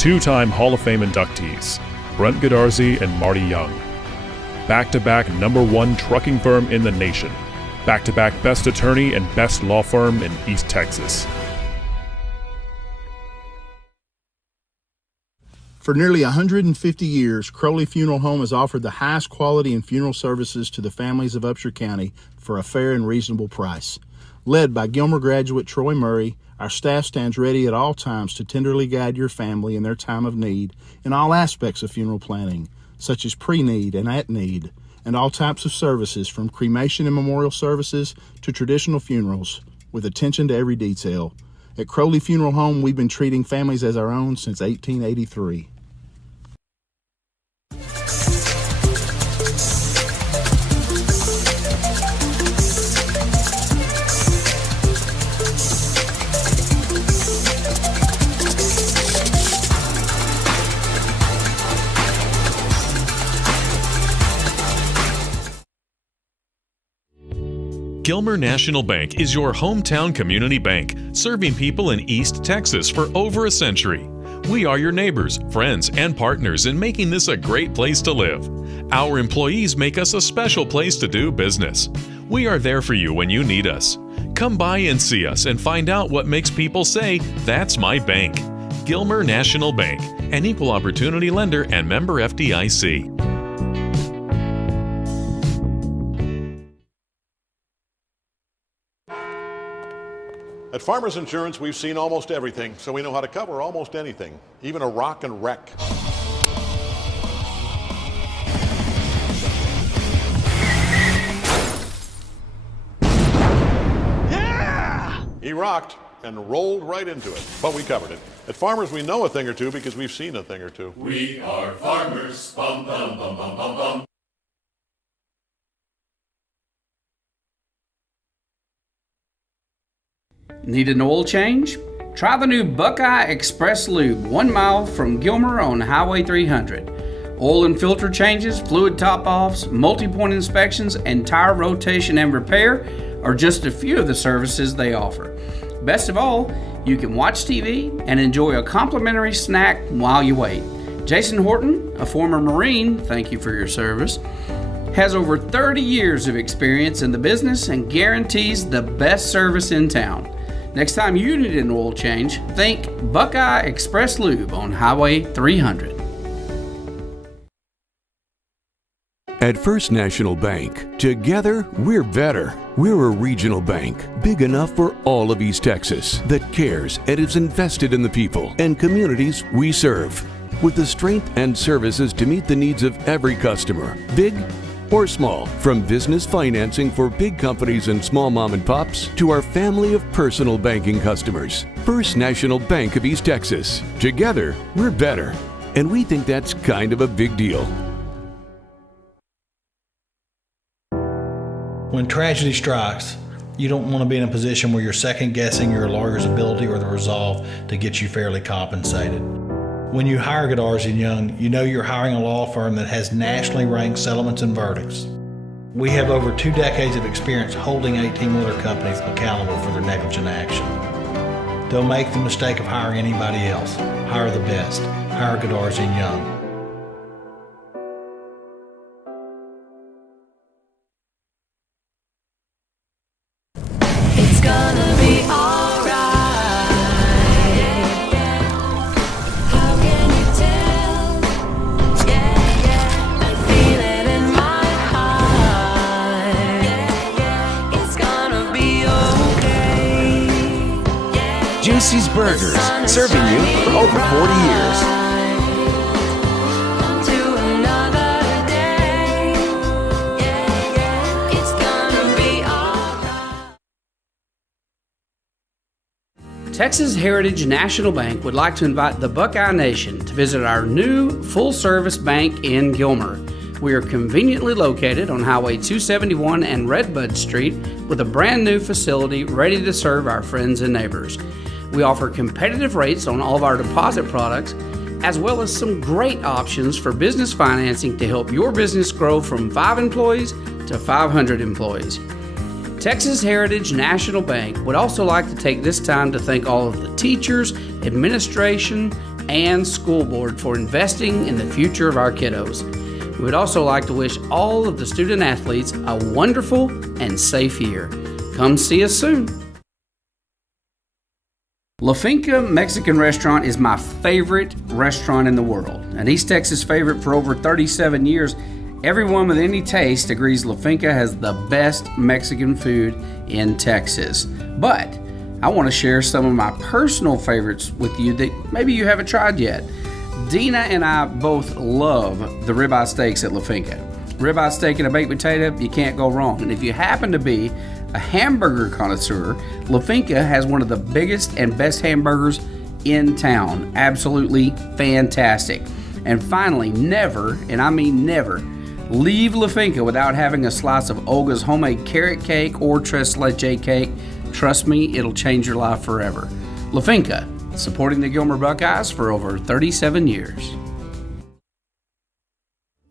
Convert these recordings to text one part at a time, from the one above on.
Two-time Hall of Fame inductees, Brent Godarzi and Marty Young. Back-to-back #1 trucking firm in the nation. Back-to-back best attorney and best law firm in East Texas. For nearly 150 years, Crowley Funeral Home has offered the highest quality in funeral services to the families of Upshur County for a fair and reasonable price. Led by Gilmer graduate Troy Murray, our staff stands ready at all times to tenderly guide your family in their time of need in all aspects of funeral planning, such as pre-need and at-need, and all types of services from cremation and memorial services to traditional funerals, with attention to every detail. At Crowley Funeral Home, we've been treating families as our own since 1883. Gilmer National Bank is your hometown community bank, serving people in East Texas for over a century. We are your neighbors, friends, and partners in making this a great place to live. Our employees make us a special place to do business. We are there for you when you need us. Come by and see us and find out what makes people say, "That's my bank." Gilmer National Bank, an equal opportunity lender and member FDIC. At Farmers Insurance, we've seen almost everything, so we know how to cover almost anything, even a rock and wreck. Yeah! He rocked and rolled right into it, but we covered it. At Farmers, we know a thing or two because we've seen a thing or two. We are farmers, bum bum bum bum bum bum. Need an oil change? Try the new Buckeye Express Lube, 1 mile from Gilmer on Highway 300. Oil and filter changes, fluid top-offs, multi-point inspections, and tire rotation and repair are just a few of the services they offer. Best of all, you can watch TV and enjoy a complimentary snack while you wait. Jason Horton, a former Marine, thank you for your service, has over 30 years of experience in the business and guarantees the best service in town. Next time you need an oil change, think Buckeye Express Lube on Highway 300. At First National Bank, together we're better. We're a regional bank, big enough for all of East Texas, that cares and is invested in the people and communities we serve, with the strength and services to meet the needs of every customer, big or small. From business financing for big companies and small mom and pops to our family of personal banking customers. First National Bank of East Texas. Together, we're better. And we think that's kind of a big deal. When tragedy strikes, you don't want to be in a position where you're second guessing your lawyer's ability or the resolve to get you fairly compensated. When you hire Godarzi & Young, you know you're hiring a law firm that has nationally ranked settlements and verdicts. We have over 2 decades of experience holding 18-wheeler companies accountable for their negligent action. Don't make the mistake of hiring anybody else. Hire the best. Hire Godarzi & Young. It's gonna be alright. How can you tell? I feel it in my heart. It's gonna be okay. Juicy's Burgers, serving you for over 40 years. Texas Heritage National Bank would like to invite the Buckeye Nation to visit our new full-service bank in Gilmer. We are conveniently located on Highway 271 and Redbud Street with a brand new facility ready to serve our friends and neighbors. We offer competitive rates on all of our deposit products, as well as some great options for business financing to help your business grow from 5 employees to 500 employees. Texas Heritage National Bank would also like to take this time to thank all of the teachers, administration, and school board for investing in the future of our kiddos. We would also like to wish all of the student athletes a wonderful and safe year. Come see us soon. La Finca Mexican Restaurant is my favorite restaurant in the world. An East Texas favorite for over 37 years, everyone with any taste agrees La Finca has the best Mexican food in Texas. But I want to share some of my personal favorites with you that maybe you haven't tried yet. Dina and I both love the ribeye steaks at La Finca. Ribeye steak and a baked potato, you can't go wrong. And if you happen to be a hamburger connoisseur, La Finca has one of the biggest and best hamburgers in town. Absolutely fantastic. And finally, never, and I mean never, leave La Finca without having a slice of Olga's homemade carrot cake or tres leche cake. Trust me, it'll change your life forever. La Finca, supporting the Gilmer Buckeyes for over 37 years.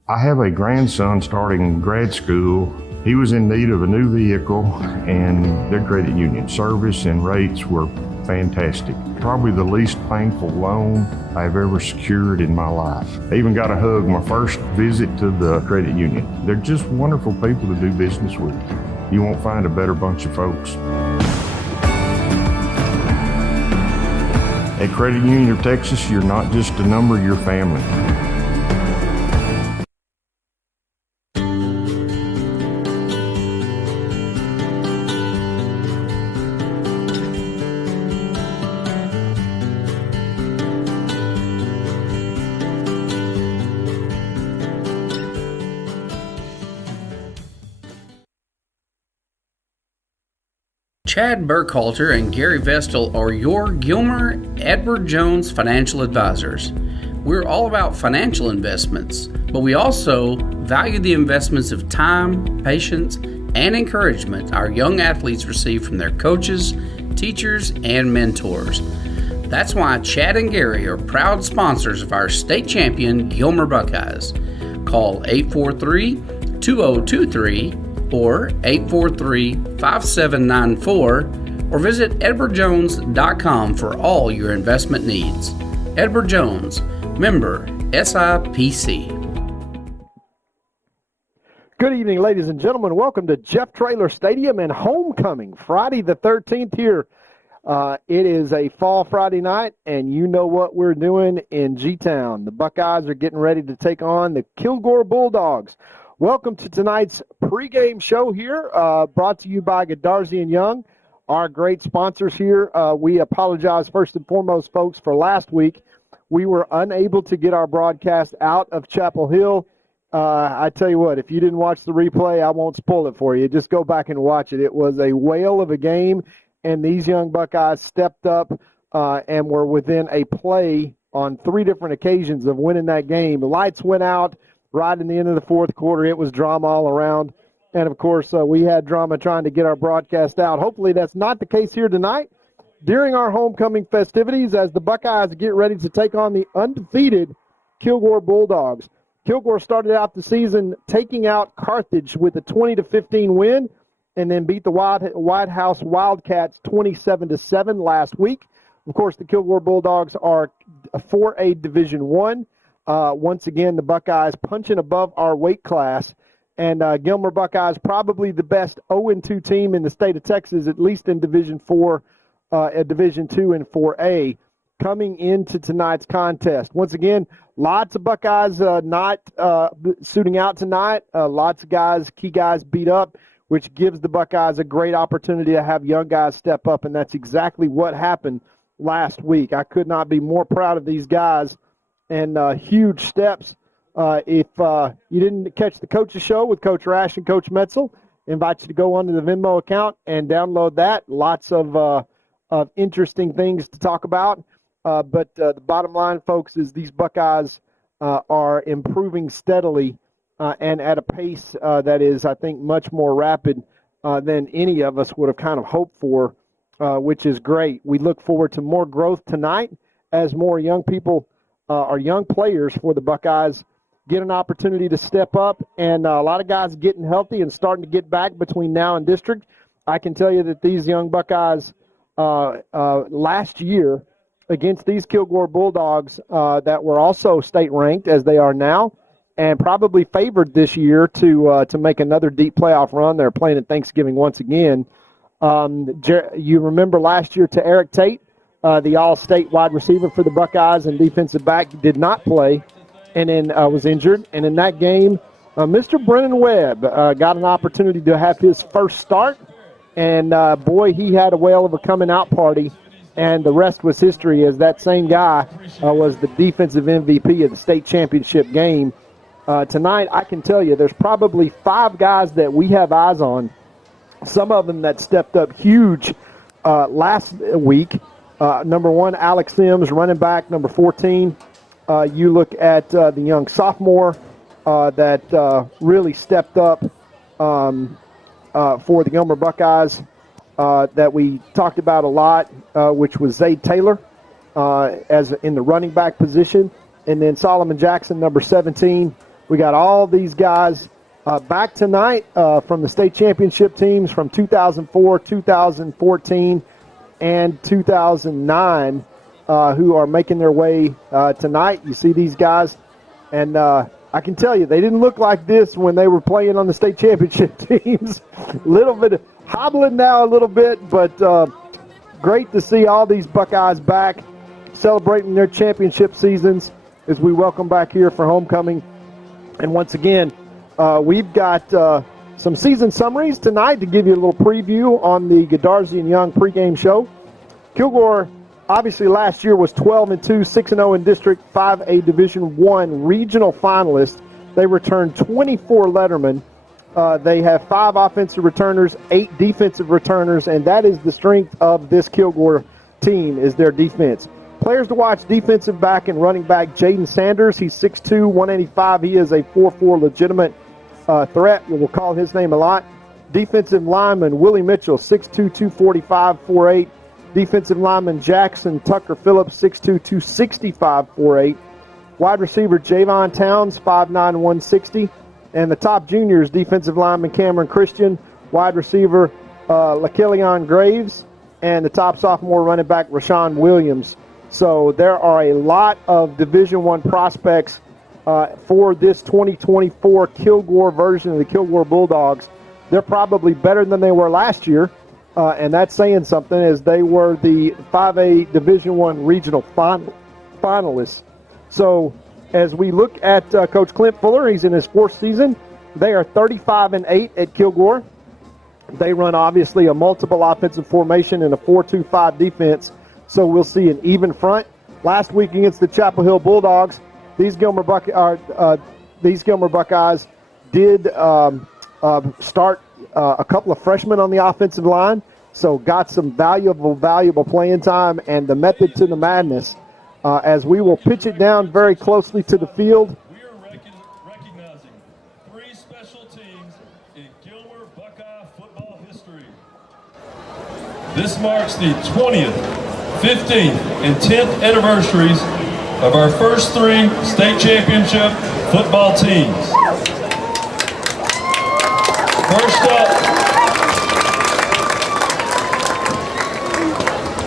I have a grandson starting grad school. He was in need of a new vehicle, and their credit union service and rates were fantastic. Probably the least painful loan I've ever secured in my life. I even got a hug my first visit to the credit union. They're just wonderful people to do business with. You won't find a better bunch of folks. At Credit Union of Texas, you're not just a number, you're family. Chad Burkhalter and Gary Vestal are your Gilmer Edward Jones financial advisors. We're all about financial investments, but we also value the investments of time, patience, and encouragement our young athletes receive from their coaches, teachers, and mentors. That's why Chad and Gary are proud sponsors of our state champion Gilmer Buckeyes. Call 843-2023 or 843-5794 or visit edwardjones.com for all your investment needs. Edward Jones, member SIPC. Good evening, ladies and gentlemen. Welcome to Jeff Traylor Stadium and homecoming, Friday the 13th here. It is a fall Friday night, and you know what we're doing in G-Town. The Buckeyes are getting ready to take on the Kilgore Bulldogs. Welcome to tonight's pregame show here, brought to you by Godarzi & Young, our great sponsors here. We apologize first and foremost, folks, for last week. We were unable to get our broadcast out of Chapel Hill. I tell you what, if you didn't watch the replay, I won't spoil it for you. Just go back and watch it. It was a whale of a game, and these young Buckeyes stepped up and were within a play on 3 different occasions of winning that game. The lights went out right in the end of the fourth quarter. It was drama all around. And, of course, we had drama trying to get our broadcast out. Hopefully that's not the case here tonight. During our homecoming festivities, as the Buckeyes get ready to take on the undefeated Kilgore Bulldogs. Kilgore started out the season taking out Carthage with a 20-15 win and then beat the White House Wildcats 27-7 last week. Of course, the Kilgore Bulldogs are a 4A Division I. Once again, the Buckeyes punching above our weight class. And Gilmer Buckeyes probably the best 0-2 team in the state of Texas, at least in Division IV, Division II and 4A, coming into tonight's contest. Once again, lots of Buckeyes not suiting out tonight. Lots of guys, key guys beat up, which gives the Buckeyes a great opportunity to have young guys step up, and that's exactly what happened last week. I could not be more proud of these guys. And huge steps. If you didn't catch the coach's show with Coach Rash and Coach Metzel, I invite you to go onto the Venmo account and download that. Lots of interesting things to talk about. But the bottom line, folks, is these Buckeyes are improving steadily and at a pace that is, I think, much more rapid than any of us would have kind of hoped for, which is great. We look forward to more growth tonight as more young people our young players for the Buckeyes get an opportunity to step up, and a lot of guys getting healthy and starting to get back between now and district. I can tell you that these young Buckeyes last year against these Kilgore Bulldogs that were also state ranked as they are now, and probably favored this year to make another deep playoff run. They're playing at Thanksgiving once again. You remember last year to Eric Tate, the all-state wide receiver for the Buckeyes and defensive back, did not play and then was injured. And in that game, Mr. Brennan Webb got an opportunity to have his first start. And, boy, he had a whale of a coming-out party. And the rest was history, as that same guy was the defensive MVP of the state championship game. Tonight, I can tell you, there's probably 5 guys that we have eyes on, some of them that stepped up huge last week. Number 1, Alex Sims, running back, number 14. You look at the young sophomore that really stepped up for the Gilmer Buckeyes that we talked about a lot, which was Zayd Taylor as in the running back position. And then Solomon Jackson, number 17. We got all these guys back tonight from the state championship teams from 2004, 2014, and 2009 who are making their way tonight. You see these guys, and I can tell you they didn't look like this when they were playing on the state championship teams. A little bit hobbling now a little bit, but great to see all these Buckeyes back celebrating their championship seasons as we welcome back here for homecoming. And once again, we've got some season summaries tonight to give you a little preview on the Godarzi and Young pregame show. Kilgore, obviously last year, was 12-2, 6-0 in District 5A Division I regional finalists. They returned 24 lettermen. They have 5 offensive returners, 8 defensive returners, and that is the strength of this Kilgore team, is their defense. Players to watch: defensive back and running back Jaden Sanders. He's 6'2", 185. He is a 4'4" legitimate threat. We'll call his name a lot. Defensive lineman Willie Mitchell, 6'2", 245, 4'8". Defensive lineman Jackson Tucker Phillips, 6'2", 265, 4'8". Wide receiver Javon Towns, 5'9", 160. And the top juniors, defensive lineman Cameron Christian, wide receiver LaKillian Graves, and the top sophomore running back Rashawn Williams. So there are a lot of Division I prospects for this 2024 Kilgore version of the Kilgore Bulldogs. They're probably better than they were last year, and that's saying something, as they were the 5A Division I regional finalists. So as we look at Coach Clint Fuller, he's in his 4th season. They are 35-8 at Kilgore. They run, obviously, a multiple offensive formation and a 4-2-5 defense. So we'll see an even front. Last week against the Chapel Hill Bulldogs, these Gilmer Buckeyes did start a couple of freshmen on the offensive line, so got some valuable playing time, and the method to the madness as we will pitch it down very closely to the field. We are recognizing 3 special teams in Gilmer Buckeye football history. This marks the 20th, 15th, and 10th anniversaries of our first 3 state championship football teams. First up,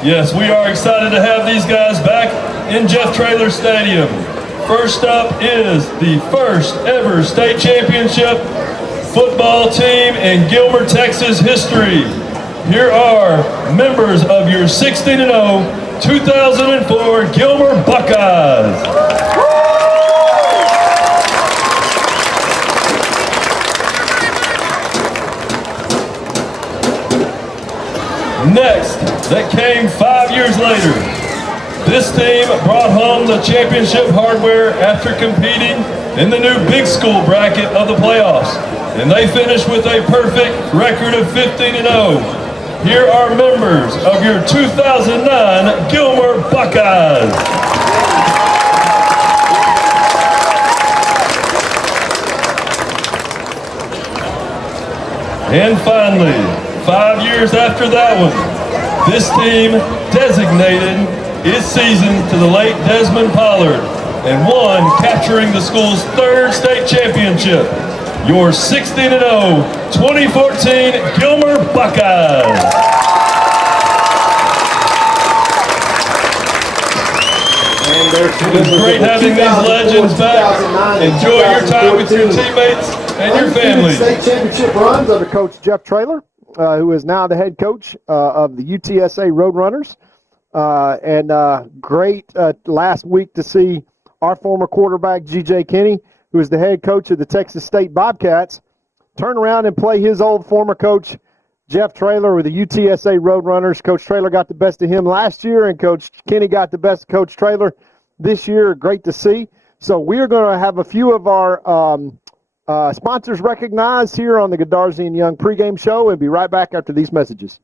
yes, we are excited to have these guys back in Jeff Traylor Stadium. First up is the first ever state championship football team in Gilmer, Texas history. Here are members of your 16-0 2004 Gilmer Buckeyes. Next, that came 5 years later. This team brought home the championship hardware after competing in the new big school bracket of the playoffs, and they finished with a perfect record of 15-0. Here are members of your 2009 Gilmer Buckeyes. And finally, 5 years after that one, this team designated its season to the late Desmond Pollard and won, capturing the school's 3rd state championship. Your 16-0 2014 Gilmer Buckeyes. It's great having these legends back. Enjoy your time with your teammates and your families. State championship runs under Coach Jeff Traylor, who is now the head coach of the UTSA Roadrunners. Great last week to see our former quarterback, G.J. Kinney, who is the head coach of the Texas State Bobcats, turn around and play his old former coach, Jeff Traylor, with the UTSA Roadrunners. Coach Traylor got the best of him last year, and Coach Kinney got the best of Coach Traylor this year. Great to see. So we are going to have a few of our sponsors recognized here on the Godarzi and Young pregame show, and be right back after these messages.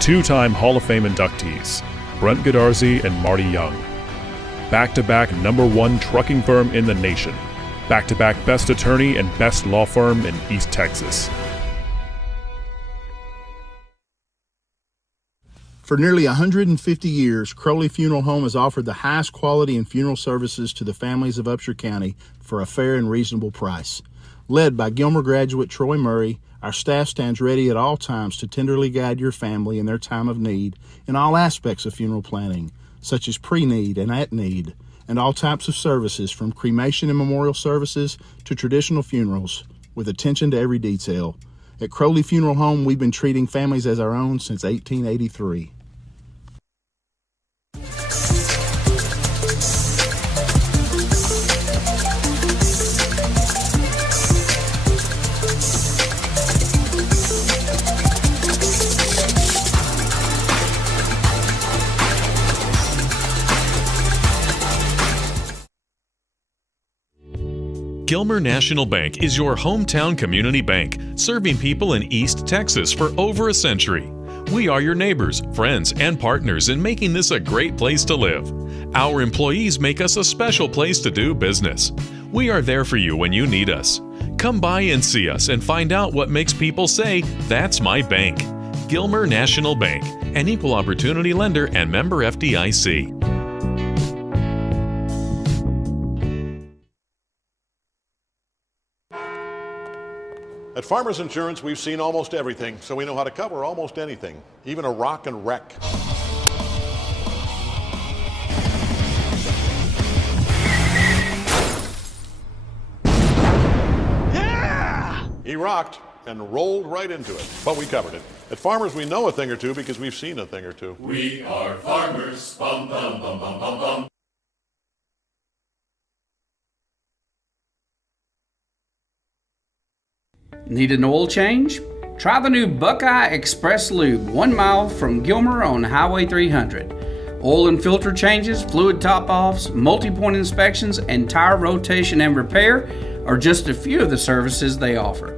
Two-time Hall of Fame inductees, Brent Godarzi and Marty Young. Back-to-back #1 trucking firm in the nation. Back-to-back best attorney and best law firm in East Texas. For nearly 150 years, Crowley Funeral Home has offered the highest quality in funeral services to the families of Upshur County for a fair and reasonable price. Led by Gilmer graduate Troy Murray, our staff stands ready at all times to tenderly guide your family in their time of need in all aspects of funeral planning, such as pre-need and at-need, and all types of services from cremation and memorial services to traditional funerals, with attention to every detail. At Crowley Funeral Home, we've been treating families as our own since 1883. Gilmer National Bank is your hometown community bank, serving people in East Texas for over a century. We are your neighbors, friends, and partners in making this a great place to live. Our employees make us a special place to do business. We are there for you when you need us. Come by and see us and find out what makes people say, "That's my bank." Gilmer National Bank, an equal opportunity lender and member FDIC. At Farmers Insurance, we've seen almost everything, so we know how to cover almost anything, even a rock and wreck. Yeah! He rocked and rolled right into it, but we covered it. At Farmers, we know a thing or two because we've seen a thing or two. We are farmers. Bum, bum, bum, bum, bum, bum. Need an oil change? Try the new Buckeye Express Lube, 1 mile from Gilmer on Highway 300. Oil and filter changes, fluid top-offs, multi-point inspections, and tire rotation and repair are just a few of the services they offer.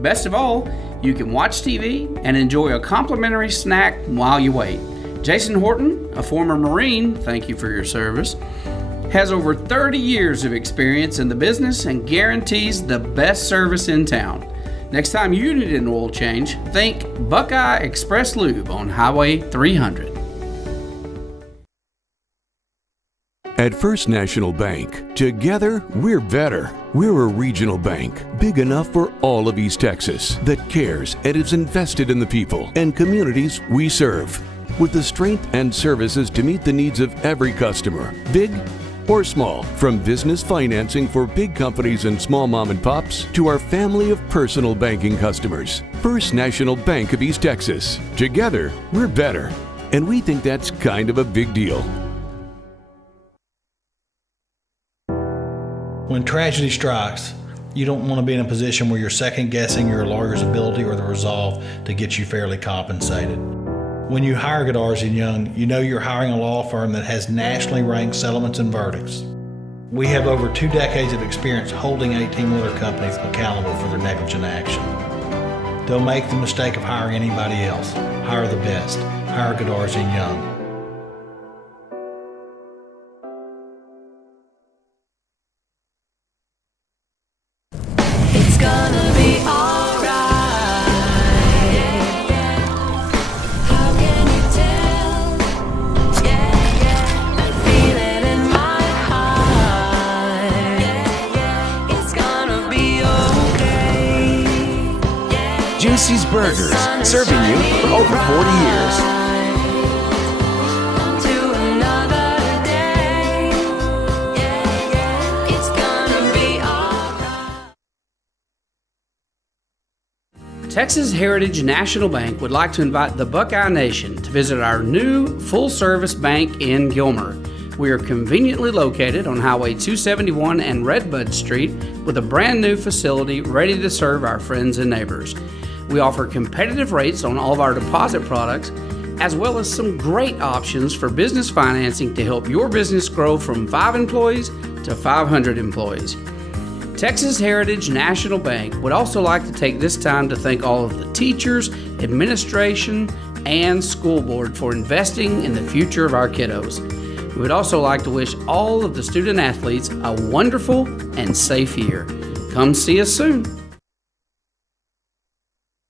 Best of all, you can watch TV and enjoy a complimentary snack while you wait. Jason Horton, a former Marine, thank you for your service, has over 30 years of experience in the business and guarantees the best service in town. Next time you need an oil change, think Buckeye Express Lube on Highway 300. At First National Bank, together we're better. We're a regional bank, big enough for all of East Texas, that cares and is invested in the people and communities we serve. With the strength and services to meet the needs of every customer, big or small, from business financing for big companies and small mom and pops to our family of personal banking customers. First National Bank of East Texas. Together, we're better. And we think that's kind of a big deal. When tragedy strikes, you don't want to be in a position where you're second guessing your lawyer's ability or the resolve to get you fairly compensated. When you hire Godarzi and Young, you know you're hiring a law firm that has nationally ranked settlements and verdicts. We have over 2 decades of experience holding 18-wheeler companies accountable for their negligent action. Don't make the mistake of hiring anybody else. Hire the best. Hire Godarzi and Young. It's gonna be alright. How can you tell? I feel it in my heart. It's gonna be okay. Juicy's Burgers, serving you for over 40 years. Texas Heritage National Bank would like to invite the Buckeye Nation to visit our new full-service bank in Gilmer. We are conveniently located on Highway 271 and Redbud Street with a brand new facility ready to serve our friends and neighbors. We offer competitive rates on all of our deposit products, as well as some great options for business financing to help your business grow from 5 employees to 500 employees. Texas Heritage National Bank would also like to take this time to thank all of the teachers, administration, and school board for investing in the future of our kiddos. We would also like to wish all of the student athletes a wonderful and safe year. Come see us soon.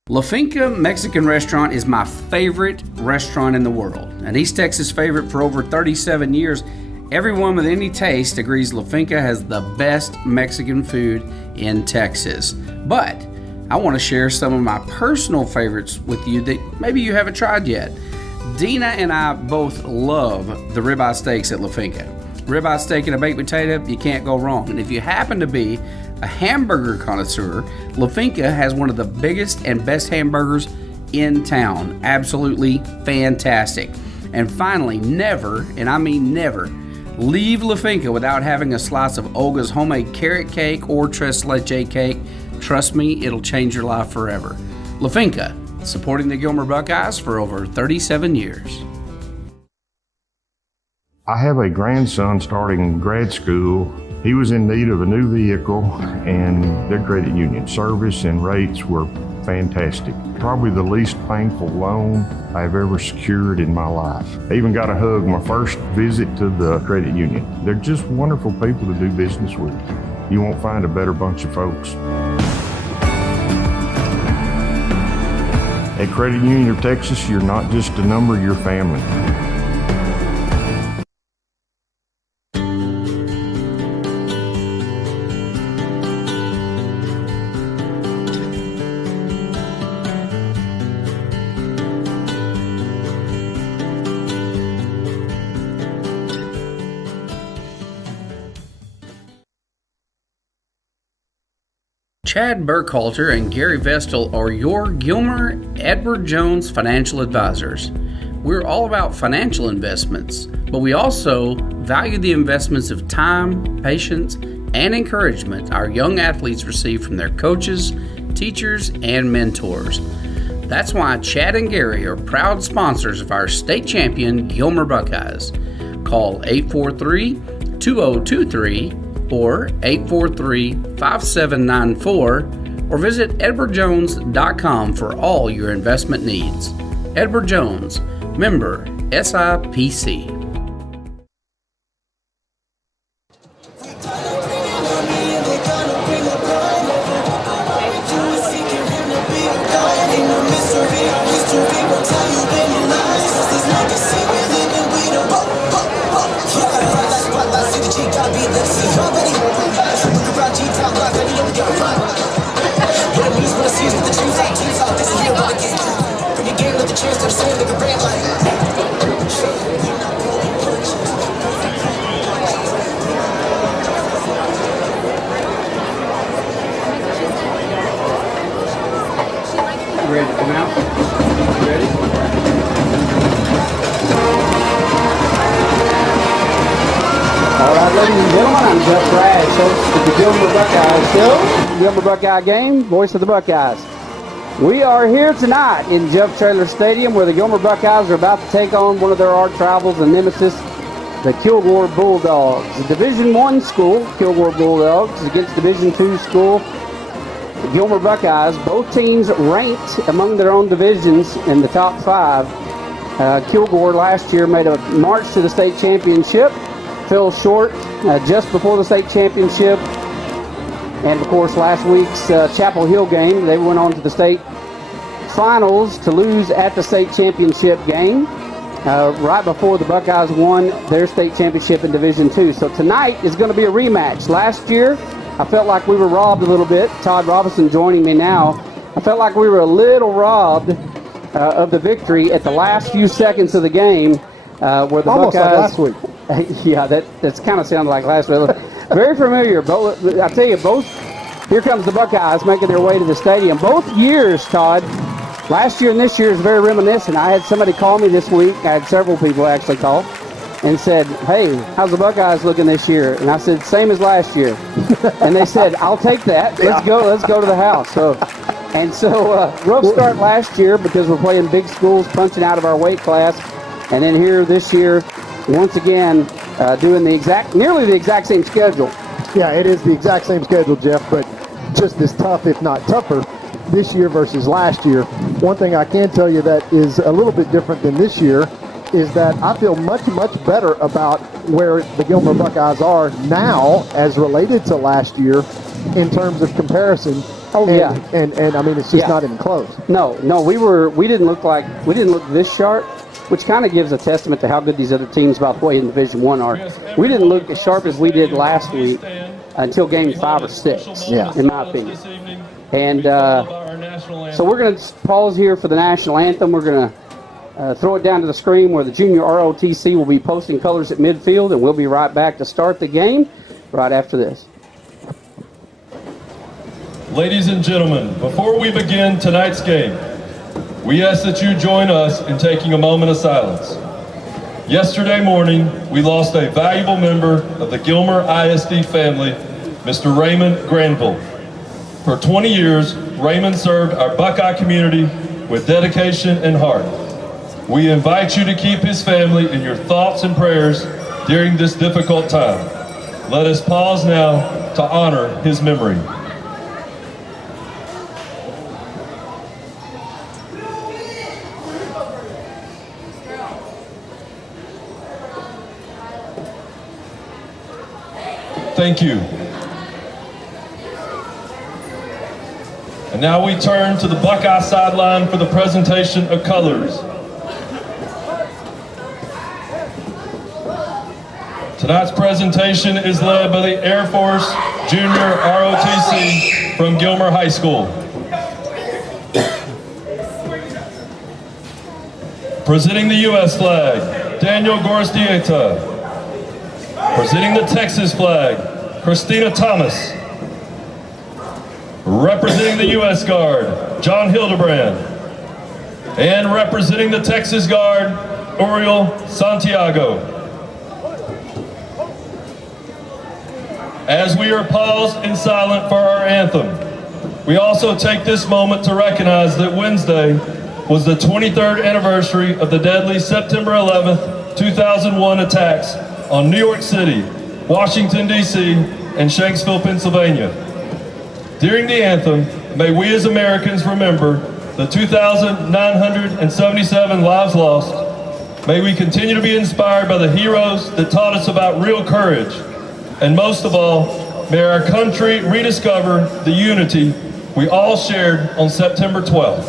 La Finca Mexican Restaurant is my favorite restaurant in the world. An East Texas favorite for over 37 years, everyone with any taste agrees La Finca has the best Mexican food in Texas. But I want to share some of my personal favorites with you that maybe you haven't tried yet. Dina and I both love the ribeye steaks at La Finca. Ribeye steak and a baked potato, you can't go wrong. And if you happen to be a hamburger connoisseur, La Finca has one of the biggest and best hamburgers in town. Absolutely fantastic. And finally, never, and I mean never, leave La Finca without having a slice of Olga's homemade carrot cake or tres leche cake. Trust me, it'll change your life forever. La Finca, supporting the Gilmer Buckeyes for over 37 years. I have a grandson starting grad school. He was in need of a new vehicle, and their credit union service and rates were fantastic. Probably the least painful loan I've ever secured in my life. I even got a hug my first visit to the credit union. They're just wonderful people to do business with. You won't find a better bunch of folks. At Credit Union of Texas, you're not just a number, you're family. Chad Burkhalter and Gary Vestal are your Gilmer Edward Jones financial advisors. We're all about financial investments, but we also value the investments of time, patience, and encouragement our young athletes receive from their coaches, teachers, and mentors. That's why Chad and Gary are proud sponsors of our state champion Gilmer Buckeyes. Call 843-2023 or 843-5794, or visit edwardjones.com for all your investment needs. Edward Jones, member SIPC. Ready to come out? Ready? All right, ladies and gentlemen, I'm Jeff Brash, host of the Gilmer Buckeyes Show, Gilmer Buckeye Game, voice of the Buckeyes. We are here tonight in Jeff Traylor Stadium where the Gilmer Buckeyes are about to take on one of their arch rivals and nemesis, the Kilgore Bulldogs. The Division I school, Kilgore Bulldogs, against Division II school, the Gilmer Buckeyes. Both teams ranked among their own divisions in the top 5. Kilgore last year made a march to the state championship, fell short just before the state championship. And of course, last week's Chapel Hill game, they went on to the state finals to lose at the state championship game right before the Buckeyes won their state championship in Division II. So tonight is going to be a rematch. Last year, I felt like we were robbed a little bit. Todd Robinson joining me now. I felt like we were a little robbed of the victory at the last few seconds of the game where the almost Buckeyes... like last week. Yeah, that's kind of sounded like last week. Very familiar. I tell you, both Here comes the Buckeyes making their way to the stadium. Both years, Todd, last year and this year is very reminiscent. I had somebody call me this week. I had several people actually call and said, hey, how's the Buckeyes looking this year? And I said, same as last year. And they said, I'll take that. Let's go to the house. So rough start last year because we're playing big schools, punching out of our weight class. And then here this year, once again, doing nearly the exact same schedule. Yeah, it is the exact same schedule, Jeff, but just as tough, if not tougher, this year versus last year. One thing I can tell you that is a little bit different than this year is that I feel much, much better about where the Gilmer Buckeyes are now as related to last year in terms of comparison. And I mean, it's just not even close. No, we didn't look this sharp, which kind of gives a testament to how good these other teams, by the way, in Division I are. We didn't look as sharp as we did last week until game 5 or 6, in my opinion. And so we're going to pause here for the national anthem. We're going to throw it down to the screen where the junior ROTC will be posting colors at midfield, and we'll be right back to start the game right after this. Ladies and gentlemen, before we begin tonight's game, we ask that you join us in taking a moment of silence. Yesterday morning, we lost a valuable member of the Gilmer ISD family, Mr. Raymond Granville. For 20 years, Raymond served our Buckeye community with dedication and heart. We invite you to keep his family in your thoughts and prayers during this difficult time. Let us pause now to honor his memory. Thank you. And now we turn to the Buckeye sideline for the presentation of colors. Tonight's presentation is led by the Air Force Junior ROTC from Gilmer High School. Presenting the U.S. flag, Daniel Gorstieta. Presenting the Texas flag, Christina Thomas. Representing the U.S. Guard, John Hildebrand. And representing the Texas Guard, Oriel Santiago. As we are paused and silent for our anthem, we also take this moment to recognize that Wednesday was the 23rd anniversary of the deadly September 11th, 2001 attacks on New York City, Washington, D.C., and Shanksville, Pennsylvania. During the anthem, may we as Americans remember the 2,977 lives lost. May we continue to be inspired by the heroes that taught us about real courage. And most of all, may our country rediscover the unity we all shared on September 12th.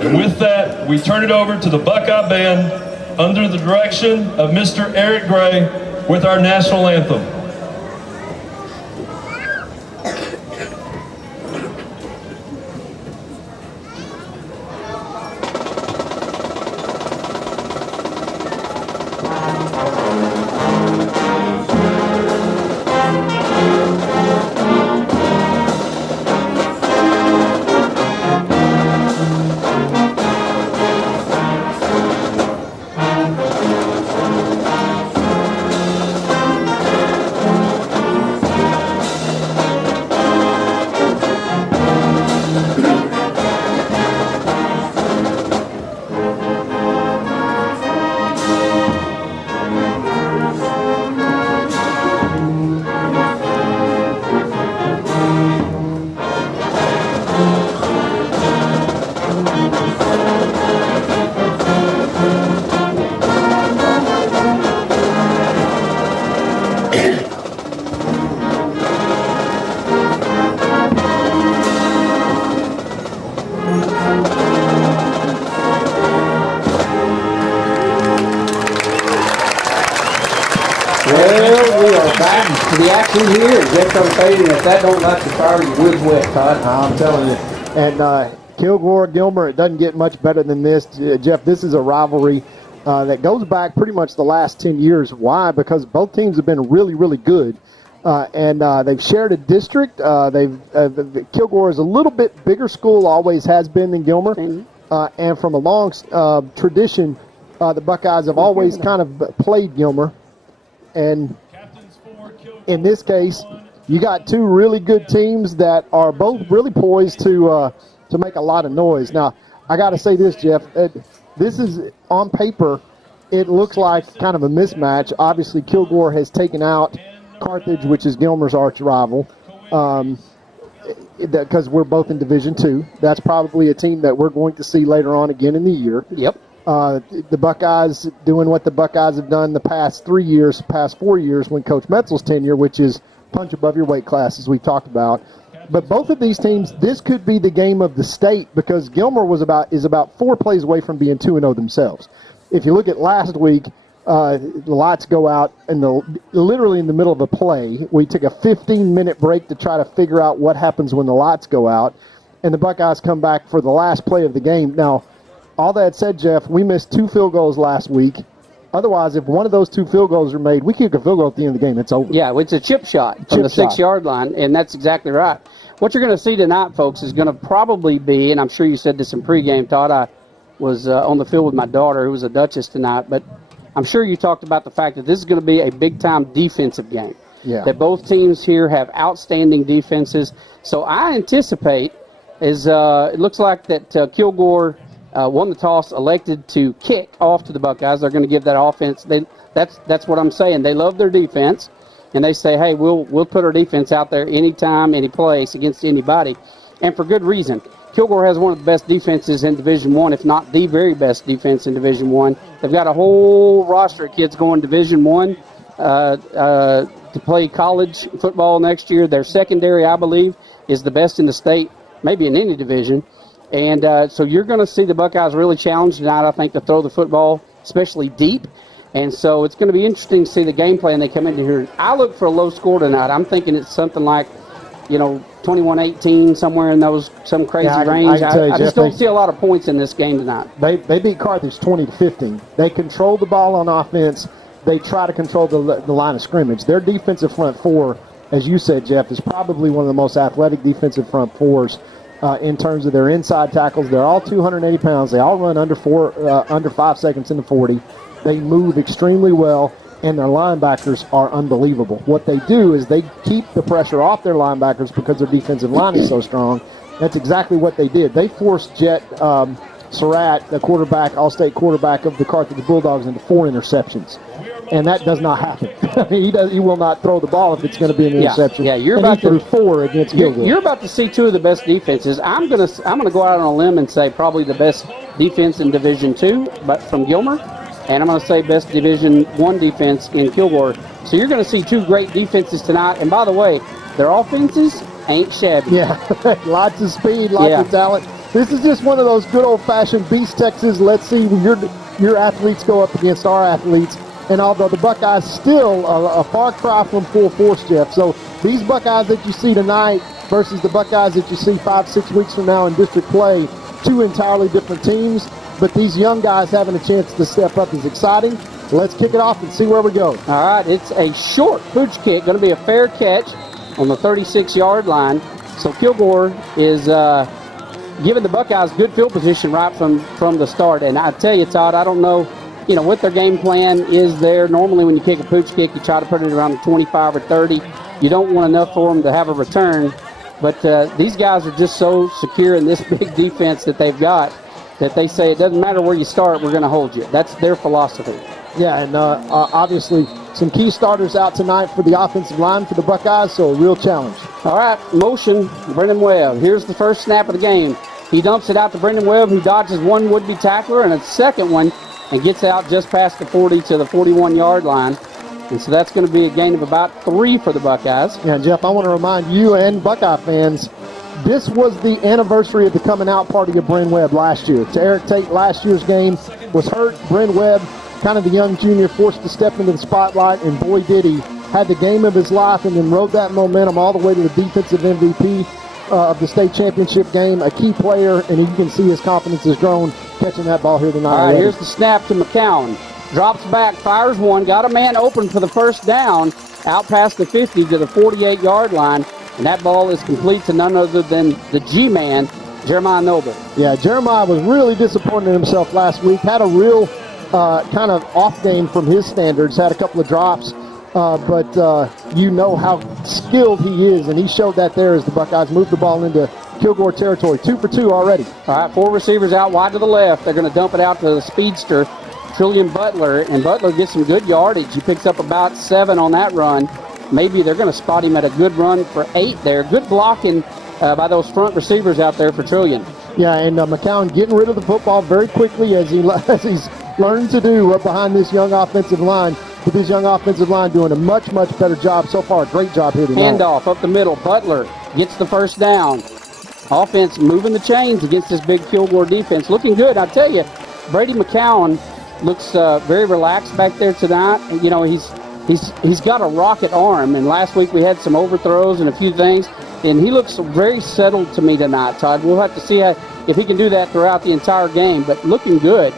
And with that, we turn it over to the Buckeye Band under the direction of Mr. Eric Gray with our national anthem. If that don't light the fire, you wood wet, Todd. I'm telling you. And Kilgore, Gilmer, it doesn't get much better than this. Jeff, this is a rivalry that goes back pretty much the last 10 years. Why? Because both teams have been really, really good. and they've shared a district. Kilgore is a little bit bigger school, always has been, than Gilmer. And from a long tradition, the Buckeyes have always kind of played Gilmer. And in this case, you got two really good teams that are both really poised to make a lot of noise. Now, I got to say this, Jeff. This is, on paper, it looks like kind of a mismatch. Obviously, Kilgore has taken out Carthage, which is Gilmer's arch rival, because we're both in Division II. That's probably a team that we're going to see later on again in the year. Yep. The Buckeyes doing what the Buckeyes have done the past 4 years when Coach Metzel's tenure, which is punch above your weight class, as we talked about. But both of these teams, this could be the game of the state, because Gilmer is about 4 plays away from being 2-0 themselves. If you look at last week, the lights go out literally in the middle of a play. We took a 15-minute break to try to figure out what happens when the lights go out, and the Buckeyes come back for the last play of the game. Now, all that said, Jeff, we missed 2 field goals last week. Otherwise, if one of those 2 field goals are made, we kick a field goal at the end of the game. It's over. Yeah, it's a chip shot from the 6-yard line, and that's exactly right. What you're going to see tonight, folks, is going to probably be, and I'm sure you said this in pregame, Todd. I was on the field with my daughter, who was a Duchess tonight, but I'm sure you talked about the fact that this is going to be a big-time defensive game. Yeah. That both teams here have outstanding defenses. So I anticipate, it looks like that Kilgore won the toss, elected to kick off to the Buckeyes. They're going to give that offense. That's what I'm saying. They love their defense, and they say, hey, we'll put our defense out there anytime, any place, against anybody, and for good reason. Kilgore has one of the best defenses in Division I, if not the very best defense in Division I. They've got a whole roster of kids going Division I to play college football next year. Their secondary, I believe, is the best in the state, maybe in any division. And so you're going to see the Buckeyes really challenged tonight, I think, to throw the football, especially deep. And so it's going to be interesting to see the game plan they come into here. I look for a low score tonight. I'm thinking it's something like, 21-18, somewhere in some crazy range. I just don't see a lot of points in this game tonight. They beat Carthage 20-15. They control the ball on offense. They try to control the line of scrimmage. Their defensive front four, as you said, Jeff, is probably one of the most athletic defensive front fours in terms of their inside tackles. They're all 280 pounds. They all run under 5 seconds in the 40. They move extremely well, and their linebackers are unbelievable. What they do is they keep the pressure off their linebackers because their defensive line is so strong. That's exactly what they did. They forced Jet Surratt, the quarterback, all-state quarterback of the Carthage Bulldogs, into 4 interceptions. And that does not happen. He will not throw the ball if it's going to be an interception. Yeah, you're about to 4 against Kilgore. You're about to see 2 of the best defenses. I'm gonna go out on a limb and say probably the best defense in Division II, but from Gilmer, and I'm going to say best Division I defense in Kilgore. So you're going to see 2 great defenses tonight. And by the way, their offenses ain't shabby. Yeah, lots of speed, lots of talent. This is just one of those good old-fashioned Beast Texas. Let's see your athletes go up against our athletes. And although the Buckeyes still a far cry from full force, Jeff. So these Buckeyes that you see tonight versus the Buckeyes that you see 5-6 weeks from now in district play, 2 entirely different teams. But these young guys having a chance to step up is exciting. Let's kick it off and see where we go. All right, it's a short pooch kick, going to be a fair catch on the 36-yard line. So Kilgore is giving the Buckeyes good field position right from the start. And I tell you, Todd, I don't know, what their game plan is there. Normally when you kick a pooch kick, you try to put it around the 25 or 30. You don't want enough for them to have a return. But these guys are just so secure in this big defense that they've got that they say it doesn't matter where you start, we're going to hold you. That's their philosophy. Yeah, and obviously some key starters out tonight for the offensive line for the Buckeyes, so a real challenge. All right, motion, Brendan Webb. Here's the first snap of the game. He dumps it out to Brendan Webb, who dodges one would-be tackler and a second one and gets out just past the 40 to the 41-yard line. And so that's going to be a gain of about 3 for the Buckeyes. Yeah, Jeff, I want to remind you and Buckeye fans, this was the anniversary of the coming out party of Bren Webb last year. To Eric Tate, last year's game was hurt. Bren Webb, kind of the young junior, forced to step into the spotlight, and boy did he. Had the game of his life and then rode that momentum all the way to the defensive MVP of the state championship game, a key player, and you can see his confidence has grown catching that ball here tonight. All right, here's the snap to McCowan. Drops back, fires one, got a man open for the first down, out past the 50 to the 48-yard line, and that ball is complete to none other than the G-man, Jeremiah Noble. Yeah, Jeremiah was really disappointed in himself last week. Had a real kind of off game from his standards. Had a couple of drops, but you know how skilled he is, and he showed that there as the Buckeyes moved the ball into Kilgore territory. 2 for 2 already. All right, 4 receivers out wide to the left. They're going to dump it out to the speedster, Trillian Butler, and Butler gets some good yardage. He picks up about 7 on that run. Maybe they're going to spot him at a good run for 8 there. Good blocking by those front receivers out there for Trillian. Yeah, and McCown getting rid of the football very quickly as he's learned to do up behind this young offensive line. With this young offensive line doing a much, much better job so far. Great job here tonight. Handoff up the middle. Butler gets the first down. Offense moving the chains against this big Kilgore defense. Looking good. I tell you, Brady McCown looks very relaxed back there tonight. You know, he's got a rocket arm, and last week we had some overthrows and a few things, and he looks very settled to me tonight, Todd. We'll have to see if he can do that throughout the entire game, but looking good.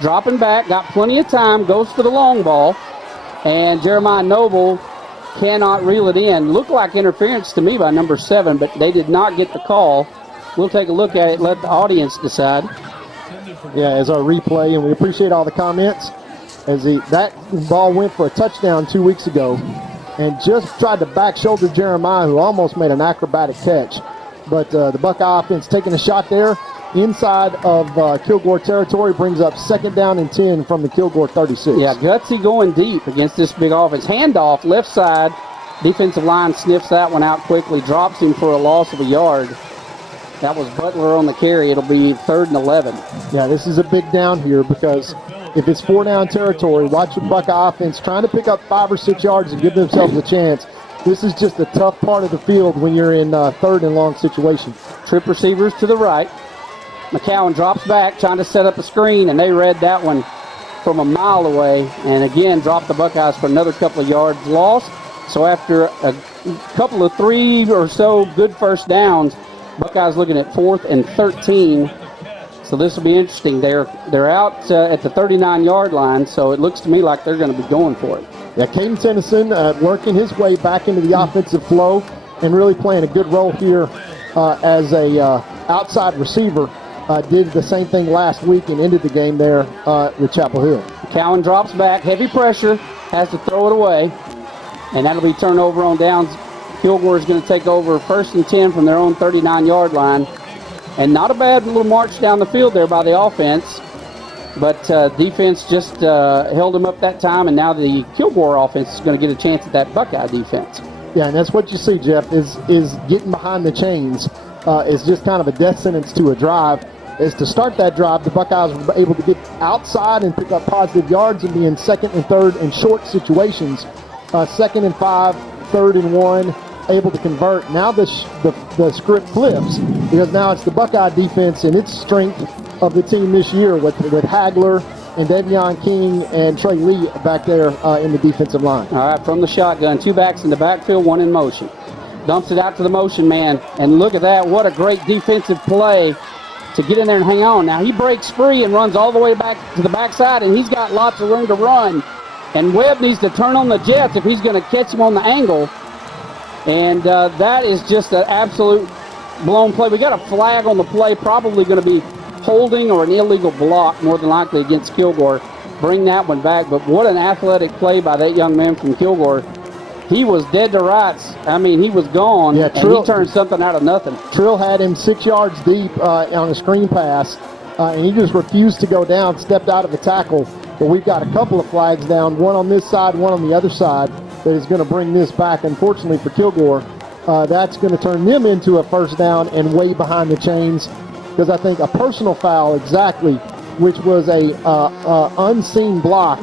Dropping back, got plenty of time, goes for the long ball, and Jeremiah Noble cannot reel it in. Looked like interference to me by number 7, but they did not get the call. We'll take a look at it, let the audience decide. Yeah, as our replay, and we appreciate all the comments. As that ball went for a touchdown 2 weeks ago, and just tried to back shoulder Jeremiah, who almost made an acrobatic catch. But the Buckeye offense taking a shot there inside of Kilgore territory, brings up 2nd down and 10 from the Kilgore 36. Yeah, gutsy going deep against this big offense. Handoff, left side. Defensive line sniffs that one out quickly, drops him for a loss of a yard. That was Butler on the carry. It'll be 3rd and 11. Yeah, this is a big down here because if it's 4-down territory, watch the Buckeye offense trying to pick up 5 or 6 yards and give themselves a chance. This is just a tough part of the field when you're in 3rd and long situation. Trip receivers to the right. McCown drops back, trying to set up a screen, and they read that one from a mile away, and again dropped the Buckeyes for another couple of yards lost. So after a couple of 3 or so good first downs, Buckeyes looking at 4th and 13. So this will be interesting. They're out at the 39-yard line, so it looks to me like they're going to be going for it. Yeah, Caden Tennyson working his way back into the offensive flow and really playing a good role here as a outside receiver. Did the same thing last week and ended the game there with Chapel Hill. Cowan drops back, heavy pressure, has to throw it away, and that'll be turnover on downs. Kilgore is going to take over 1st and 10 from their own 39-yard line. And not a bad little march down the field there by the offense, but defense just held them up that time, and now the Kilgore offense is going to get a chance at that Buckeye defense. Yeah, and that's what you see, Jeff, is getting behind the chains is just kind of a death sentence to a drive. Is to start that drive, the Buckeyes were able to get outside and pick up positive yards and be in 2nd and 3rd and short situations. 2nd and 5, 3rd and 1, able to convert. Now the script flips because now it's the Buckeye defense and its strength of the team this year with Hagler and Devion King and Trey Lee back there in the defensive line. All right, from the shotgun, 2 backs in the backfield, 1 in motion. Dumps it out to the motion man, and look at that. What a great defensive play to get in there and hang on. Now he breaks free and runs all the way back to the backside, and he's got lots of room to run. And Webb needs to turn on the jets if he's going to catch him on the angle. And that is just an absolute blown play. We got a flag on the play, probably going to be holding or an illegal block, more than likely against Kilgore. Bring that one back. But what an athletic play by that young man from Kilgore. He was dead to rights. I mean, he was gone, and he turned something out of nothing. Trill had him 6 yards deep on a screen pass, and he just refused to go down, stepped out of the tackle. But we've got a couple of flags down, one on this side, one on the other side, that is going to bring this back, unfortunately, for Kilgore. That's going to turn them into a 1st down and way behind the chains, because I think a personal foul, exactly, which was a unseen block,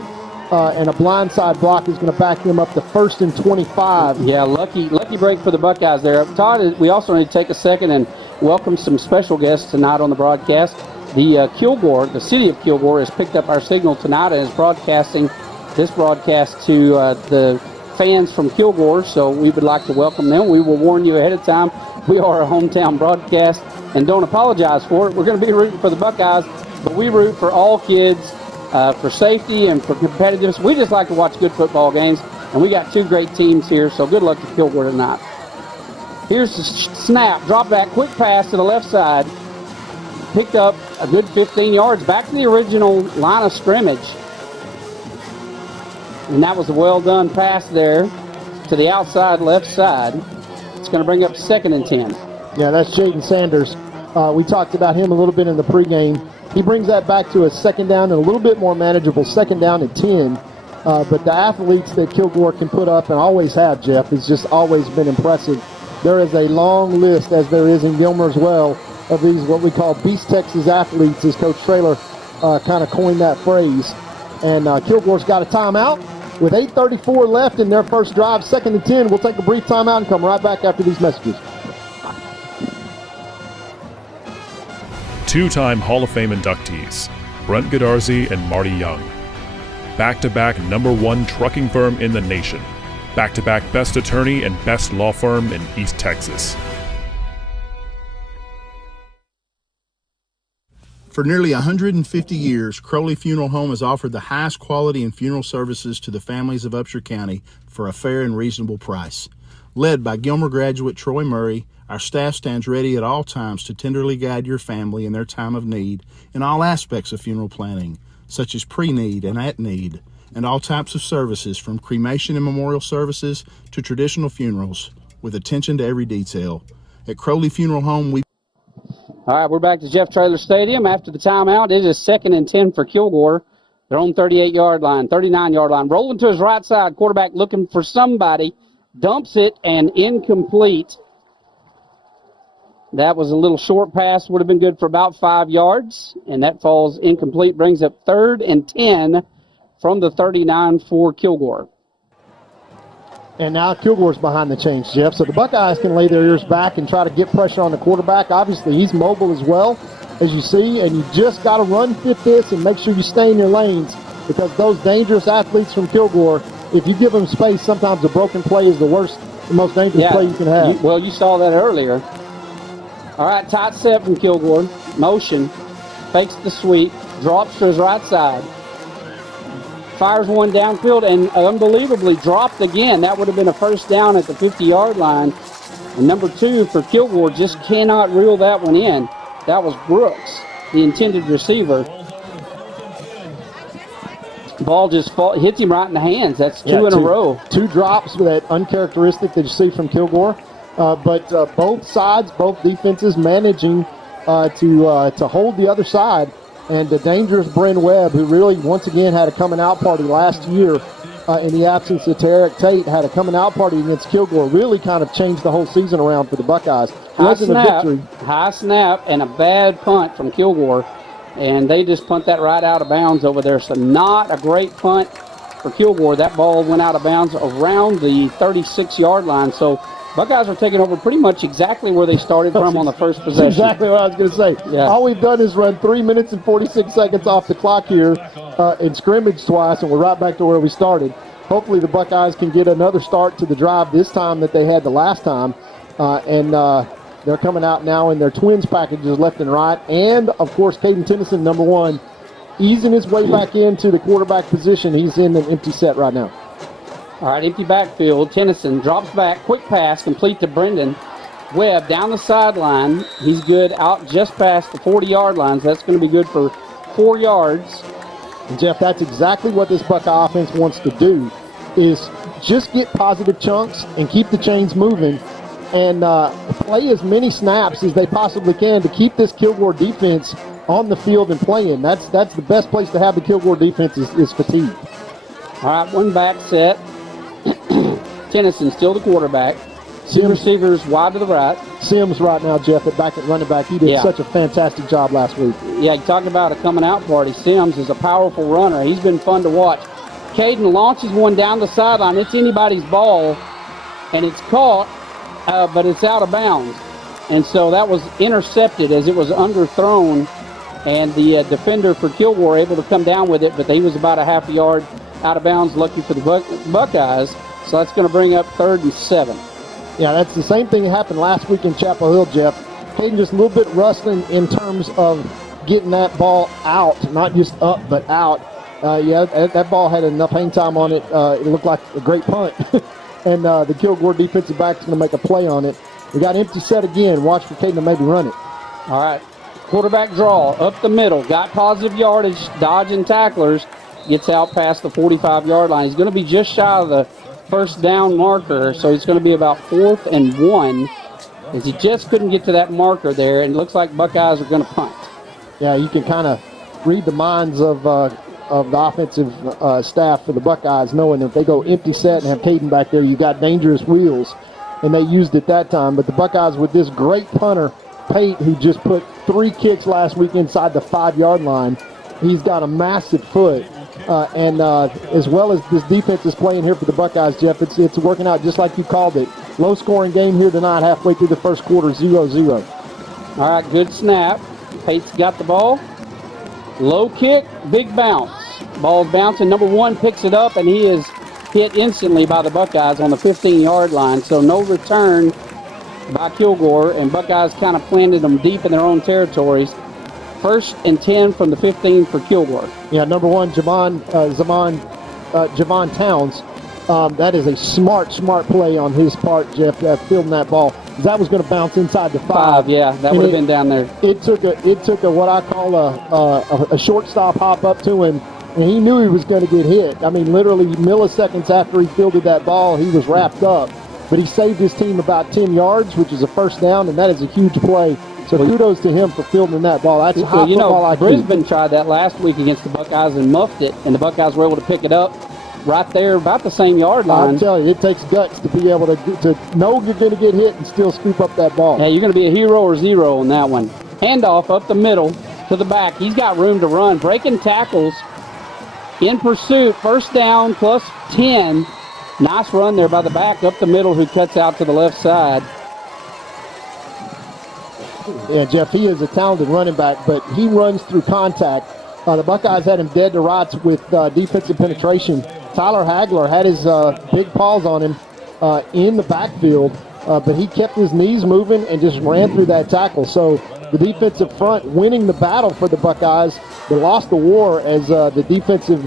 and a blindside block is going to back them up to 1st and 25. Yeah, lucky break for the Buckeyes there. Todd, we also need to take a second and welcome some special guests tonight on the broadcast. The city of Kilgore has picked up our signal tonight and is broadcasting this broadcast to the fans from Kilgore, so we would like to welcome them. We will warn you ahead of time. We are a hometown broadcast, and don't apologize for it. We're going to be rooting for the Buckeyes, but we root for all kids, for safety and for competitiveness. We just like to watch good football games, And we got two great teams here, so good luck to Kilgore tonight. Here's the snap, drop back, quick pass to the left side. Picked up a good 15 yards, back to the original line of scrimmage. And that was a well-done pass there to the outside left side. It's going to bring up 2nd and 10. Yeah, that's Jaden Sanders. We talked about him a little bit in the pregame. He brings that back to a 2nd down and a little bit more manageable 2nd down and 10. But the athletes that Kilgore can put up and always have, Jeff, has just always been impressive. There is a long list, as there is in Gilmer as well, of these what we call Beast Texas athletes, as Coach Traylor kind of coined that phrase. And Kilgore's got a timeout with 8:34 left in their first drive, 2nd and 10. We'll take a brief timeout and come right back after these messages. Two-time Hall of Fame inductees, Brent Godarzi and Marty Young. Back-to-back #1 trucking firm in the nation. Back-to-back best attorney and best law firm in East Texas. For nearly 150 years, Crowley Funeral Home has offered the highest quality in funeral services to the families of Upshur County for a fair and reasonable price. Led by Gilmer graduate Troy Murray, our staff stands ready at all times to tenderly guide your family in their time of need in all aspects of funeral planning, such as pre-need and at need, and all types of services from cremation and memorial services to traditional funerals, with attention to every detail. At Crowley Funeral Home, we... All right, we're back to Jeff Traylor Stadium after the timeout. It is 2nd and 10 for Kilgore. They're on 38-yard line, 39-yard line. Rolling to his right side, quarterback looking for somebody. Dumps it and incomplete. That was a little short pass, would have been good for about 5 yards, and that falls incomplete, brings up 3rd and 10 from the 39 for Kilgore. And now Kilgore's behind the chains, Jeff. So the Buckeyes can lay their ears back and try to get pressure on the quarterback. Obviously, he's mobile as well, as you see, and you just got to run fit this and make sure you stay in your lanes, because those dangerous athletes from Kilgore, if you give them space, sometimes a broken play is the most dangerous play you can have. You saw that earlier. All right, tight set from Kilgore. Motion, fakes the sweep, drops to his right side. Fires one downfield and unbelievably dropped again. That would have been a first down at the 50-yard line. And number 2 for Kilgore just cannot reel that one in. That was Brooks, the intended receiver. Ball just hits him right in the hands. That's two in a row. 2 drops with that uncharacteristic that you see from Kilgore. But both sides, both defenses managing to hold the other side. And the dangerous Bryn Webb, who really, once again, had a coming-out party last year in the absence of Tarek Tate, had a coming-out party against Kilgore, really kind of changed the whole season around for the Buckeyes. High snap, and a bad punt from Kilgore, and they just punt that right out of bounds over there. So not a great punt for Kilgore. That ball went out of bounds around the 36-yard line. So Buckeyes are taking over pretty much exactly where they started from on the first possession. That's exactly what I was going to say. Yeah. All we've done is run 3 minutes and 46 seconds off the clock here and scrimmage twice, and we're right back to where we started. Hopefully the Buckeyes can get another start to the drive this time that they had the last time. And they're coming out now in their twins packages left and right. And, of course, Caden Tennyson, number 1, easing his way back into the quarterback position. He's in an empty set right now. All right, empty backfield. Tennyson drops back, quick pass, complete to Brendan Webb down the sideline. He's good out just past the 40-yard line, so that's going to be good for 4 yards. And Jeff, that's exactly what this Buckeye offense wants to do, is just get positive chunks and keep the chains moving and play as many snaps as they possibly can to keep this Kilgore defense on the field and playing. That's the best place to have the Kilgore defense is fatigued. All right, one back set. Tennyson still the quarterback. Two receivers wide to the right. Sims right now, Jeff, at running back. He did such a fantastic job last week. Yeah, you talk about a coming out party. Sims is a powerful runner. He's been fun to watch. Caden launches one down the sideline. It's anybody's ball, and it's caught, but it's out of bounds. And so that was intercepted as it was underthrown, and the defender for Kilgore able to come down with it, but he was about a half a yard out of bounds, lucky for the Buckeyes. So that's going to bring up 3rd and 7. Yeah, that's the same thing that happened last week in Chapel Hill, Jeff. Caden just a little bit rustling in terms of getting that ball out, not just up, but out. Yeah, that ball had enough hang time on it. It looked like a great punt. And the Kilgore defensive back's going to make a play on it. We got empty set again. Watch for Caden to maybe run it. All right. Quarterback draw up the middle. Got positive yardage, dodging tacklers. Gets out past the 45-yard line. He's going to be just shy of the first down marker, so he's going to be about 4th and 1, as he just couldn't get to that marker there, and it looks like Buckeyes are going to punt. Yeah, you can kind of read the minds of the offensive staff for the Buckeyes, knowing that if they go empty set and have Caden back there, you got dangerous wheels, and they used it that time. But the Buckeyes with this great punter, Pate, who just put 3 kicks last week inside the 5-yard line, he's got a massive foot. And as well as this defense is playing here for the Buckeyes, Jeff, it's working out just like you called it. Low-scoring game here tonight, halfway through the first quarter, 0-0. All right, good snap. Pate's got the ball. Low kick, big bounce. Ball's bouncing. Number 1 picks it up, and he is hit instantly by the Buckeyes on the 15-yard line. So no return by Kilgore, and Buckeyes kind of planted them deep in their own territories. 1st and 10 from the 15 for Kilgore. Yeah, number 1, Javon Towns. That is a smart play on his part, Jeff, fielding that ball. That was going to bounce inside the 5. Yeah, that would have been down there. It took a what I call a shortstop hop up to him, and he knew he was going to get hit. I mean, literally milliseconds after he fielded that ball, he was wrapped up. But he saved his team about 10 yards, which is a first down, and that is a huge play. So kudos to him for fielding that ball. That's high football IQ. Brisbane tried that last week against the Buckeyes and muffed it, and the Buckeyes were able to pick it up right there, about the same yard line. I'm telling you, it takes guts to be able to know you're going to get hit and still scoop up that ball. Yeah, you're going to be a hero or zero on that one. Handoff up the middle to the back. He's got room to run. Breaking tackles in pursuit. First down plus 10. Nice run there by the back up the middle, who cuts out to the left side. Yeah, Jeff, he is a talented running back, but he runs through contact. The Buckeyes had him dead to rights with defensive penetration. Tyler Hagler had his big paws on him in the backfield, but he kept his knees moving and just ran through that tackle. So the defensive front winning the battle for the Buckeyes. They lost the war as the defensive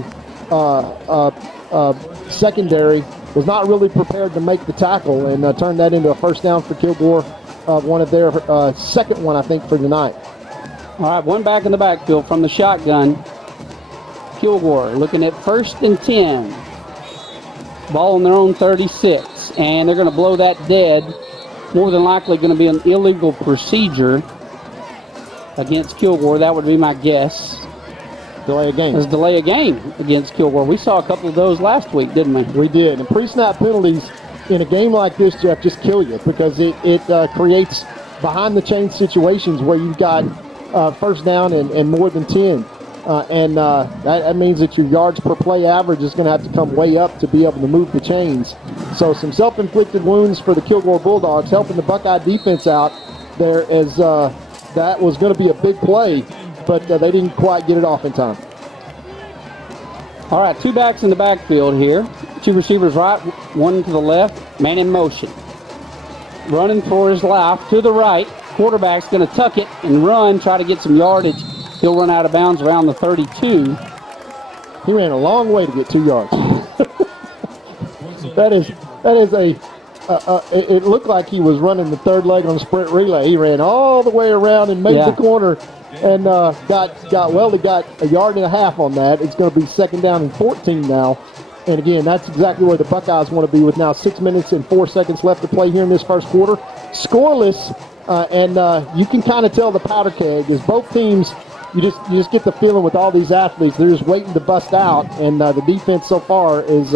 secondary was not really prepared to make the tackle and turned that into a first down for Kilgore. One of their second one, I think, for tonight. All right, one back in the backfield from the shotgun. Kilgore looking at 1st and 10. Ball on their own 36, and they're going to blow that dead. More than likely going to be an illegal procedure against Kilgore. That would be my guess. Delay a game. It's delay a game against Kilgore. We saw a couple of those last week, didn't we? We did. And pre-snap penalties in a game like this, Jeff, just kill you because it creates behind-the-chain situations where you've got first down and more than 10. That means that your yards per play average is going to have to come way up to be able to move the chains. So some self-inflicted wounds for the Kilgore Bulldogs, helping the Buckeye defense out there as that was going to be a big play, but they didn't quite get it off in time. All right, 2 backs in the backfield here. 2 receivers right, 1 to the left, man in motion. Running for his life to the right. Quarterback's going to tuck it and run, try to get some yardage. He'll run out of bounds around the 32. He ran a long way to get 2 yards. That is it looked like he was running the third leg on the sprint relay. He ran all the way around and made the corner and got a yard and a half on that. It's going to be 2nd down and 14 now. And again, that's exactly where the Buckeyes want to be with now 6 minutes and 4 seconds left to play here in this first quarter. Scoreless, and you can kind of tell the powder keg is both teams. You just get the feeling with all these athletes, they're just waiting to bust out, and the defense so far is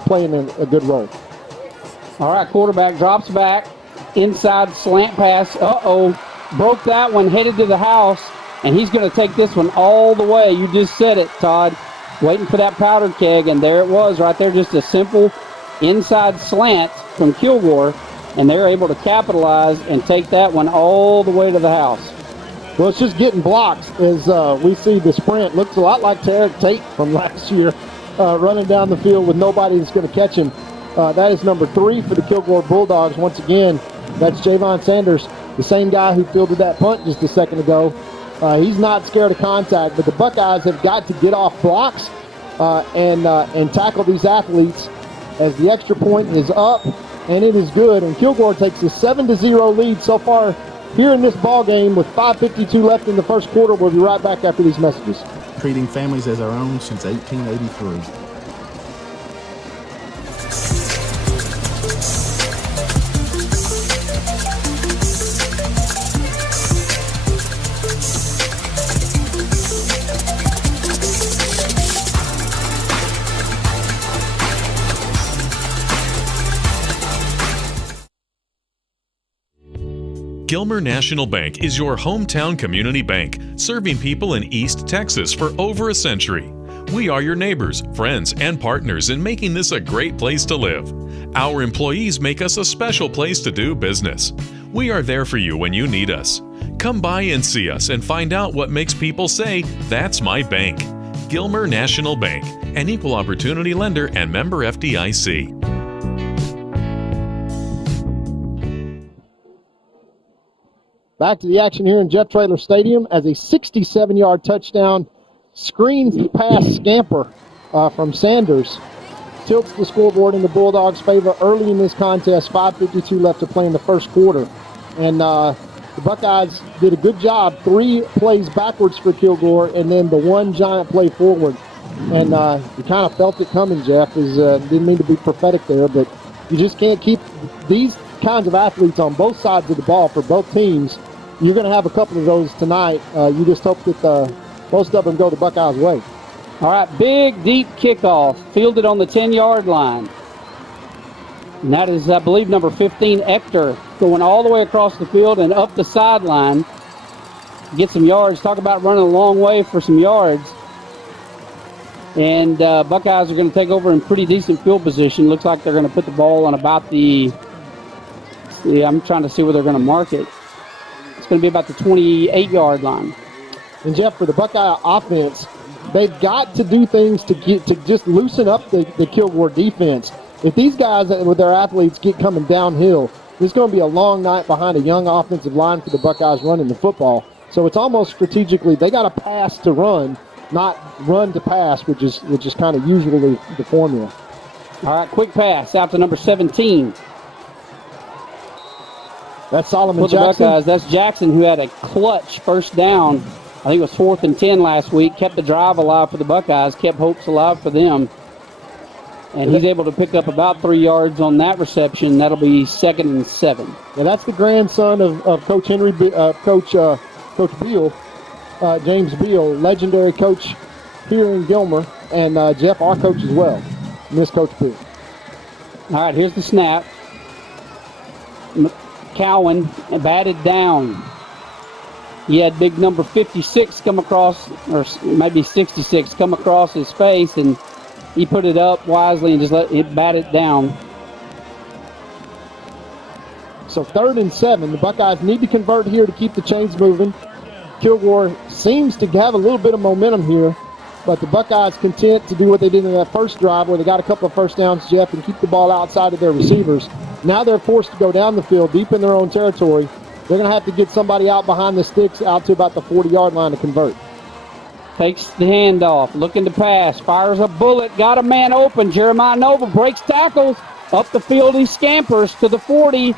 playing a good role. All right, quarterback drops back, inside slant pass. Broke that one, headed to the house, and he's going to take this one all the way. You just said it, Todd. Waiting for that powder keg, and there it was right there, just a simple inside slant from Kilgore, and they're able to capitalize and take that one all the way to the house. Well, it's just getting blocks as we see the sprint. Looks a lot like Tarek Tate from last year, running down the field with nobody that's going to catch him. That is number 3 for the Kilgore Bulldogs. Once again, that's Javon Sanders, the same guy who fielded that punt just a second ago. He's not scared of contact, but the Buckeyes have got to get off blocks and tackle these athletes as the extra point is up, and it is good. And Kilgore takes a 7-0 lead so far here in this ball game with 5:52 left in the first quarter. We'll be right back after these messages. Treating families as our own since 1883. Gilmer National Bank is your hometown community bank, serving people in East Texas for over a century. We are your neighbors, friends, and partners in making this a great place to live. Our employees make us a special place to do business. We are there for you when you need us. Come by and see us and find out what makes people say, "That's my bank." Gilmer National Bank, an equal opportunity lender and member FDIC. Back to the action here in Jeff Traylor Stadium as a 67-yard touchdown screen pass scamper from Sanders tilts the scoreboard in the Bulldogs' favor early in this contest. 5:52 left to play in the first quarter. And the Buckeyes did a good job. 3 plays backwards for Kilgore and then the one giant play forward. And you kind of felt it coming, Jeff. Didn't mean to be prophetic there, but you just can't keep these kinds of athletes on both sides of the ball for both teams. You're going to have a couple of those tonight. You just hope that most of them go the Buckeyes' way. All right, big, deep kickoff, fielded on the 10-yard line. And that is, I believe, number 15, Ector, going all the way across the field and up the sideline. Get some yards. Talk about running a long way for some yards. And Buckeyes are going to take over in pretty decent field position. Looks like they're going to put the ball on about the, I'm trying to see where they're going to mark it. It's going to be about the 28-yard line. And Jeff, for the Buckeye offense, they've got to do things to just loosen up the Kilgore defense. If these guys with their athletes get coming downhill, it's going to be a long night behind a young offensive line for the Buckeyes running the football. So it's almost strategically they got to pass to run, not run to pass, which is kind of usually the formula. All right, quick pass out to number 17. That's Solomon For the Jackson. Buckeyes, that's Jackson, who had a clutch first down. I think it was 4th and 10 last week. Kept the drive alive for the Buckeyes, kept hopes alive for them. And he's able to pick up about 3 yards on that reception. That'll be 2nd and 7. Yeah, that's the grandson of Coach Henry, Coach Beal, James Beal, legendary coach here in Gilmer, and Jeff, our coach as well. Miss Coach Beal. All right, here's the snap. Cowan batted down. He had big number 56 come across, or maybe 66, come across his face, and he put it up wisely and just let it bat it down. So 3rd and 7. The Buckeyes need to convert here to keep the chains moving. Kilgore seems to have a little bit of momentum here, but the Buckeyes content to do what they did in that first drive where they got a couple of first downs, Jeff, and keep the ball outside of their receivers. Now they're forced to go down the field deep in their own territory. They're going to have to get somebody out behind the sticks out to about the 40-yard line to convert. Takes the handoff, looking to pass, fires a bullet, got a man open. Jeremiah Noble breaks tackles. Up the field he scampers to the 40,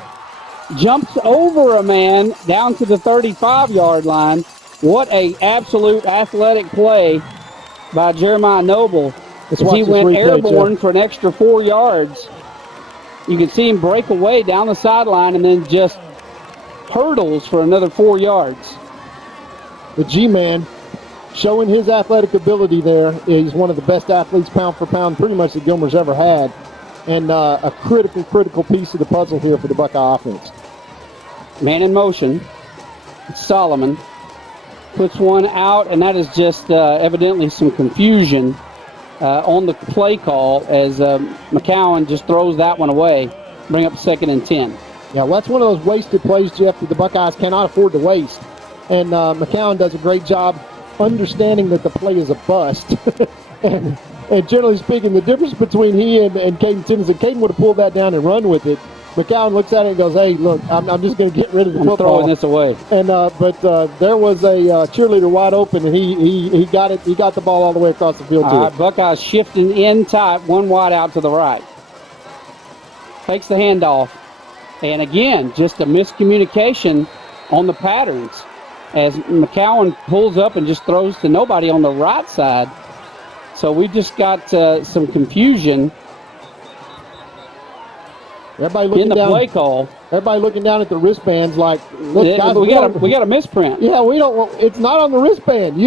jumps over a man down to the 35-yard line. What a absolute athletic play by Jeremiah Noble. As he went airborne for an extra 4 yards. You can see him break away down the sideline and then just hurdles for another 4 yards. The G-Man showing his athletic ability there. He's one of the best athletes pound for pound pretty much that Gilmer's ever had. And a critical piece of the puzzle here for the Buckeye offense. Man in motion. It's Solomon. Puts one out, and that is just evidently some confusion on the play call as McCowan just throws that one away. Bring up 2nd and 10. Yeah, well, that's one of those wasted plays, Jeff, that the Buckeyes cannot afford to waste. And McCowan does a great job understanding that the play is a bust. and generally speaking, the difference between he and Caden Tennison, Caden would have pulled that down and run with it. McCowan looks at it and goes, "Hey, look, I'm just going to get rid of the football. Throwing this away." And but there was a cheerleader wide open, and he got it. He got the ball all the way across the field. All right, Buckeyes shifting in tight, one wide out to the right. Takes the handoff, and again, just a miscommunication on the patterns as McCowan pulls up and just throws to nobody on the right side. So we just got some confusion. Everybody looking in the down, play call. Everybody looking down at the wristbands like, look, Yeah, guys, we got a misprint. Yeah, we don't. It's not on the wristband.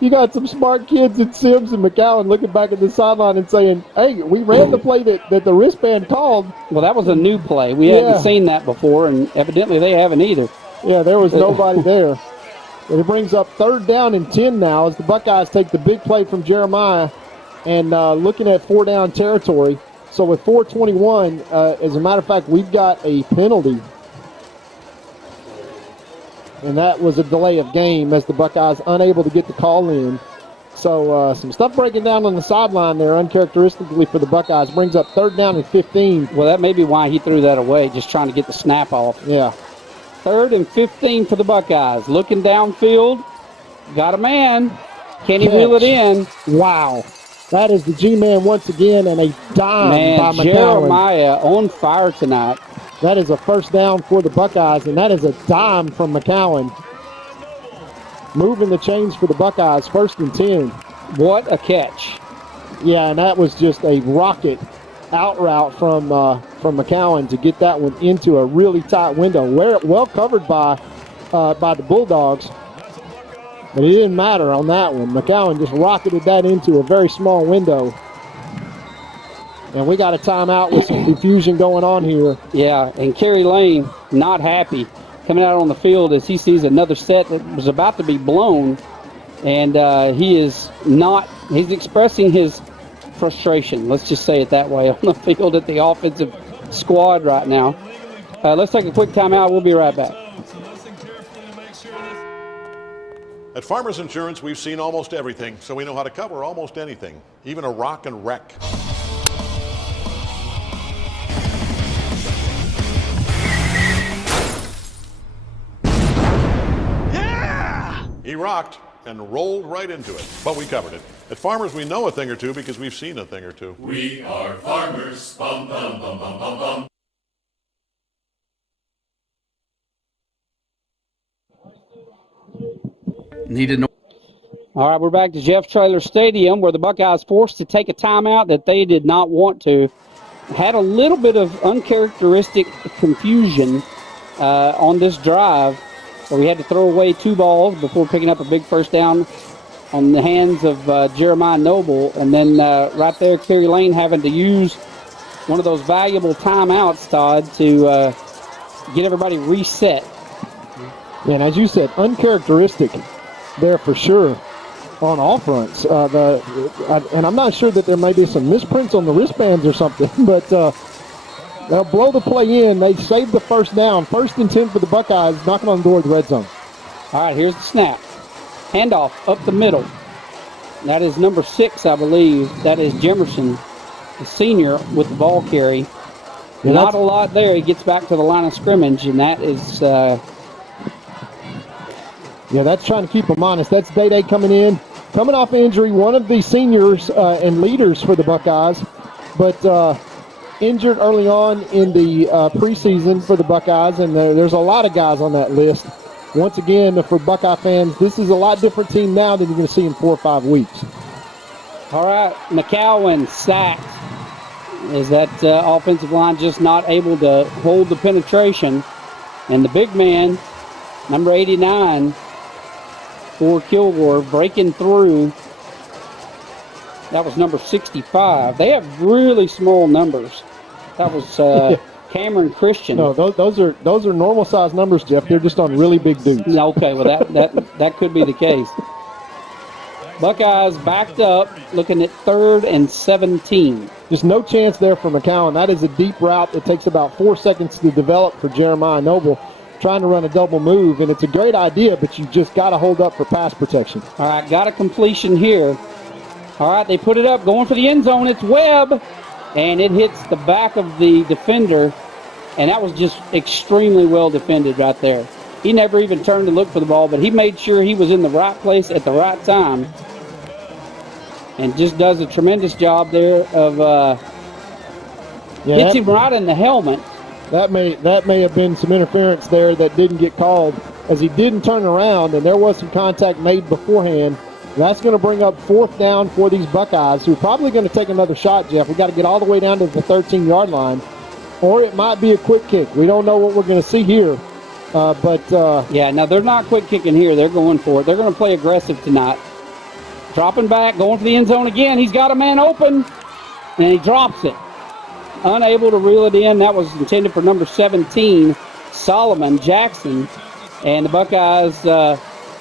You got some smart kids in Sims and McCowan looking back at the sideline and saying, "Hey, we ran the play that the wristband called." Well, that was a new play. We hadn't seen that before, and evidently they haven't either. Yeah, there was nobody there. And it brings up 3rd down and 10 now as the Buckeyes take the big play from Jeremiah and looking at 4-down territory. So with 4:21, as a matter of fact, we've got a penalty. And that was a delay of game as the Buckeyes unable to get the call in. So some stuff breaking down on the sideline there uncharacteristically for the Buckeyes. Brings up 3rd down and 15. Well, that may be why he threw that away, just trying to get the snap off. Yeah. 3rd and 15 for the Buckeyes. Looking downfield. Got a man. Can he reel it in? Wow. That is the G-man once again, and a dime by McCowan. Jeremiah on fire tonight. That is a 1st down for the Buckeyes, and that is a dime from McCowan. Moving the chains for the Buckeyes, 1st and 10. What a catch. Yeah, and that was just a rocket out route from McCowan to get that one into a really tight window. Well covered by the Bulldogs. But it didn't matter on that one. McCowan just rocketed that into a very small window. And we got a timeout with some confusion going on here. Yeah, and Kerry Lane not happy coming out on the field as he sees another set that was about to be blown. And he's expressing his frustration, let's just say it that way, on the field at the offensive squad right now. Let's take a quick timeout. We'll be right back. At Farmers Insurance, we've seen almost everything, so we know how to cover almost anything, even a rock and wreck. Yeah! He rocked and rolled right into it, but we covered it. At Farmers, we know a thing or two because we've seen a thing or two. We are farmers. Bum, bum, bum, bum, bum, bum. All right, we're back to Jeff Traylor Stadium where the Buckeyes forced to take a timeout that they did not want to. Had a little bit of uncharacteristic confusion on this drive. So we had to throw away 2 balls before picking up a big 1st down on the hands of Jeremiah Noble. And then right there, Kerry Lane having to use one of those valuable timeouts, Todd, to get everybody reset. Yeah, and as you said, uncharacteristic there for sure on all fronts. And I'm not sure that there may be some misprints on the wristbands or something, but they'll blow the play in. They saved the 1st down. 1st and 10 for the Buckeyes, knocking on the door of the red zone. All right, here's the snap. Handoff up the middle. That is number 6, I believe. That is Jemerson, the senior, with the ball carry. Yeah, not a lot there. He gets back to the line of scrimmage, and that is... Yeah, that's trying to keep them honest. That's Day-Day coming in. Coming off injury, one of the seniors and leaders for the Buckeyes, but injured early on in the preseason for the Buckeyes, and there's a lot of guys on that list. Once again, for Buckeye fans, this is a lot different team now than you're going to see in 4 or 5 weeks. All right, McCowan sacked. Is that offensive line just not able to hold the penetration? And the big man, number 89, for Kilgore, breaking through. That was number 65. They have really small numbers. That was Cameron Christian. No, those are normal size numbers, Jeff. They're just on really big dudes. Okay, well that could be the case. Buckeyes backed up, looking at 3rd and 17. Just no chance there for McCowan. That is a deep route that takes about 4 seconds to develop for Jeremiah Noble, trying to run a double move, and it's a great idea, but you just got to hold up for pass protection. All right, got a completion here. All right, they put it up, going for the end zone. It's Webb. and it hits the back of the defender, and that was just extremely well defended right there. He never even turned to look for the ball, but he made sure he was in the right place at the right time, and just does a tremendous job there of hits him right in the helmet. That may have been some interference there that didn't get called, as he didn't turn around, and there was some contact made beforehand. That's going to bring up 4th down for these Buckeyes, who are probably going to take another shot, Jeff. We got to get all the way down to the 13-yard line, or it might be a quick kick. We don't know what we're going to see here. Yeah, now they're not quick kicking here. They're going for it. They're going to play aggressive tonight. Dropping back, going for the end zone again. He's got a man open, and he drops it. Unable to reel it in. That was intended for number 17, Solomon Jackson. And the Buckeyes,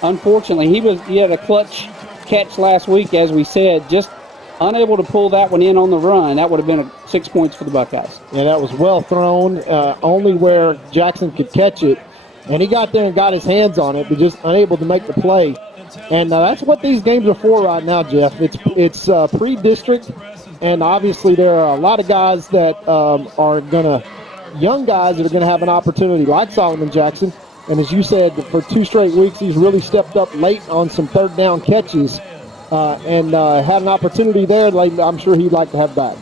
unfortunately, he had a clutch catch last week, as we said, just unable to pull that one in on the run. That would have been 6 points for the Buckeyes. Yeah, that was well thrown, only where Jackson could catch it. And he got there and got his hands on it, but just unable to make the play. And that's what these games are for right now, Jeff. It's pre-district, and obviously there are a lot of guys that young guys that are going to have an opportunity, like Solomon Jackson. And as you said, for 2 straight weeks, he's really stepped up late on some 3rd down catches and had an opportunity there. I'm sure he'd like to have back.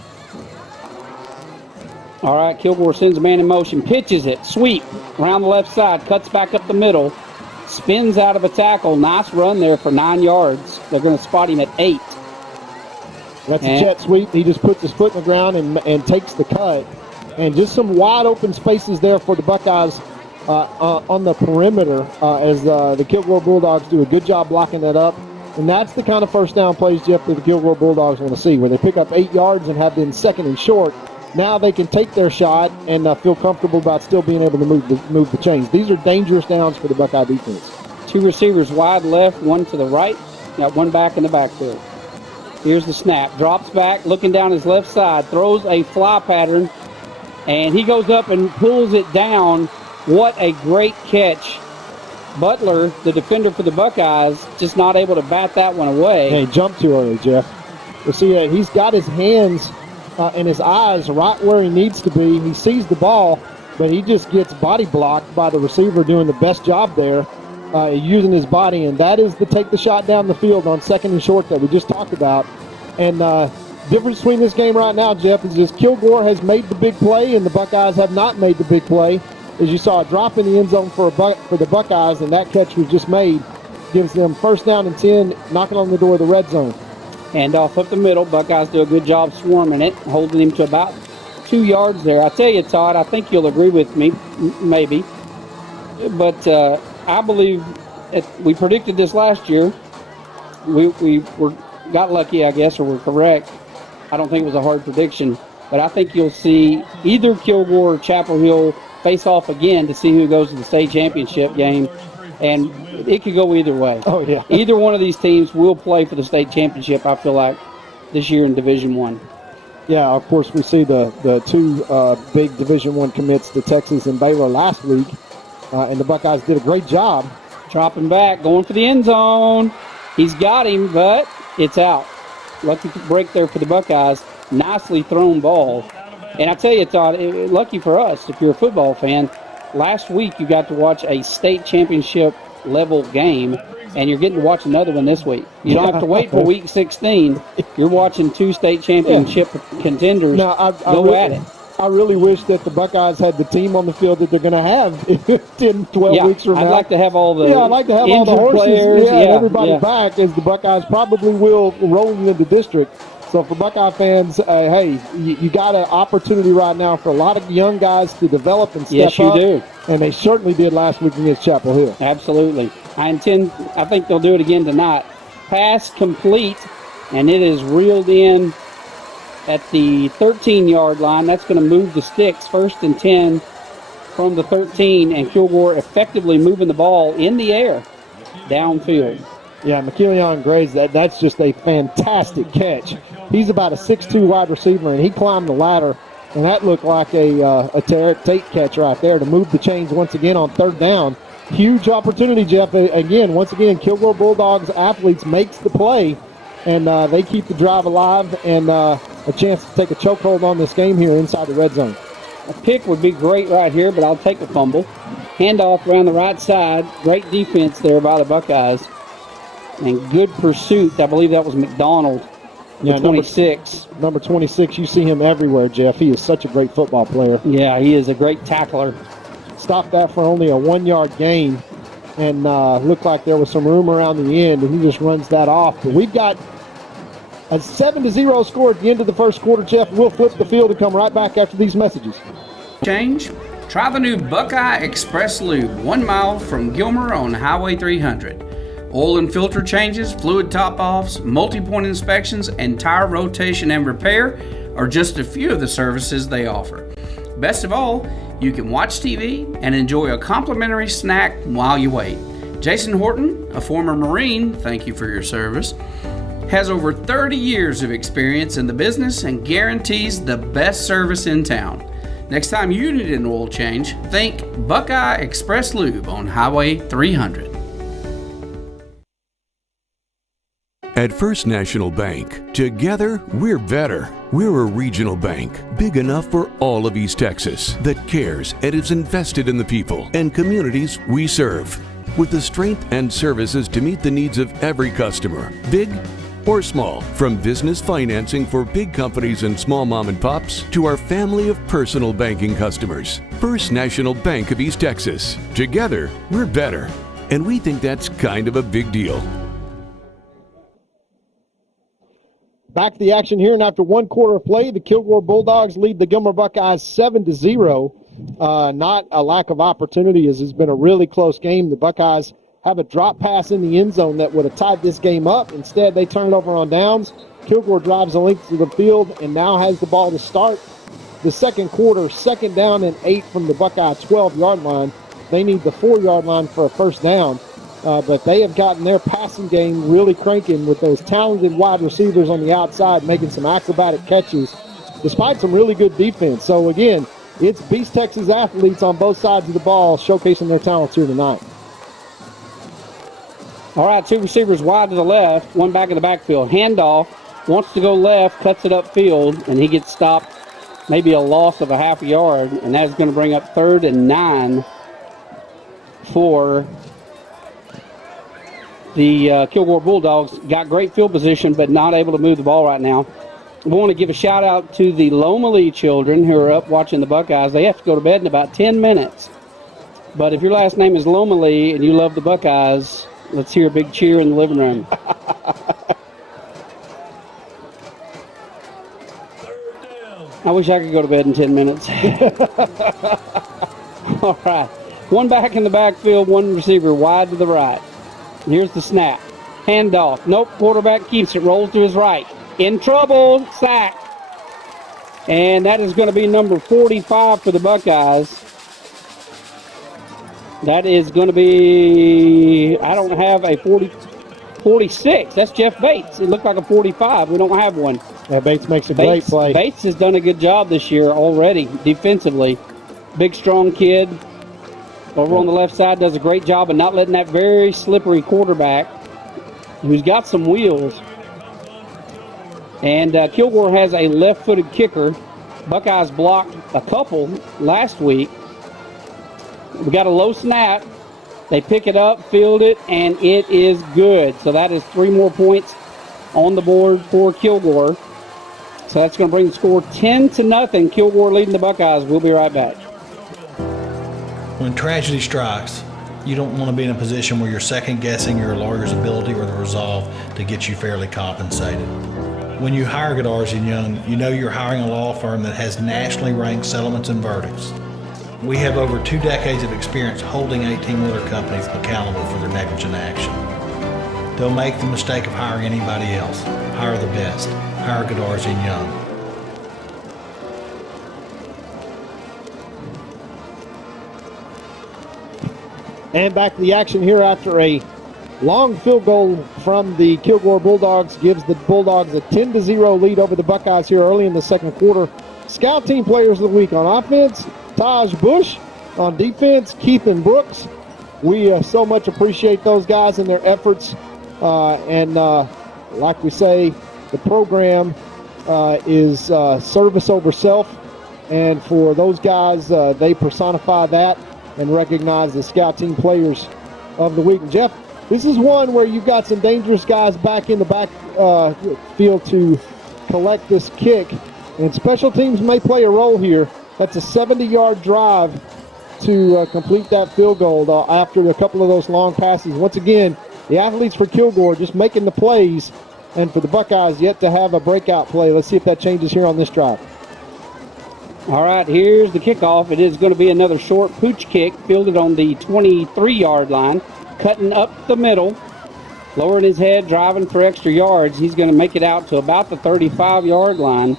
All right, Kilgore sends a man in motion, pitches it, sweep around the left side, cuts back up the middle, spins out of a tackle. Nice run there for 9 yards. They're going to spot him at 8. That's a jet sweep. He just puts his foot in the ground and takes the cut. And just some wide open spaces there for the Buckeyes on the perimeter as the Kilgore Bulldogs do a good job blocking that up. And that's the kind of 1st down plays, Jeff, that the Kilgore Bulldogs want to see, where they pick up 8 yards and have been 2nd and short. Now they can take their shot and feel comfortable about still being able to move the chains. These are dangerous downs for the Buckeye defense. 2 receivers wide left, 1 to the right. Got 1 back in the backfield. Here's the snap. Drops back, looking down his left side, throws a fly pattern, and he goes up and pulls it down. What a great catch. Butler, the defender for the Buckeyes, just not able to bat that one away. Hey, he jumped too early, Jeff. You see, he's got his hands and his eyes right where he needs to be. He sees the ball, but he just gets body blocked by the receiver doing the best job there, using his body, and that is to take the shot down the field on 2nd and short that we just talked about. And difference between this game right now, Jeff, is just Kilgore has made the big play, and the Buckeyes have not made the big play. As you saw, a drop in the end zone for the Buckeyes, and that catch was just made. Gives them 1st down and 10, knocking on the door of the red zone. And off up the middle, Buckeyes do a good job swarming it, holding him to about 2 yards there. I tell you, Todd, I think you'll agree with me, maybe. But I believe we predicted this last year. We got lucky, I guess, or we're correct. I don't think it was a hard prediction. But I think you'll see either Kilgore or Chapel Hill face off again to see who goes to the state championship game. And it could go either way. Oh, yeah. Either one of these teams will play for the state championship, I feel like, this year in Division I. Yeah, of course, we see the 2 big Division I commits to Texas and Baylor last week, and the Buckeyes did a great job. Dropping back, going for the end zone. He's got him, but it's out. Lucky break there for the Buckeyes. Nicely thrown ball. And I tell you, Todd, lucky for us, if you're a football fan, last week you got to watch a state championship level game, and you're getting to watch another one this week. You don't have to wait for week 16. You're watching 2 state championship contenders go at it. I really wish that the Buckeyes had the team on the field that they're going to have 10, 12 weeks from now. I'd like to have all the I'd like to have all the horses players, and everybody back, as the Buckeyes probably will rolling into district. So for Buckeye fans, hey, you got an opportunity right now for a lot of young guys to develop and step up. Yes, you do. And they certainly did last week against Chapel Hill. Absolutely. I think they'll do it again tonight. Pass complete, and it is reeled in at the 13-yard line. That's going to move the sticks, 1st and 10 from the 13, and Kilgore effectively moving the ball in the air downfield. Yeah, McKillian Graves, that's just a fantastic catch. He's about a 6'2" wide receiver, and he climbed the ladder, and that looked like a Tate catch right there to move the chains once again on 3rd down. Huge opportunity, Jeff. Once again, Kilgore Bulldogs athletes makes the play, and they keep the drive alive. And a chance to take a chokehold on this game here inside the red zone. A pick would be great right here, but I'll take a fumble. Handoff around the right side. Great defense there by the Buckeyes. And good pursuit. I believe that was McDonald, the 26. Number 26, you see him everywhere, Jeff. He is such a great football player. Yeah, he is a great tackler. Stopped that for only a 1-yard gain, and looked like there was some room around the end, and he just runs that off. But we've got a 7-0 score at the end of the first quarter, Jeff. We'll flip the field and come right back after these messages. Change? Try the new Buckeye Express Lube, 1 mile from Gilmer on Highway 300. Oil and filter changes, fluid top-offs, multi-point inspections, and tire rotation and repair are just a few of the services they offer. Best of all, you can watch TV and enjoy a complimentary snack while you wait. Jason Horton, a former Marine, thank you for your service, has over 30 years of experience in the business and guarantees the best service in town. Next time you need an oil change, think Buckeye Express Lube on Highway 300. At First National Bank, together we're better. We're a regional bank, big enough for all of East Texas, that cares and is invested in the people and communities we serve. With the strength and services to meet the needs of every customer, big or small. From business financing for big companies and small mom and pops to our family of personal banking customers. First National Bank of East Texas. Together, we're better. And we think that's kind of a big deal. Back to the action here, and after 1 quarter of play, the Kilgore Bulldogs lead the Gilmer Buckeyes 7-0. Not a lack of opportunity, as it's been a really close game. The Buckeyes have a drop pass in the end zone that would have tied this game up. Instead, they turn it over on downs. Kilgore drives the length of the field and now has the ball to start the second quarter. 2nd down and 8 from the Buckeye 12-yard line. They need the 4-yard line for a first down. But they have gotten their passing game really cranking with those talented wide receivers on the outside making some acrobatic catches despite some really good defense. So, again, it's Beast Texas athletes on both sides of the ball showcasing their talents here tonight. All right, 2 receivers wide to the left, 1 back in the backfield. Handoff, wants to go left, cuts it upfield, and he gets stopped, maybe a loss of a half a yard, and that is going to bring up 3rd and 9 for the Kilgore Bulldogs. Got great field position, but not able to move the ball right now. We want to give a shout out to the Loma children who are up watching the Buckeyes. They have to go to bed in about 10 minutes. But if your last name is Loma and you love the Buckeyes, let's hear a big cheer in the living room. I wish I could go to bed in 10 minutes. All right. 1 back in the backfield, 1 receiver wide to the right. Here's the snap. Handoff. Nope, quarterback keeps it. Rolls to his right. In trouble. Sack. And that is going to be number 45 for the Buckeyes. That is going to be, I don't have a 46. That's Jeff Bates. It looked like a 45. We don't have one. Yeah, Bates makes a great play. Bates has done a good job this year already defensively. Big, strong kid. Over on the left side does a great job of not letting that very slippery quarterback, who's got some wheels. And Kilgore has a left-footed kicker. Buckeyes blocked a couple last week. We got a low snap. They pick it up, field it, and it is good. So that is 3 more points on the board for Kilgore. So that's going to bring the score 10-0. Kilgore leading the Buckeyes. We'll be right back. When tragedy strikes, you don't want to be in a position where you're second-guessing your lawyer's ability or the resolve to get you fairly compensated. When you hire Goodars & Young, you know you're hiring a law firm that has nationally ranked settlements and verdicts. We have over 2 decades of experience holding 18-wheeler companies accountable for their negligent action. Don't make the mistake of hiring anybody else. Hire the best. Hire Goodars & Young. And back to the action here after a long field goal from the Kilgore Bulldogs gives the Bulldogs a 10-0 lead over the Buckeyes here early in the second quarter. Scout Team Players of the Week on offense, Taj Bush. On defense, Keithan Brooks. We so much appreciate those guys and their efforts. And like we say, the program is service over self. And for those guys, they personify that and recognize the scout team players of the week. And Jeff, this is one where you've got some dangerous guys back in the back field to collect this kick. And special teams may play a role here. That's a 70-yard drive to complete that field goal after a couple of those long passes. Once again, the athletes for Kilgore just making the plays, and for the Buckeyes yet to have a breakout play. Let's see if that changes here on this drive. All right, here's the kickoff. It is going to be another short pooch kick, fielded on the 23-yard line, cutting up the middle, lowering his head, driving for extra yards. He's going to make it out to about the 35-yard line.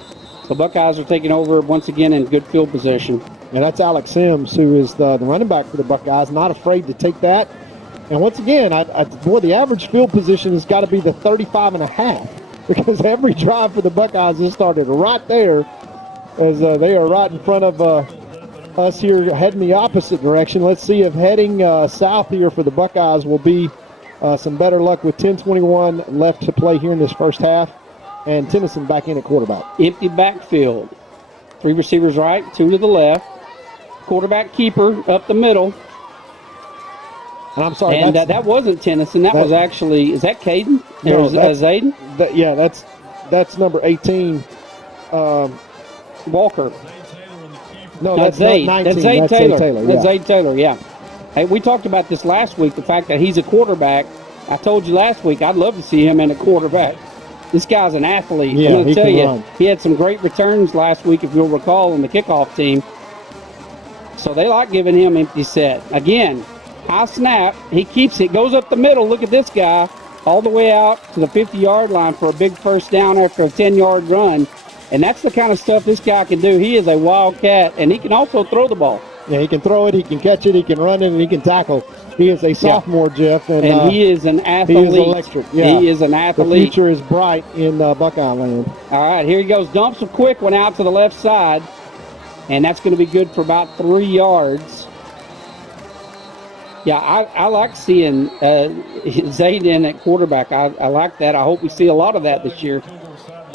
The Buckeyes are taking over once again in good field position. And that's Alex Sims, who is the running back for the Buckeyes, not afraid to take that. And once again, the average field position has got to be the 35.5, because every drive for the Buckeyes has started right there, as they are right in front of us here heading the opposite direction. Let's see if heading south here for the Buckeyes will be some better luck with 10:21 left to play here in this first half. And Tennyson back in at quarterback. Empty backfield. 3 receivers right, 2 to the left. Quarterback keeper up the middle. And I'm sorry. And that wasn't Tennyson. That was actually, is that Caden? No, that's Zayden? Yeah, that's number 18. Walker. No, that's Zayd. 19. That's Zayd Taylor. That's yeah. Zayd Taylor, yeah. Hey, we talked about this last week, the fact that he's a quarterback. I told you last week I'd love to see him in a quarterback. This guy's an athlete. Yeah, I'm going to tell you, run. he had some great returns last week, if you'll recall, on the kickoff team. So they like giving him empty set. Again, high snap. He keeps it, goes up the middle. Look at this guy, all the way out to the 50-yard line for a big first down after a 10-yard run. And that's the kind of stuff this guy can do. He is a wildcat, and he can also throw the ball. Yeah, he can throw it, he can catch it, he can run it, and he can tackle. He is a sophomore, Jeff. And he is an athlete. He is electric. Yeah. He is an athlete. The future is bright in Buckeye land. All right, here he goes. Dumps a quick one out to the left side. And that's going to be good for about 3 yards. Yeah, I like seeing Zayden at quarterback. I like that. I hope we see a lot of that this year.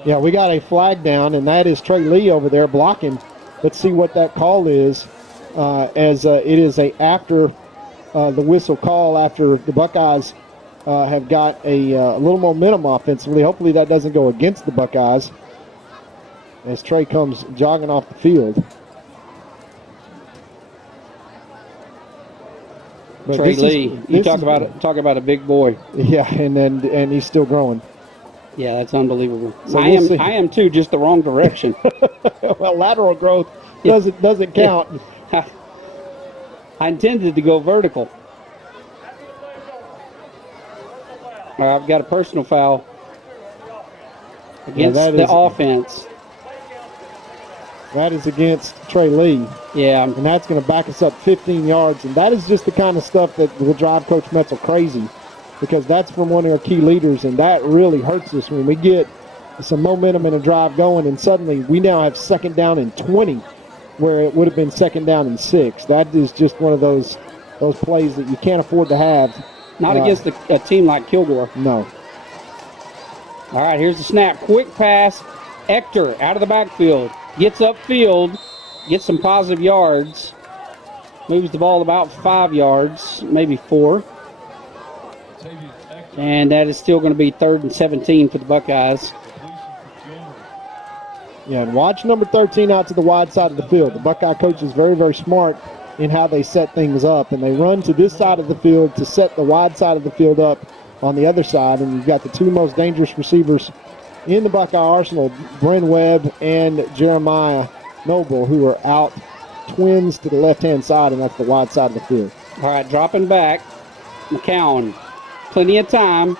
Yeah, we got a flag down, and that is Trey Lee over there blocking. Let's see what that call is, as it is after the whistle call, after the Buckeyes have got a little momentum offensively. Hopefully that doesn't go against the Buckeyes as Trey comes jogging off the field. But Trey Lee, you talk about a big boy. Yeah, and he's still growing. Yeah, that's unbelievable. So I am too, just the wrong direction. Well, lateral growth doesn't count. Yeah. I intended to go vertical. All right, I've got a personal foul against the offense. That is against Trey Lee. Yeah. And that's going to back us up 15 yards. And that is just the kind of stuff that will drive Coach Metzel crazy, because that's from one of our key leaders, and that really hurts us when we get some momentum and a drive going, and suddenly we now have second down and 20 where it would have been second down and 6. That is just one of those plays that you can't afford to have. Not against a team like Kilgore. No. All right, here's the snap. Quick pass. Ector out of the backfield. Gets upfield. Gets some positive yards. Moves the ball about 5 yards, maybe 4. And that is still going to be 3rd and 17 for the Buckeyes. Yeah, and watch number 13 out to the wide side of the field. The Buckeye coach is very, very smart in how they set things up. And they run to this side of the field to set the wide side of the field up on the other side. And you've got the 2 most dangerous receivers in the Buckeye arsenal, Bryn Webb and Jeremiah Noble, who are out twins to the left-hand side, and that's the wide side of the field. All right, dropping back. McCowan, plenty of time.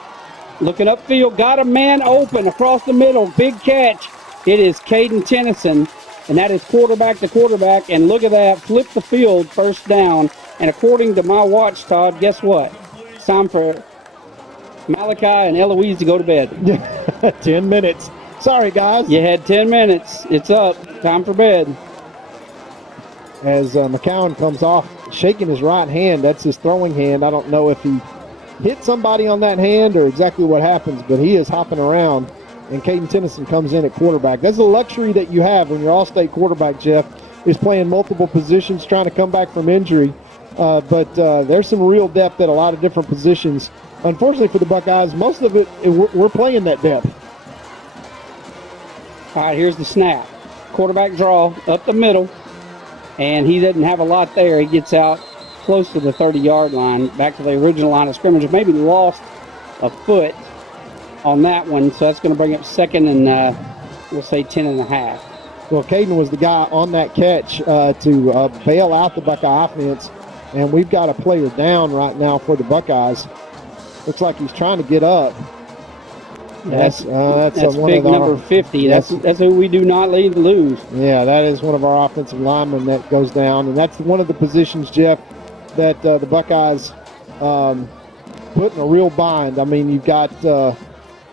Looking upfield, got a man open across the middle. Big catch. It is Caden Tennyson, and that is quarterback to quarterback. And look at that, flip the field, first down. And according to my watch, Todd, guess what? It's time for Malachi and Eloise to go to bed. 10 minutes. Sorry, guys. You had 10 minutes. It's up. Time for bed. As McCowan comes off, shaking his right hand. That's his throwing hand. I don't know if he hit somebody on that hand or exactly what happens, but he is hopping around and Caden Tennyson comes in at quarterback. That's a luxury that you have when you're all-state quarterback, Jeff, is playing multiple positions, trying to come back from injury. But there's some real depth at a lot of different positions. Unfortunately for the Buckeyes, most of it, we're playing that depth. All right, here's the snap. Quarterback draw up the middle, and he doesn't have a lot there. He gets out close to the 30-yard line, back to the original line of scrimmage. Maybe lost a foot on that one, so that's going to bring up second and we'll say 10 and a half. Well, Caden was the guy on that catch to bail out the Buckeye offense, and we've got a player down right now for the Buckeyes. Looks like he's trying to get up. That's one big of number 50. That's who we do not lose. Yeah, that is one of our offensive linemen that goes down, and that's one of the positions, Jeff, that the Buckeyes put in a real bind. I mean, you've got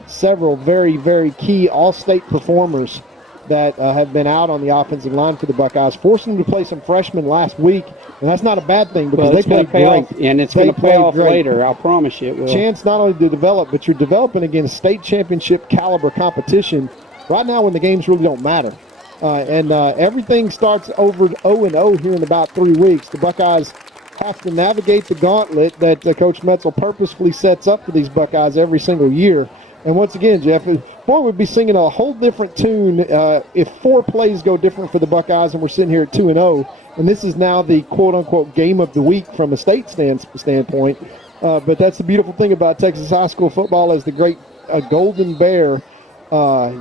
several very, very key all-state performers that have been out on the offensive line for the Buckeyes, forcing them to play some freshmen last week, and that's not a bad thing because they played great. Off, and it's going to pay off later, I'll promise you it will. Chance not only to develop, but you're developing against state championship caliber competition right now when the games really don't matter. Everything starts over 0-0 here in about 3 weeks. The Buckeyes have to navigate the gauntlet that Coach Metzel purposefully sets up for these Buckeyes every single year. And once again, Jeff, boy, we'd be singing a whole different tune if 4 plays go different for the Buckeyes and we're sitting here at 2-0. And this is now the quote-unquote game of the week from a state standpoint. But that's the beautiful thing about Texas high school football, as the great Golden Bear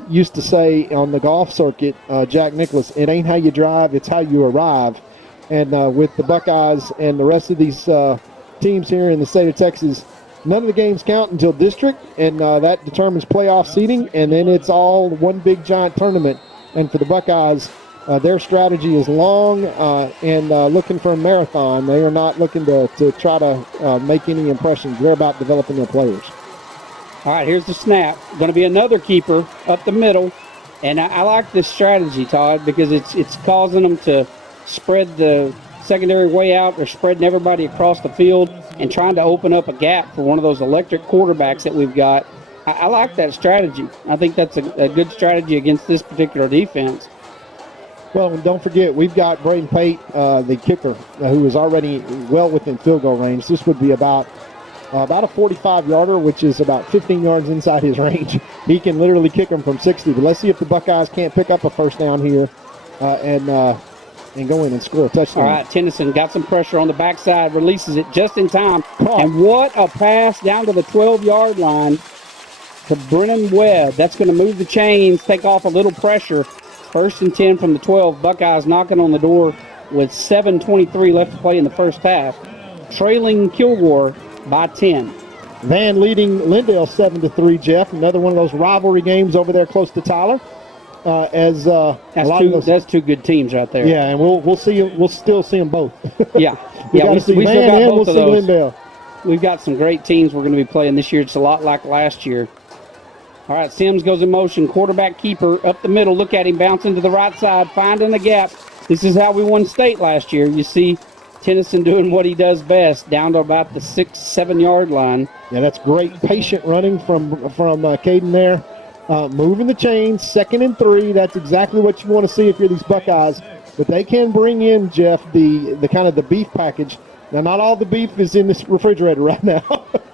used to say on the golf circuit, Jack Nicklaus, it ain't how you drive, it's how you arrive. And with the Buckeyes and the rest of these teams here in the state of Texas, none of the games count until district, and that determines playoff seeding, and then it's all one big giant tournament. And for the Buckeyes, their strategy is long and looking for a marathon. They are not looking to try to make any impressions. They're about developing their players. All right, here's the snap. Going to be another keeper up the middle, and I like this strategy, Todd, because it's causing them to spread the secondary way out. They're spreading everybody across the field and trying to open up a gap for one of those electric quarterbacks that we've got. I like that strategy. I think that's a good strategy against this particular defense. Well, and don't forget, we've got Braden Pate, the kicker, who is already well within field goal range. This would be about a 45-yarder, which is about 15 yards inside his range. He can literally kick them from 60. But let's see if the Buckeyes can't pick up a first down here and go in and score a touchdown. All right, Tennyson got some pressure on the backside, releases it just in time. And what a pass down to the 12-yard line to Brennan Webb. That's going to move the chains, take off a little pressure. First and 10 from the 12. Buckeyes knocking on the door with 7:23 left to play in the first half. Trailing Kilgore by 10. Van leading Lindale 7-3, Jeff. Another one of those rivalry games over there close to Tyler. That's two good teams right there. Yeah, and we'll see. We'll still see them both. Yeah, we still got both of those. Lindale. We've got some great teams we're going to be playing this year. It's a lot like last year. All right, Sims goes in motion. Quarterback keeper up the middle. Look at him bouncing to the right side, finding the gap. This is how we won state last year. You see Tennyson doing what he does best, down to about the 6-7 yard line. Yeah, that's great patient running from Caden there. Moving the chains, 2nd and 3. That's exactly what you want to see if you're these Buckeyes. But they can bring in, Jeff, the kind of the beef package. Now, not all the beef is in this refrigerator right now.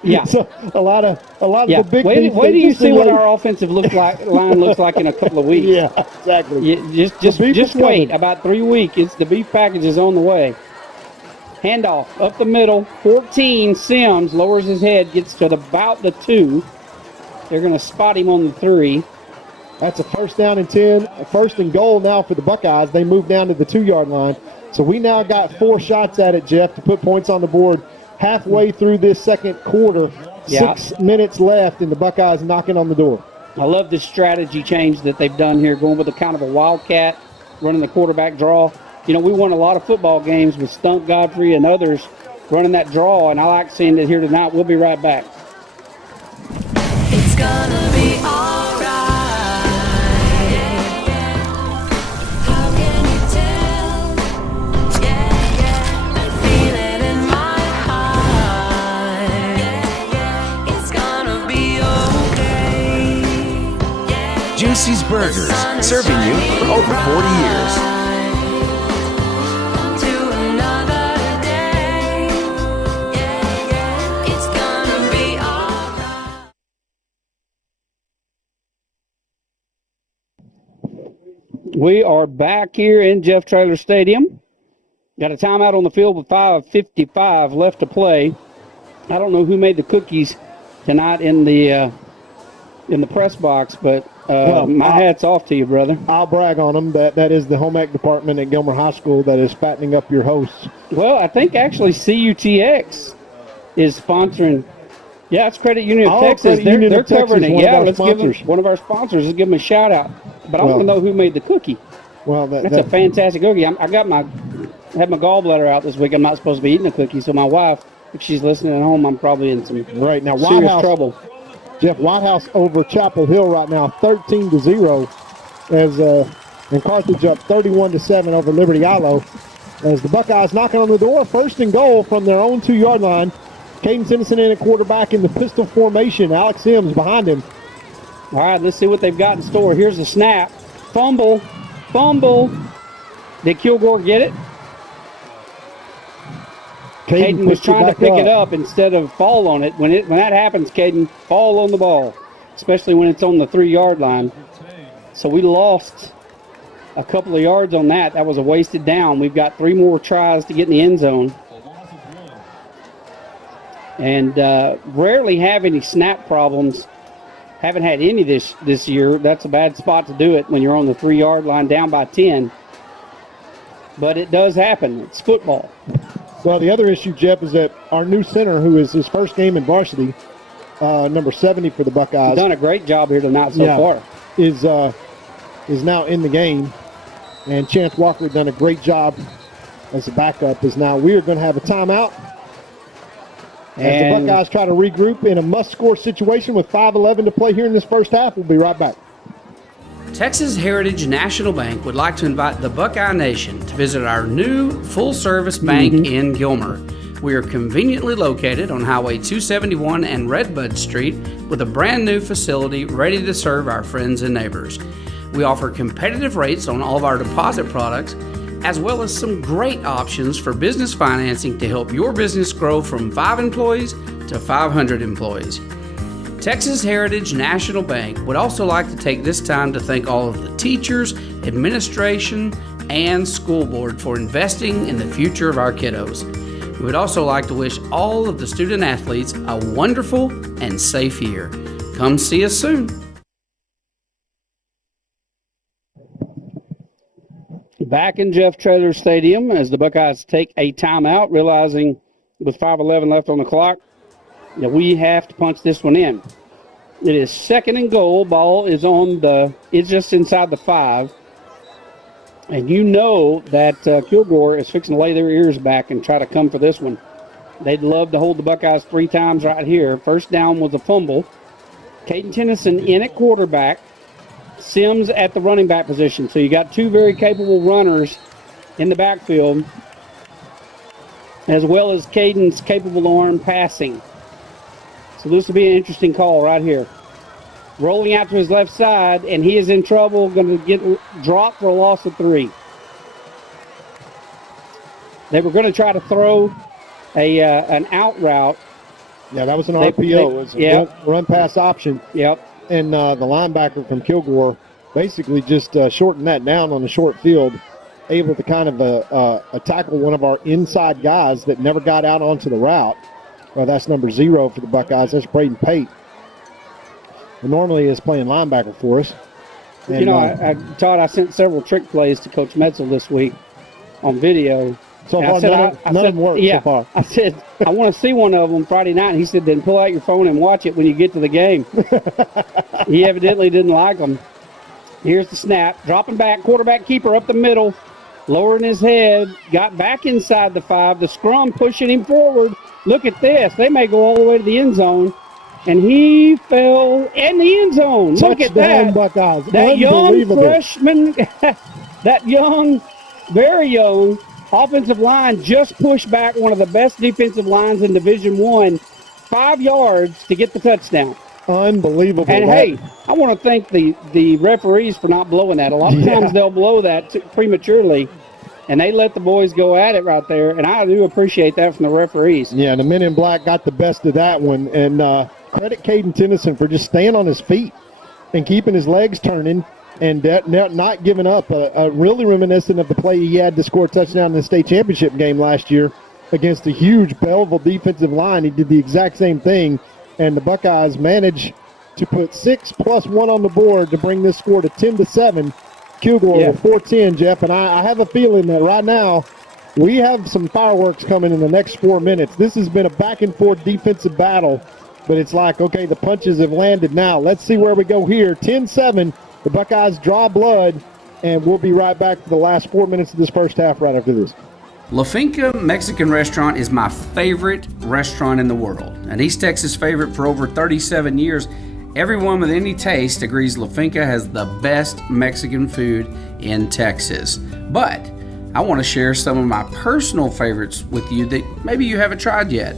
Yeah. So a lot of the big beef. Wait till you see what our offensive line looks like in a couple of weeks. Yeah, exactly. Just wait. About 3 weeks. The beef package is on the way. Handoff up the middle. 14. Sims lowers his head, gets to about the 2. They're going to spot him on the 3. That's a first down and 10. First and goal now for the Buckeyes. They move down to the 2-yard line. So we now got 4 shots at it, Jeff, to put points on the board halfway through this second quarter. Yeah. 6 minutes left, and the Buckeyes knocking on the door. I love this strategy change that they've done here, going with a kind of a wildcat, running the quarterback draw. You know, we won a lot of football games with Stump Godfrey and others running that draw, and I like seeing it here tonight. We'll be right back. It's gonna be alright. How can you tell? I feel it in my heart. It's gonna be okay. Juicy's Burgers, serving you for over 40 years. We are back here in Jeff Traylor Stadium. Got a timeout on the field with 5:55 left to play. I don't know who made the cookies tonight in the press box, but my hat's off to you, brother. I'll brag on them. That is the home ec department at Gilmer High School that is fattening up your hosts. Well, I think actually CUTX is sponsoring. Yeah, it's Credit Union of Texas. They're covering it. Yeah, let's give them one of our sponsors. Let's give them a shout out. But I want to know who made the cookie. Well, that's a fantastic cookie. I had my gallbladder out this week. I'm not supposed to be eating a cookie, so my wife, if she's listening at home, I'm probably in some serious trouble. Jeff, White House over Chapel Hill right now, 13-0, and Carthage up 31-7 over Liberty Ilo. As the Buckeyes knocking on the door, 1st and goal from their own 2-yard line. Caden Tennyson in at quarterback in the pistol formation. Alex Sims behind him. All right, let's see what they've got in store. Here's the snap. Fumble. Did Kilgore get it? Caden was trying to pick it up instead of fall on it. When that happens, Caden, fall on the ball, especially when it's on the 3-yard line. So we lost a couple of yards on that. That was a wasted down. We've got 3 more tries to get in the end zone. And rarely have any snap problems. Haven't had any this year. That's a bad spot to do it when you're on the 3-yard line down by 10. But it does happen. It's football. Well, the other issue, Jeff, is that our new center, who is his first game in varsity, number 70 for the Buckeyes. Done a great job here tonight so far. Is now in the game. And Chance Walker done a great job as a backup. We are going to have a timeout. As the Buckeyes try to regroup in a must-score situation with 5:11 to play here in this first half. We'll be right back. Texas Heritage National Bank would like to invite the Buckeye Nation to visit our new full-service bank in Gilmer. We are conveniently located on Highway 271 and Redbud Street with a brand new facility ready to serve our friends and neighbors. We offer competitive rates on all of our deposit products, as well as some great options for business financing to help your business grow from 5 employees to 500 employees. Texas Heritage National Bank would also like to take this time to thank all of the teachers, administration, and school board for investing in the future of our kiddos. We would also like to wish all of the student athletes a wonderful and safe year. Come see us soon. Back in Jeff Traylor Stadium as the Buckeyes take a timeout, realizing with 5:11 left on the clock that we have to punch this one in. It is 2nd and goal. Ball is it's just inside the 5. And you know that Kilgore is fixing to lay their ears back and try to come for this one. They'd love to hold the Buckeyes 3 times right here. First down was a fumble. Caden Tennyson in at quarterback. Sims at the running back position. So you got 2 very capable runners in the backfield, as well as Caden's capable arm passing. So this will be an interesting call right here. Rolling out to his left side, and he is in trouble, going to get dropped for a loss of 3. They were going to try to throw an out route. Yeah, that was an RPO. It was a run pass option. Yep. And the linebacker from Kilgore basically just shortened that down on the short field, able to kind of tackle one of our inside guys that never got out onto the route. Well, that's number 0 for the Buckeyes. That's Braden Pate, who normally is playing linebacker for us. And, Todd, I sent several trick plays to Coach Metzel this week on video. So far, none of them worked so far. I said, I want to see one of them Friday night. And he said, then pull out your phone and watch it when you get to the game. He evidently didn't like them. Here's the snap. Dropping back, quarterback keeper up the middle, lowering his head, got back inside the 5. The scrum pushing him forward. Look at this. They may go all the way to the end zone. And he fell in the end zone. Look at that. Buckeyes. That young freshman, that young, very young offensive line just pushed back one of the best defensive lines in Division I 5 yards to get the touchdown. Unbelievable. And hey, I want to thank the referees for not blowing that. A lot of times they'll blow that prematurely, and they let the boys go at it right there, and I do appreciate that from the referees. Yeah, the men in black got the best of that one, and credit Caden Tennyson for just staying on his feet and keeping his legs turning and not giving up. Really reminiscent of the play he had to score a touchdown in the state championship game last year against a huge Belleville defensive line. He did the exact same thing, and the Buckeyes managed to put 6 plus 1 on the board to bring this score to 10-7. Kilgore with 4-10, Jeff, and I have a feeling that right now we have some fireworks coming in the next 4 minutes. This has been a back-and-forth defensive battle, but it's like, okay, the punches have landed now. Let's see where we go here. 10-7, the Buckeyes draw blood, and we'll be right back for the last 4 minutes of this first half right after this. La Finca Mexican Restaurant is my favorite restaurant in the world, an East Texas favorite for over 37 years. Everyone with any taste agrees La Finca has the best Mexican food in Texas. But I want to share some of my personal favorites with you that maybe you haven't tried yet.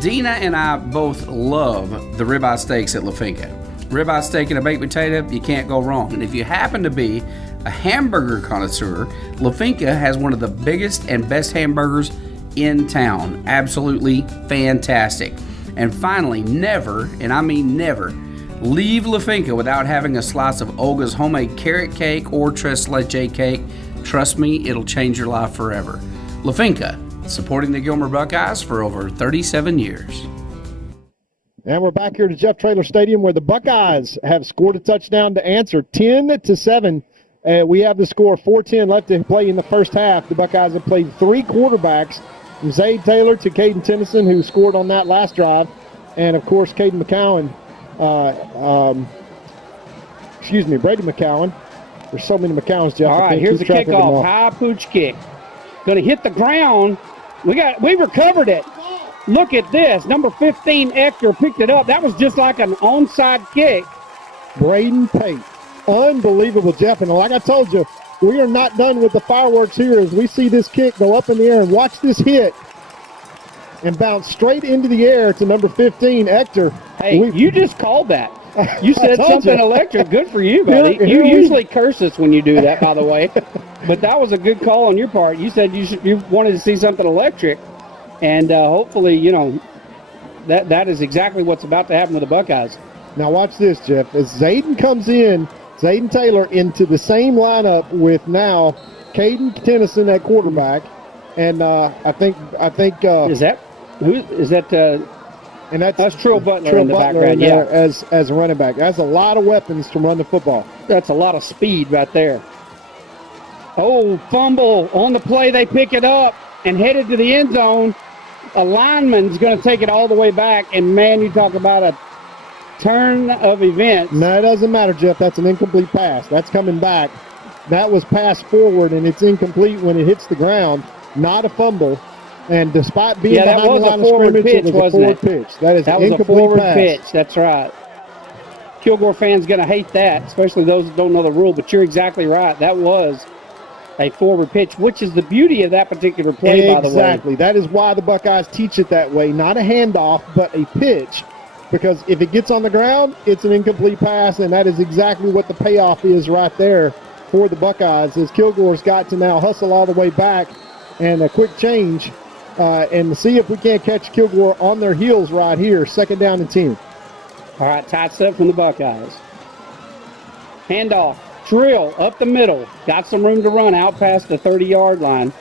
Dina and I both love the ribeye steaks at La Finca. Ribeye steak and a baked potato, you can't go wrong. And if you happen to be a hamburger connoisseur, La Finca has one of the biggest and best hamburgers in town. Absolutely fantastic. And finally, never, and I mean never, leave La Finca without having a slice of Olga's homemade carrot cake or tres leche cake. Trust me, it'll change your life forever. La Finca, supporting the Gilmer Buckeyes for over 37 years. And we're back here to Jeff Traylor Stadium where the Buckeyes have scored a touchdown to answer 10-7. We have the score 4:10 left to play in the first half. The Buckeyes have played 3 quarterbacks, from Zayd Taylor to Caden Tennyson, who scored on that last drive, and of course Caden McCowan. Brady McCowan. There's so many McCowans, Jeff. All right, here's the kickoff. High pooch kick. Going to hit the ground. We recovered it. Look at this. Number 15, Ector, picked it up. That was just like an onside kick. Braden Pate. Unbelievable, Jeff. And like I told you, we are not done with the fireworks here as we see this kick go up in the air. And watch this hit and bounce straight into the air to number 15, Ector. Hey, you just called that. You said something electric. Good for you, buddy. You usually curse us when you do that, by the way. But that was a good call on your part. You said you wanted to see something electric. And hopefully, that is exactly what's about to happen to the Buckeyes. Now watch this, Jeff. As Zayden comes in, Zayden Taylor into the same lineup with now Caden Tennyson at quarterback. And I think is that and that's Trill Butler in the background, as a running back. That's a lot of weapons to run the football. That's a lot of speed right there. Oh, fumble on the play. They pick it up and headed to the end zone. A lineman's going to take it all the way back. And, man, you talk about a turn of events. No, it doesn't matter, Jeff. That's an incomplete pass. That's coming back. That was passed forward, and it's incomplete when it hits the ground. Not a fumble. And despite being behind the line of scrimmage, it was a forward pitch. That was a forward pass. pitch. That's right. Kilgore fans going to hate that, especially those that don't know the rule. But you're exactly right. That was a forward pitch, which is the beauty of that particular play, by the way. Exactly. That is why the Buckeyes teach it that way. Not a handoff, but a pitch. Because if it gets on the ground, it's an incomplete pass, and that is exactly what the payoff is right there for the Buckeyes, as Kilgore's got to now hustle all the way back and a quick change. And see if we can't catch Kilgore on their heels right here. 2nd down and 10. All right, tight stuff from the Buckeyes. Handoff. Drill up the middle. Got some room to run out past the 30-yard line.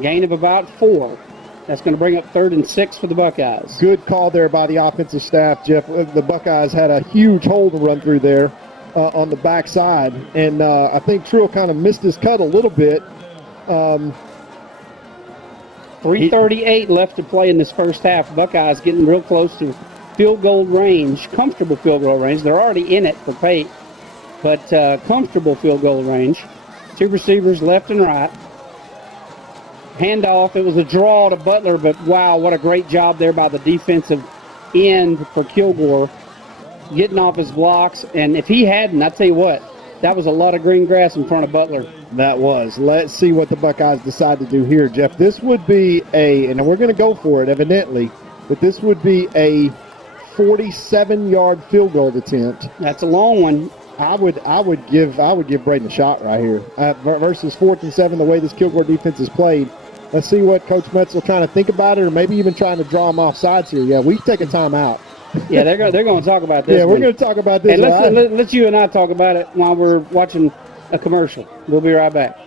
Gain of about 4. That's going to bring up 3rd and 6 for the Buckeyes. Good call there by the offensive staff, Jeff. The Buckeyes had a huge hole to run through there on the backside. And I think Trill kind of missed his cut a little bit. 3:38 left to play in this first half. Buckeyes getting real close to field goal range, comfortable field goal range. They're already in it for Pate, but comfortable field goal range. 2 receivers left and right. Handoff. It was a draw to Butler, but wow, what a great job there by the defensive end for Kilgore, getting off his blocks. And if he hadn't, I tell you what, that was a lot of green grass in front of Butler. That was. Let's see what the Buckeyes decide to do here, Jeff. This would be and we're going to go for it, evidently, but this would be a 47-yard field goal attempt. That's a long one. I would give Braden a shot right here versus 4th and 7. The way this Kilgore defense is played, let's see what Coach Metzel trying to think about it, or maybe even trying to draw them off sides here. Yeah, we take a timeout. Yeah, they're going to talk about this. Yeah, we're going to talk about this. And let's you and I talk about it while we're watching a commercial. We'll be right back.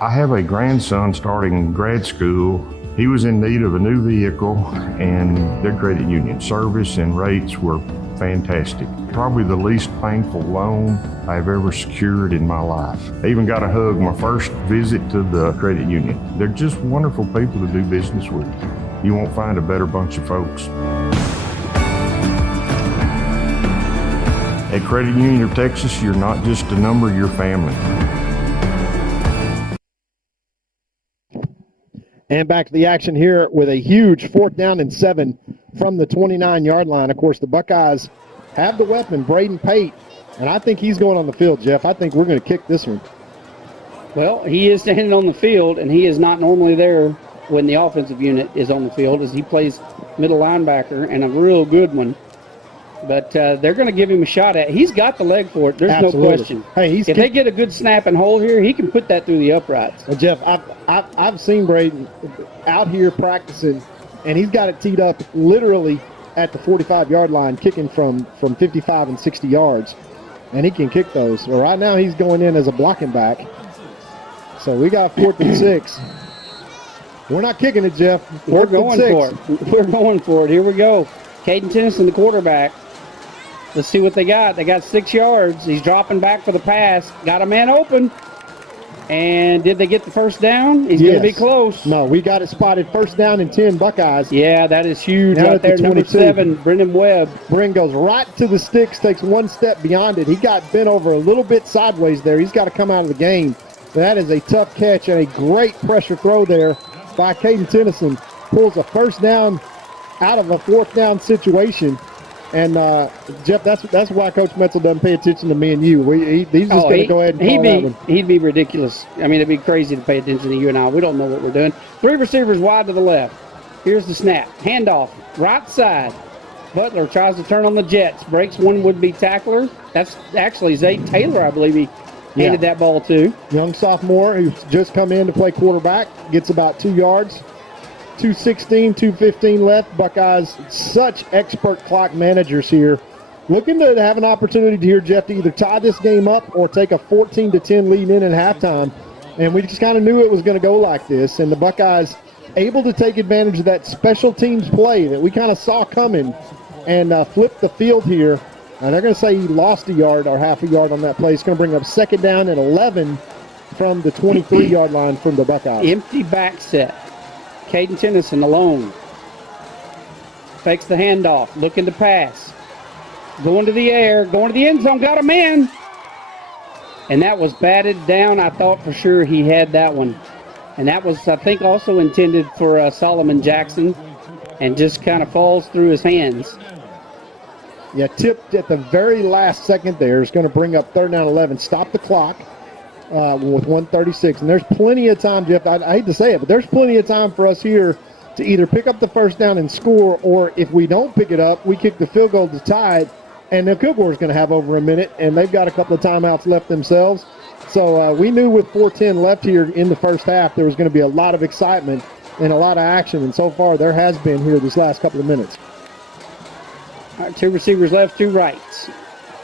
I have a grandson starting grad school. He was in need of a new vehicle, and their credit union service and rates were fantastic. Probably the least painful loan I've ever secured in my life. I even got a hug my first visit to the credit union. They're just wonderful people to do business with. You won't find a better bunch of folks. At Credit Union of Texas, you're not just a number, you're family. And back to the action here with a huge 4th down and 7 from the 29-yard line. Of course, the Buckeyes have the weapon, Braden Pate, and I think he's going on the field, Jeff. I think we're going to kick this one. Well, he is standing on the field, and he is not normally there when the offensive unit is on the field, as he plays middle linebacker, and a real good one. But they're going to give him a shot at it. He's got the leg for it. There's Absolutely. No question. Hey, if they get a good snap and hold here, he can put that through the uprights. Well, Jeff, I've seen Braden out here practicing, and he's got it teed up literally at the 45-yard line, kicking from 55 and 60 yards, and he can kick those. Well, right now he's going in as a blocking back. So we got 4th and 6. We're not kicking it, Jeff. We're going for it. We're going for it. Here we go. Caden Tennyson, the quarterback. Let's see what they got. They got 6 yards. He's dropping back for the pass. Got a man open. And did they get the first down? He's going to be close. No, we got it spotted. 1st down and 10, Buckeyes. Yeah, that is huge Now right at the there. Number 22. 7, Brendan Webb. Bren goes right to the sticks, takes one step beyond it. He got bent over a little bit sideways there. He's got to come out of the game. That is a tough catch and a great pressure throw there by Caden Tennyson. Pulls a 1st down out of a 4th down situation. And, Jeff, that's why Coach Metzel doesn't pay attention to me and you. He's just going to go ahead and call that one. He'd be ridiculous. I mean, it'd be crazy to pay attention to you and I. We don't know what we're doing. 3 receivers wide to the left. Here's the snap. Handoff. Right side. Butler tries to turn on the Jets. Breaks one would-be tackler. That's actually Zay Taylor, I believe he handed that ball to. Young sophomore who's just come in to play quarterback. Gets about 2 yards. 2:16, 2:15 left. Buckeyes, such expert clock managers here. Looking to have an opportunity here, Jeff, to either tie this game up or take a 14-10 lead in at halftime. And we just kind of knew it was going to go like this. And the Buckeyes able to take advantage of that special teams play that we kind of saw coming and flip the field here. And they're going to say he lost a yard or half a yard on that play. It's going to bring up 2nd down and 11 from the 23-yard line from the Buckeyes. Empty back set. Caden Tennyson alone. Fakes the handoff. Looking to pass. Going to the air. Going to the end zone. Got a man. And that was batted down. I thought for sure he had that one. And that was, I think, also intended for Solomon Jackson. And just kind of falls through his hands. Yeah, tipped at the very last second there. Is going to bring up 3rd down 11. Stop the clock. With 1:36, and there's plenty of time, Jeff. I hate to say it, but there's plenty of time for us here to either pick up the 1st down and score, or if we don't pick it up, we kick the field goal to tie it, and the Kilgore's going to have over a minute, and they've got a couple of timeouts left themselves. So we knew with 4:10 left here in the first half, there was going to be a lot of excitement and a lot of action, and so far there has been here this last couple of minutes. All right, 2 receivers left, 2 rights.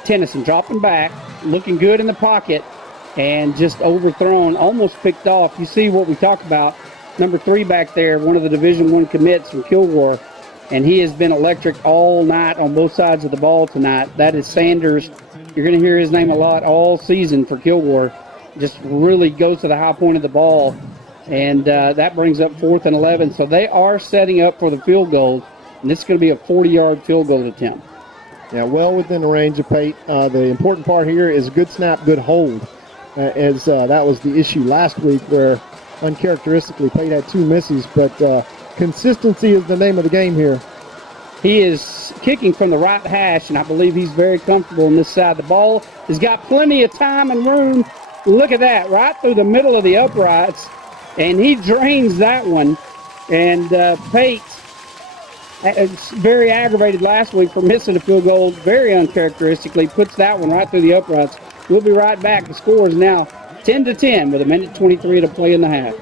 Tennyson dropping back, looking good in the pocket. And just overthrown, almost picked off. You see what we talk about. Number 3 back there, one of the Division I commits from Kilgore. And he has been electric all night on both sides of the ball tonight. That is Sanders. You're going to hear his name a lot all season for Kilgore. Just really goes to the high point of the ball. And that brings up 4th and 11. So they are setting up for the field goal. And this is going to be a 40-yard field goal attempt. Yeah, well within the range of Pate. The important part here is good snap, good hold. As that was the issue last week where uncharacteristically Pate had 2 misses, but consistency is the name of the game here. He is kicking from the right hash, and I believe he's very comfortable on this side. The ball has got plenty of time and room. Look at that, right through the middle of the uprights, and he drains that one. And Pate It's very aggravated last week for missing a field goal, very uncharacteristically. Puts that one right through the uprights. We'll be right back. The score is now 10-10 with 1:23 to play in the half.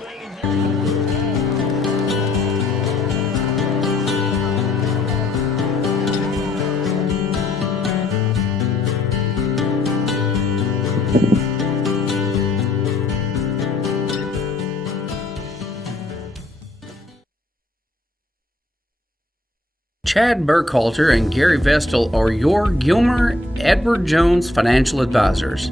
Chad Burkhalter and Gary Vestal are your Gilmer Edward Jones financial advisors.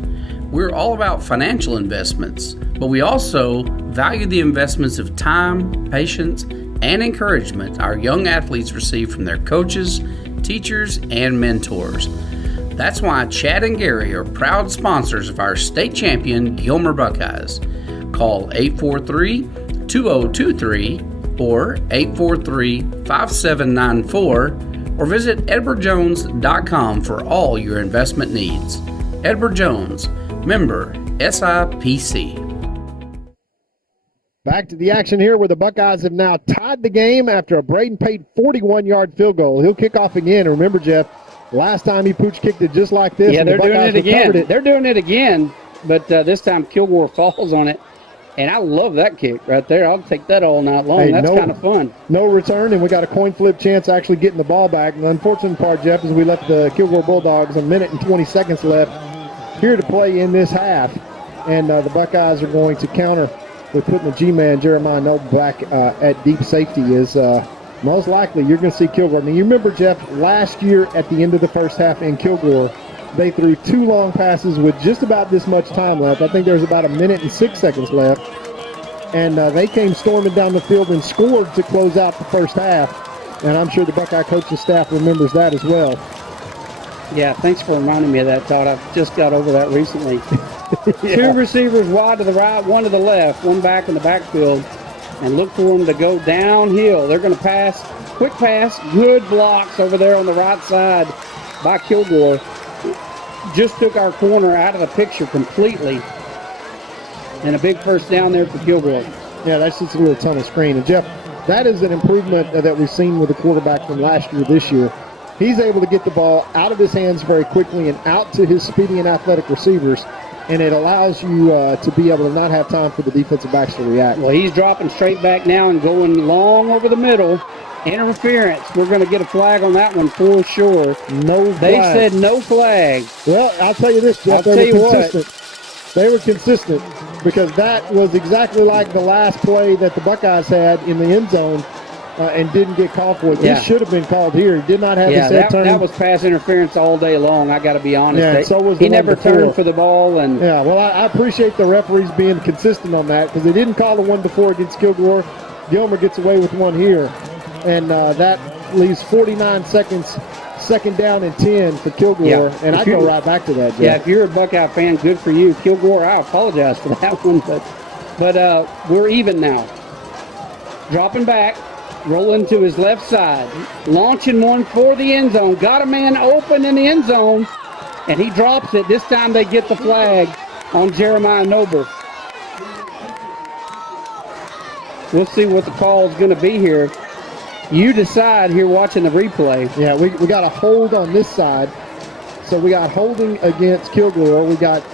We're all about financial investments, but we also value the investments of time, patience, and encouragement our young athletes receive from their coaches, teachers, and mentors. That's why Chad and Gary are proud sponsors of our state champion Gilmer Buckeyes. Call 843-2023 or 843-5794 or visit edwardjones.com for all your investment needs. Edward Jones, member SIPC. Back to the action here where the Buckeyes have now tied the game after a Braden Pate 41-yard field goal. He'll kick off again. Remember, Jeff, last time he pooch kicked it just like this. Yeah, they're doing it again. It. They're doing it again, but this time Kilgore falls on it. And I love that kick right there. I'll take that all night long. That's kind of fun. No return, and we got a coin flip chance actually getting the ball back. And the unfortunate part, Jeff, is we left the Kilgore Bulldogs a minute and 20 seconds left here to play in this half. And the Buckeyes are going to counter with putting the G-man, Jeremiah Noble, back at deep safety. Is most likely you're going to see Kilgore. Now, you remember, Jeff, last year at the end of the first half in Kilgore, they threw 2 long passes with just about this much time left. I think there's about a minute and 6 seconds left. And they came storming down the field and scored to close out the first half. And I'm sure the Buckeye coaching staff remembers that as well. Yeah, thanks for reminding me of that, Todd. I've just got over that recently. Yeah. 2 receivers wide to the right, 1 to the left, 1 back in the backfield. And look for them to go downhill. They're going to pass, quick pass, good blocks over there on the right side by Kilgore. Just took our corner out of the picture completely. And a big first down there for Kilgore. Yeah, that's just a little tunnel screen. And, Jeff, that is an improvement that we've seen with the quarterback from last year this year. He's able to get the ball out of his hands very quickly and out to his speedy and athletic receivers, and it allows you to be able to not have time for the defensive backs to react. Well, he's dropping straight back now and going long over the middle. Interference. We're going to get a flag on that one for sure. No flag. They said no flag. Well, I'll tell you this, Jeff. They were consistent. They were consistent because that was exactly like the last play that the Buckeyes had in the end zone and didn't get called for it. Yeah. This should have been called here. He did not have his head turned. That was pass interference all day long, I got to be honest. Yeah, so was the he one never before. turned for the ball. And yeah, well, I appreciate the referees being consistent on that because they didn't call the one before against Kilgore. Gilmer gets away with one here, and that leaves 49 seconds. Second down and 10 for Kilgore, Yeah. and I go right back to that, Jeff. Yeah, if you're a Buckeye fan, good for you. Kilgore, I apologize for that one, but we're even now. Dropping back, rolling to his left side, launching one for the end zone. Got a man open in the end zone, and he drops it. This time they get the flag on Jeremiah Noble. We'll see what the call is going to be here. You decide here watching the replay. Yeah, we got a hold on this side. So we got holding against Kilgore. We got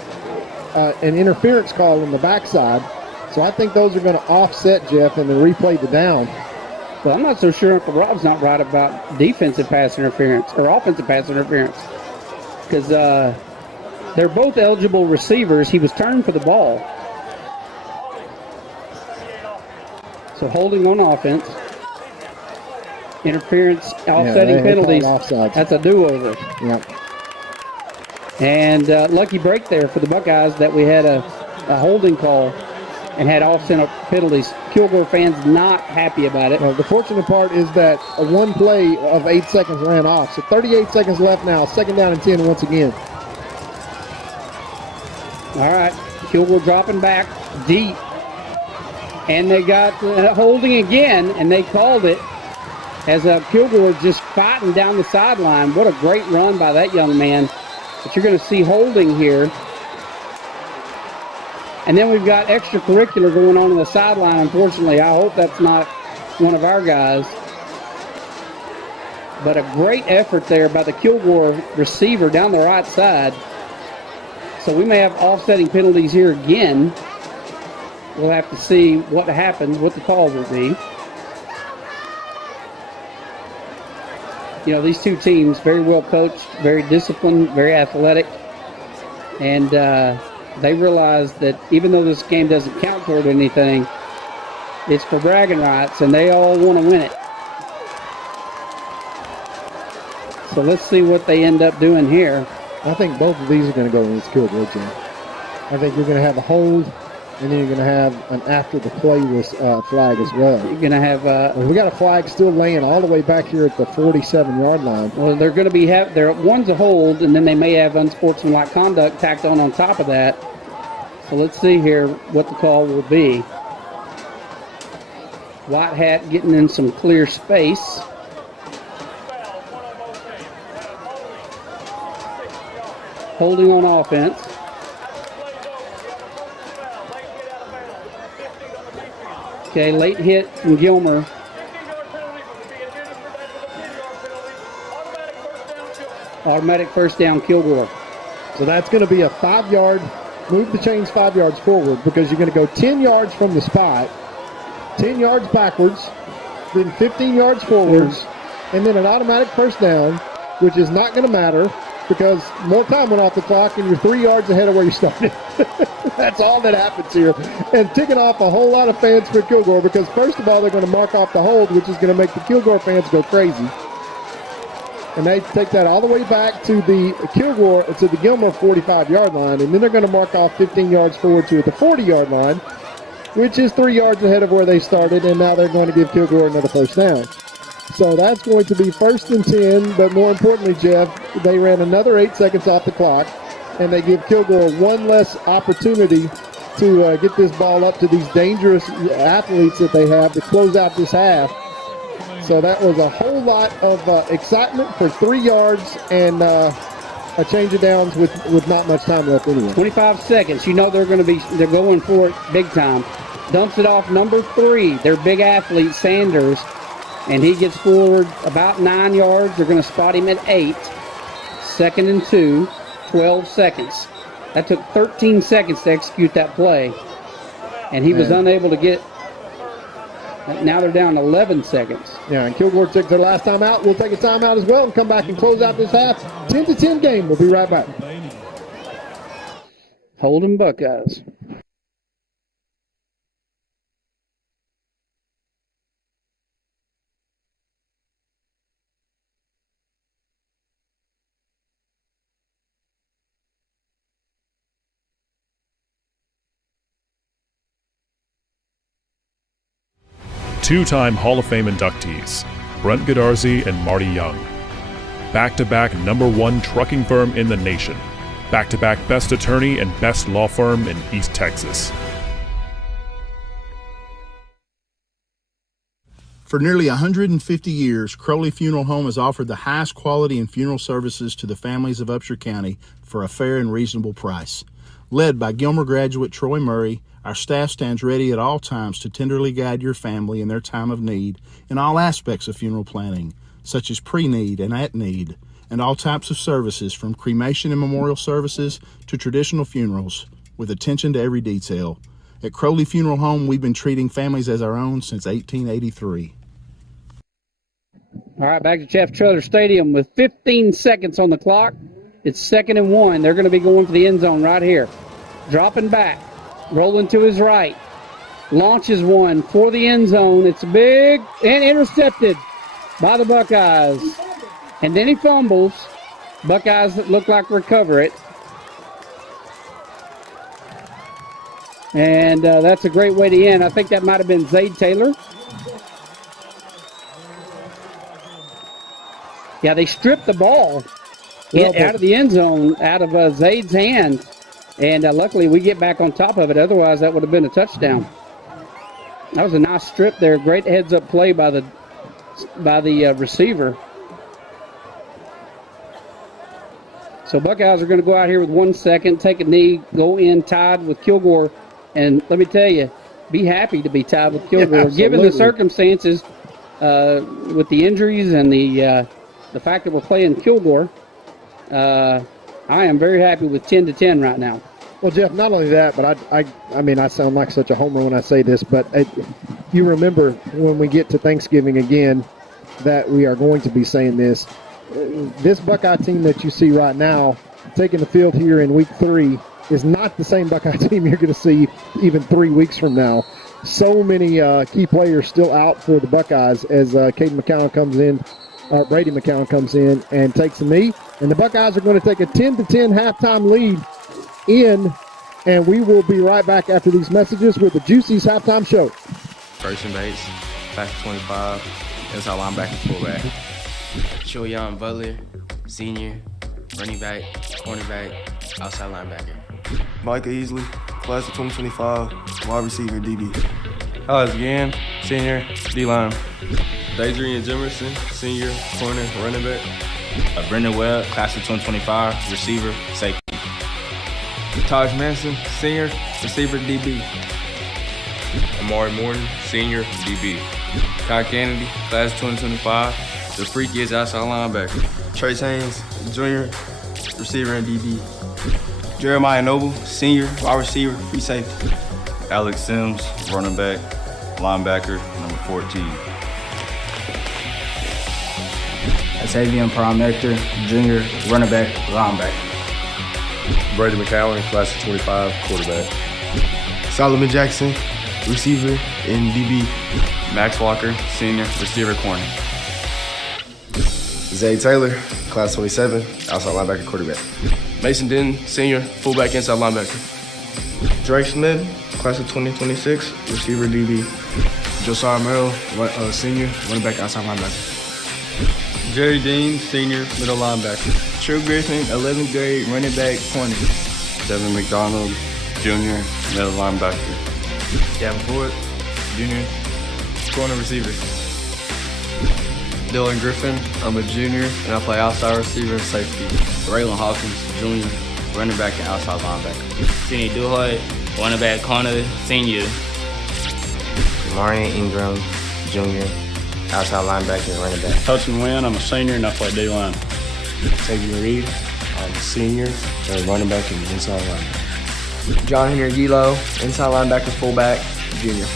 an interference call on the backside. So I think those are going to offset, Jeff, and then replay the down. Well, I'm not so sure Uncle Rob's not right about defensive pass interference or offensive pass interference because they're both eligible receivers. He was turned for the ball. So holding on offense. Interference, offsetting penalties. That's a do-over. Yep. And lucky break there for the Buckeyes that we had a holding call and had offset penalties. Kilgore fans not happy about it. Well, the fortunate part is that one play of 8 seconds ran off. So 38 seconds left now. Second down and 10 once again. All right. Kilgore dropping back deep. And they got holding again, and they called it. As Kilgore is just fighting down the sideline. What a great run by that young man. But you're going to see holding here. And then we've got extracurricular going on the sideline, unfortunately. I hope that's not one of our guys. But a great effort there by the Kilgore receiver down the right side. So we may have offsetting penalties here again. We'll have to see what happens, what the call will be. You know, these two teams, very well coached, very disciplined, very athletic. And they realize that even though this game doesn't count toward anything, it's for bragging rights, and they all want to win it. So let's see what they end up doing here. I think both of these are going to go against Kilgore, Jim. I think you're going to have a hold, and then you're going to have an after the play flag as well. You're going to have... we got a flag still laying all the way back here at the 47-yard line. Well, they're going to be... one's a hold, and then they may have unsportsmanlike conduct tacked on top of that. So let's see here what the call will be. White hat getting in some clear space. Holding on offense. Okay, late hit from Gilmer. Automatic first down, Kilgore. So that's going to be a 5-yard, move the chains 5 yards forward because you're going to go 10 yards from the spot, 10 yards backwards, then 15 yards forwards, and then an automatic first down, which is not going to matter because more time went off the clock and you're 3 yards ahead of where you started. That's all that happens here. And ticking off a whole lot of fans for Kilgore because, first of all, they're going to mark off the hold, which is going to make the Kilgore fans go crazy. And they take that all the way back to the Gilmer 45-yard line, and then they're going to mark off 15 yards forward to the 40-yard line, which is 3 yards ahead of where they started, and now they're going to give Kilgore another first down. So that's going to be 1st and 10, but more importantly, Jeff, they ran another 8 seconds off the clock, and they give Kilgore one less opportunity to get this ball up to these dangerous athletes that they have to close out this half. So that was a whole lot of excitement for 3 yards and a change of downs with not much time left anyway. 25 seconds. You know they're going for it big time. Dumps it off number 3, their big athlete, Sanders, and he gets forward about 9 yards. They're going to spot him at 8. 2nd and 2, 12 seconds. That took 13 seconds to execute that play, and he was unable to get. Now they're down 11 seconds. Yeah, and Kilgore took their last time out. We'll take a timeout as well and come back and close out this half. 10-10 game. We'll be right back. Hold'em Buckeyes. Two-time Hall of Fame inductees, Brent Godarzi and Marty Young. Back-to-back #1 trucking firm in the nation. Back-to-back best attorney and best law firm in East Texas. For nearly 150 years, Crowley Funeral Home has offered the highest quality in funeral services to the families of Upshur County for a fair and reasonable price. Led by Gilmer graduate Troy Murray, our staff stands ready at all times to tenderly guide your family in their time of need in all aspects of funeral planning, such as pre-need and at-need, and all types of services from cremation and memorial services to traditional funerals, with attention to every detail. At Crowley Funeral Home, we've been treating families as our own since 1883. All right, back to Jeff Traylor Stadium with 15 seconds on the clock. It's 2nd and 1. They're going to be going for the end zone right here. Dropping back. Rolling to his right. Launches one for the end zone. It's big and intercepted by the Buckeyes. And then he fumbles. Buckeyes look like recover it. And that's a great way to end. I think that might have been Zayd Taylor. Yeah, they stripped the ball out of the end zone, out of Zayd's hand. And luckily we get back on top of it. Otherwise, that would have been a touchdown. That was a nice strip there. Great heads-up play by the receiver. So Buckeyes are going to go out here with 1 second, take a knee, go in tied with Kilgore. And let me tell you, be happy to be tied with Kilgore. Yeah, given the circumstances with the injuries and the the fact that we're playing Kilgore, I am very happy with 10-10 right now. Well, Jeff, not only that, but I mean, I sound like such a homer when I say this, but you remember when we get to Thanksgiving again that we are going to be saying this. This Buckeye team that you see right now taking the field here in week 3 is not the same Buckeye team you're going to see even 3 weeks from now. So many key players still out for the Buckeyes as Brady McCown comes in and takes the knee. And the Buckeyes are going to take a 10-10 halftime lead and we will be right back after these messages with the Juicy's halftime show. First and base, class of 25, inside linebacker, fullback. Joe Young Butler, senior, running back, cornerback, outside linebacker. Micah Easley, class of 2025, wide receiver, DB. Alex Gann, senior, D-line. Adrian Jimerson, senior, corner, running back. Brendan Webb, class of 2025, receiver, safety. Taj Manson, senior, receiver, DB. Amari Morton, senior, DB. Kai Kennedy, class of 2025, the freak is outside linebacker. Trace Haynes, junior, receiver, and DB. Jeremiah Noble, senior, wide receiver, free safety. Alex Sims, running back, linebacker, number 14. Xavier Promector, junior, running back, linebacker. Brady McCowan, class of 25, quarterback. Solomon Jackson, receiver, and DB. Max Walker, senior, receiver, corner. Zay Taylor, class 27, outside linebacker, quarterback. Mason Denton, senior, fullback, inside linebacker. Drake Smith, class of 2026, receiver, DB. Josiah Merrill, senior, running back, outside linebacker. Jerry Dean, senior, middle linebacker. True Griffin, 11th grade, running back, corner. Devin McDonald, junior, middle linebacker. Gavin Ford, junior, corner receiver. Dylan Griffin, I'm a junior, and I play outside receiver and safety. Raylan Hawkins, junior, running back and outside linebacker. Sidney Duhoy, running back, corner, senior. Marion Ingram, junior, outside linebacker and running back. Hudson Wynn, I'm a senior, and I play D-line. Xavier Reed, I'm a senior, and running back and inside linebacker. John Henry Gilo, inside linebacker, fullback, junior.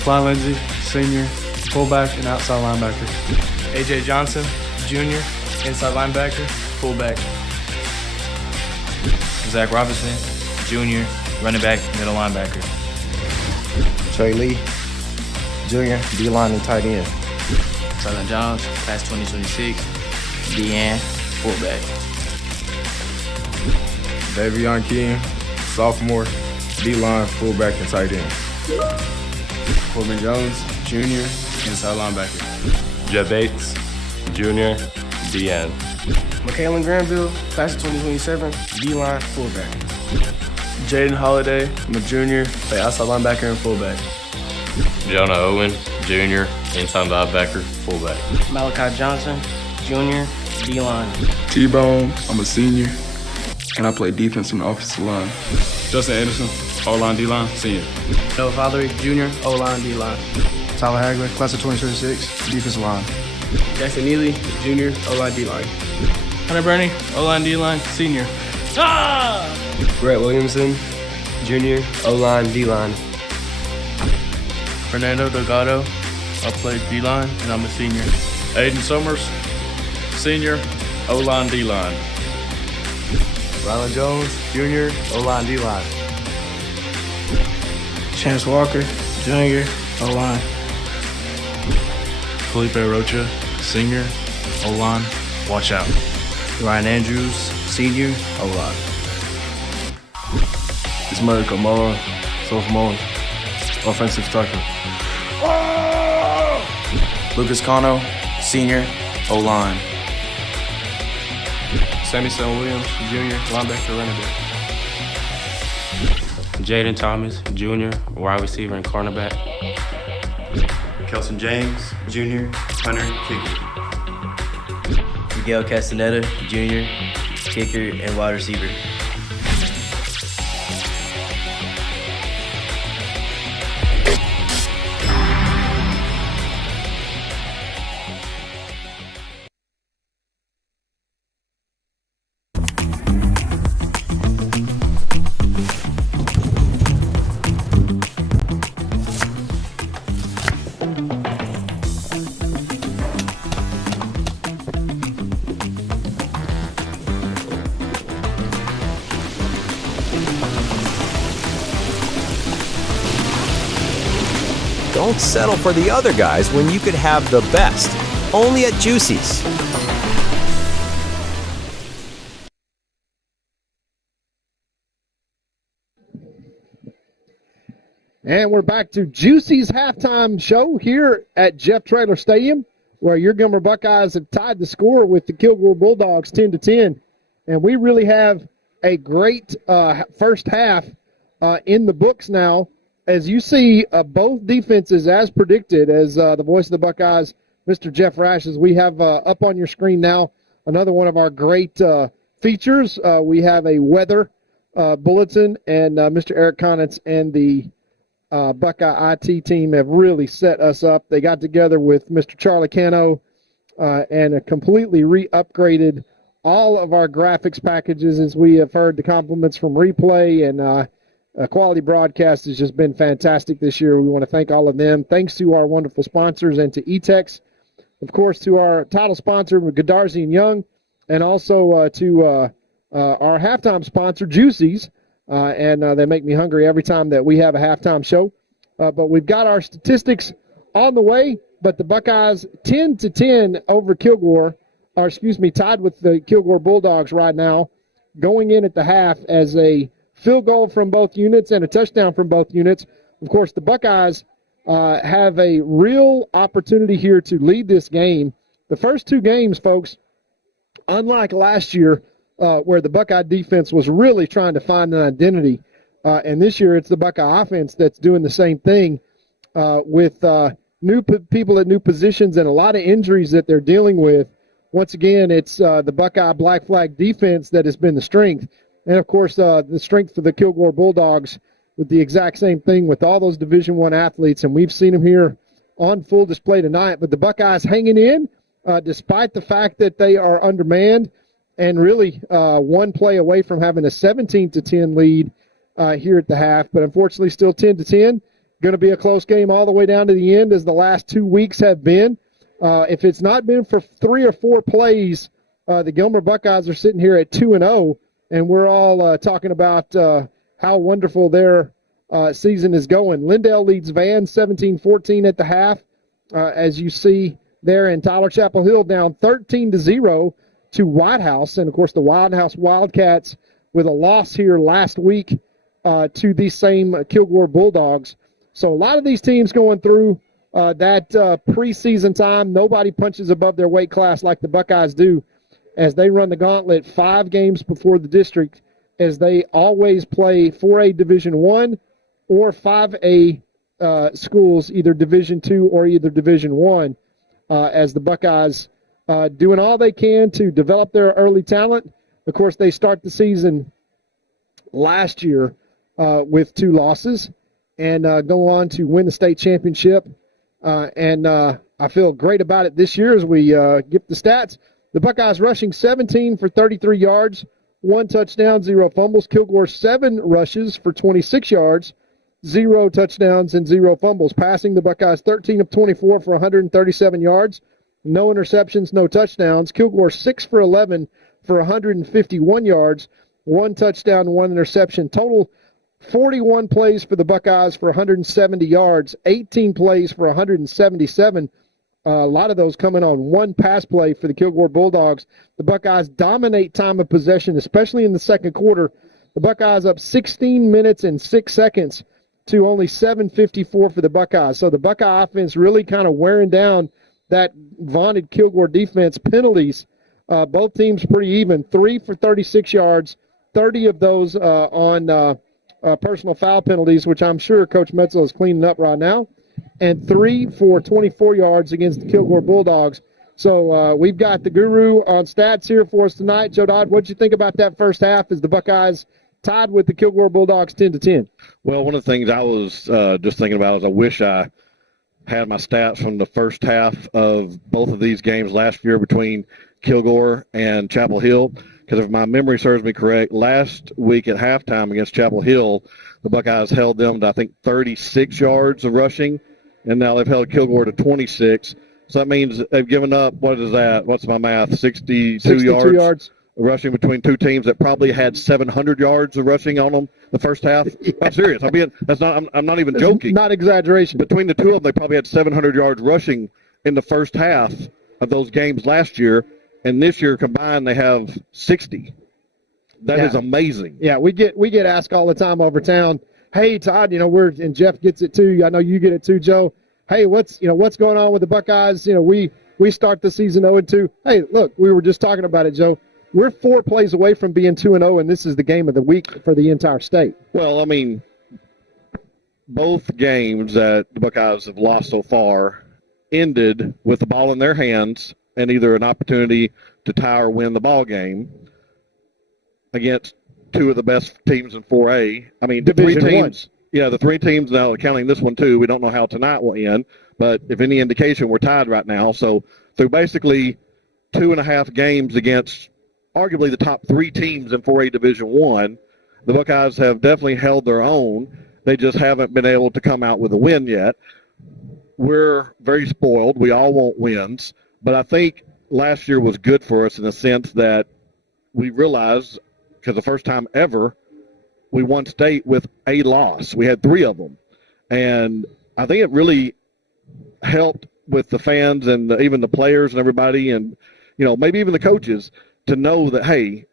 Klein Lindsay, senior, fullback and outside linebacker. AJ Johnson, junior, inside linebacker, fullback. Zach Robinson, junior, running back, middle linebacker. Trey Lee, junior, D-line and tight end. Tyler Jones, class 2026, D-end, fullback. Davion King, sophomore, D-line, fullback, and tight end. Corbin Jones, junior, inside linebacker. Jeff Bates, junior, D-end. McKaylin Granville, class of 2027, D-line, fullback. Jaden Holiday, I'm a junior, play outside linebacker and fullback. Jonah Owen, junior, inside linebacker, fullback. Malachi Johnson, junior, D-line. T-Bone, I'm a senior, and I play defense on the offensive line. Justin Anderson, O-line, D-line, senior. Noah Valerie, junior, O-line, D-line. Tyler Hagler, class of 2026, defensive line. Jackson Neely, junior, O-line, D-line. Hunter Burney, O-line, D-line, senior. Ah! Brett Williamson, junior, O-line, D-line. Fernando Delgado, I play D-line, and I'm a senior. Aiden Summers, senior, O-line, D-line. Rylan Jones, junior, O-line, D-line. Chance Walker, junior, O-line. Felipe Rocha, senior, O-line, watch out. Ryan Andrews, senior, O-line. Ismail Kamara, sophomore, offensive tackle. Lucas Cano, senior, O-line. Sammy Son Williams, junior, linebacker, running back. Jaden Thomas, junior, wide receiver and cornerback. Kelson James, junior, punter, kicker. Miguel Castaneda, junior, kicker and wide receiver. Don't settle for the other guys when you could have the best. Only at Juicy's. And we're back to Juicy's halftime show here at Jeff Traylor Stadium, where your Gilmer Buckeyes have tied the score with the Kilgore Bulldogs 10-10. And we really have a great first half in the books now. As you see, both defenses, as predicted, as the voice of the Buckeyes, Mr. Jeff Rash, as we have up on your screen now, another one of our great features. We have a weather bulletin, and Mr. Eric Conitz and the Buckeye IT team have really set us up. They got together with Mr. Charlie Cano and completely re-upgraded all of our graphics packages, as we have heard the compliments from Replay, and quality broadcast has just been fantastic this year. We want to thank all of them. Thanks to our wonderful sponsors and to eTex. Of course, to our title sponsor, Godarzi & Young, and also to our halftime sponsor, Juicy's. And they make me hungry every time that we have a halftime show. But we've got our statistics on the way. But the Buckeyes 10-10 over Kilgore, or excuse me, tied with the Kilgore Bulldogs right now, going in at the half as a field goal from both units and a touchdown from both units. Of course, the Buckeyes have a real opportunity here to lead this game. The first two games, folks, unlike last year, where the Buckeye defense was really trying to find an identity, and this year it's the Buckeye offense that's doing the same thing with new people at new positions and a lot of injuries that they're dealing with. Once again, it's the Buckeye Black Flag defense that has been the strength. And, of course, the strength for the Kilgore Bulldogs with the exact same thing with all those Division I athletes, and we've seen them here on full display tonight. But the Buckeyes hanging in despite the fact that they are undermanned and really one play away from having a 17-10 lead here at the half. But, unfortunately, still 10-10. Going to be a close game all the way down to the end, as the last 2 weeks have been. If it's not been for 3 or 4 plays, the Gilmer Buckeyes are sitting here at 2-0. And we're all talking about how wonderful their season is going. Lindale leads Van 17-14 at the half, as you see there, in Tyler Chapel Hill down 13-0 to White House. And, of course, the White House Wildcats with a loss here last week to these same Kilgore Bulldogs. So a lot of these teams going through that preseason time. Nobody punches above their weight class like the Buckeyes do, as they run the gauntlet 5 games before the district, as they always play 4A Division I or 5A schools, either Division II or either Division I, as the Buckeyes doing all they can to develop their early talent. Of course, they start the season last year with 2 losses and go on to win the state championship. And I feel great about it this year as we get the stats. The Buckeyes rushing 17 for 33 yards, 1 touchdown, 0 fumbles. Kilgore 7 rushes for 26 yards, 0 touchdowns and 0 fumbles. Passing, the Buckeyes 13 of 24 for 137 yards, no interceptions, no touchdowns. Kilgore 6 for 11 for 151 yards, 1 touchdown, 1 interception. Total 41 plays for the Buckeyes for 170 yards, 18 plays for 177. A lot of those coming on 1 pass play for the Kilgore Bulldogs. The Buckeyes dominate time of possession, especially in the second quarter. The Buckeyes up 16 minutes and 6 seconds to only 7:54 for the Buckeyes. So the Buckeye offense really kind of wearing down that vaunted Kilgore defense. Penalties, both teams pretty even. 3 for 36 yards, 30 of those on personal foul penalties, which I'm sure Coach Metzel is cleaning up right now, and 3 for 24 yards against the Kilgore Bulldogs. So we've got the guru on stats here for us tonight. Joe Dodd, what did you think about that first half as the Buckeyes tied with the Kilgore Bulldogs 10-10? Well, one of the things I was just thinking about is I wish I had my stats from the first half of both of these games last year between Kilgore and Chapel Hill, because if my memory serves me correct, last week at halftime against Chapel Hill, the Buckeyes held them to, I think, 36 yards of rushing, and now they've held Kilgore to 26. So that means they've given up, what is that? What's my math? 62 yards rushing between two teams that probably had 700 yards of rushing on them the first half. Yeah. I'm serious. I'm not even joking. Not exaggeration. Between the two of them, they probably had 700 yards rushing in the first half of those games last year, and this year combined they have 60. That is amazing. Yeah, we get asked all the time over town, hey Todd, and Jeff gets it too. I know you get it too, Joe. Hey, what's going on with the Buckeyes? We start the season 0-2. Hey, look, we were just talking about it, Joe. We're 4 plays away from being 2-0, and this is the game of the week for the entire state. Well, I mean, both games that the Buckeyes have lost so far ended with the ball in their hands and either an opportunity to tie or win the ball game against two of the best teams in 4A. I mean, Division 3 teams. 1. Yeah, the 3 teams now, counting this one too. We don't know how tonight will end, but if any indication, we're tied right now. So through basically 2.5 games against arguably the top 3 teams in 4A Division 1, the Buckeyes have definitely held their own. They just haven't been able to come out with a win yet. We're very spoiled. We all want wins, but I think last year was good for us in the sense that we realized, because the first time ever, we won state with a loss. We had 3 of them, and I think it really helped with the fans and even the players and everybody, and maybe even the coaches, to know that, hey,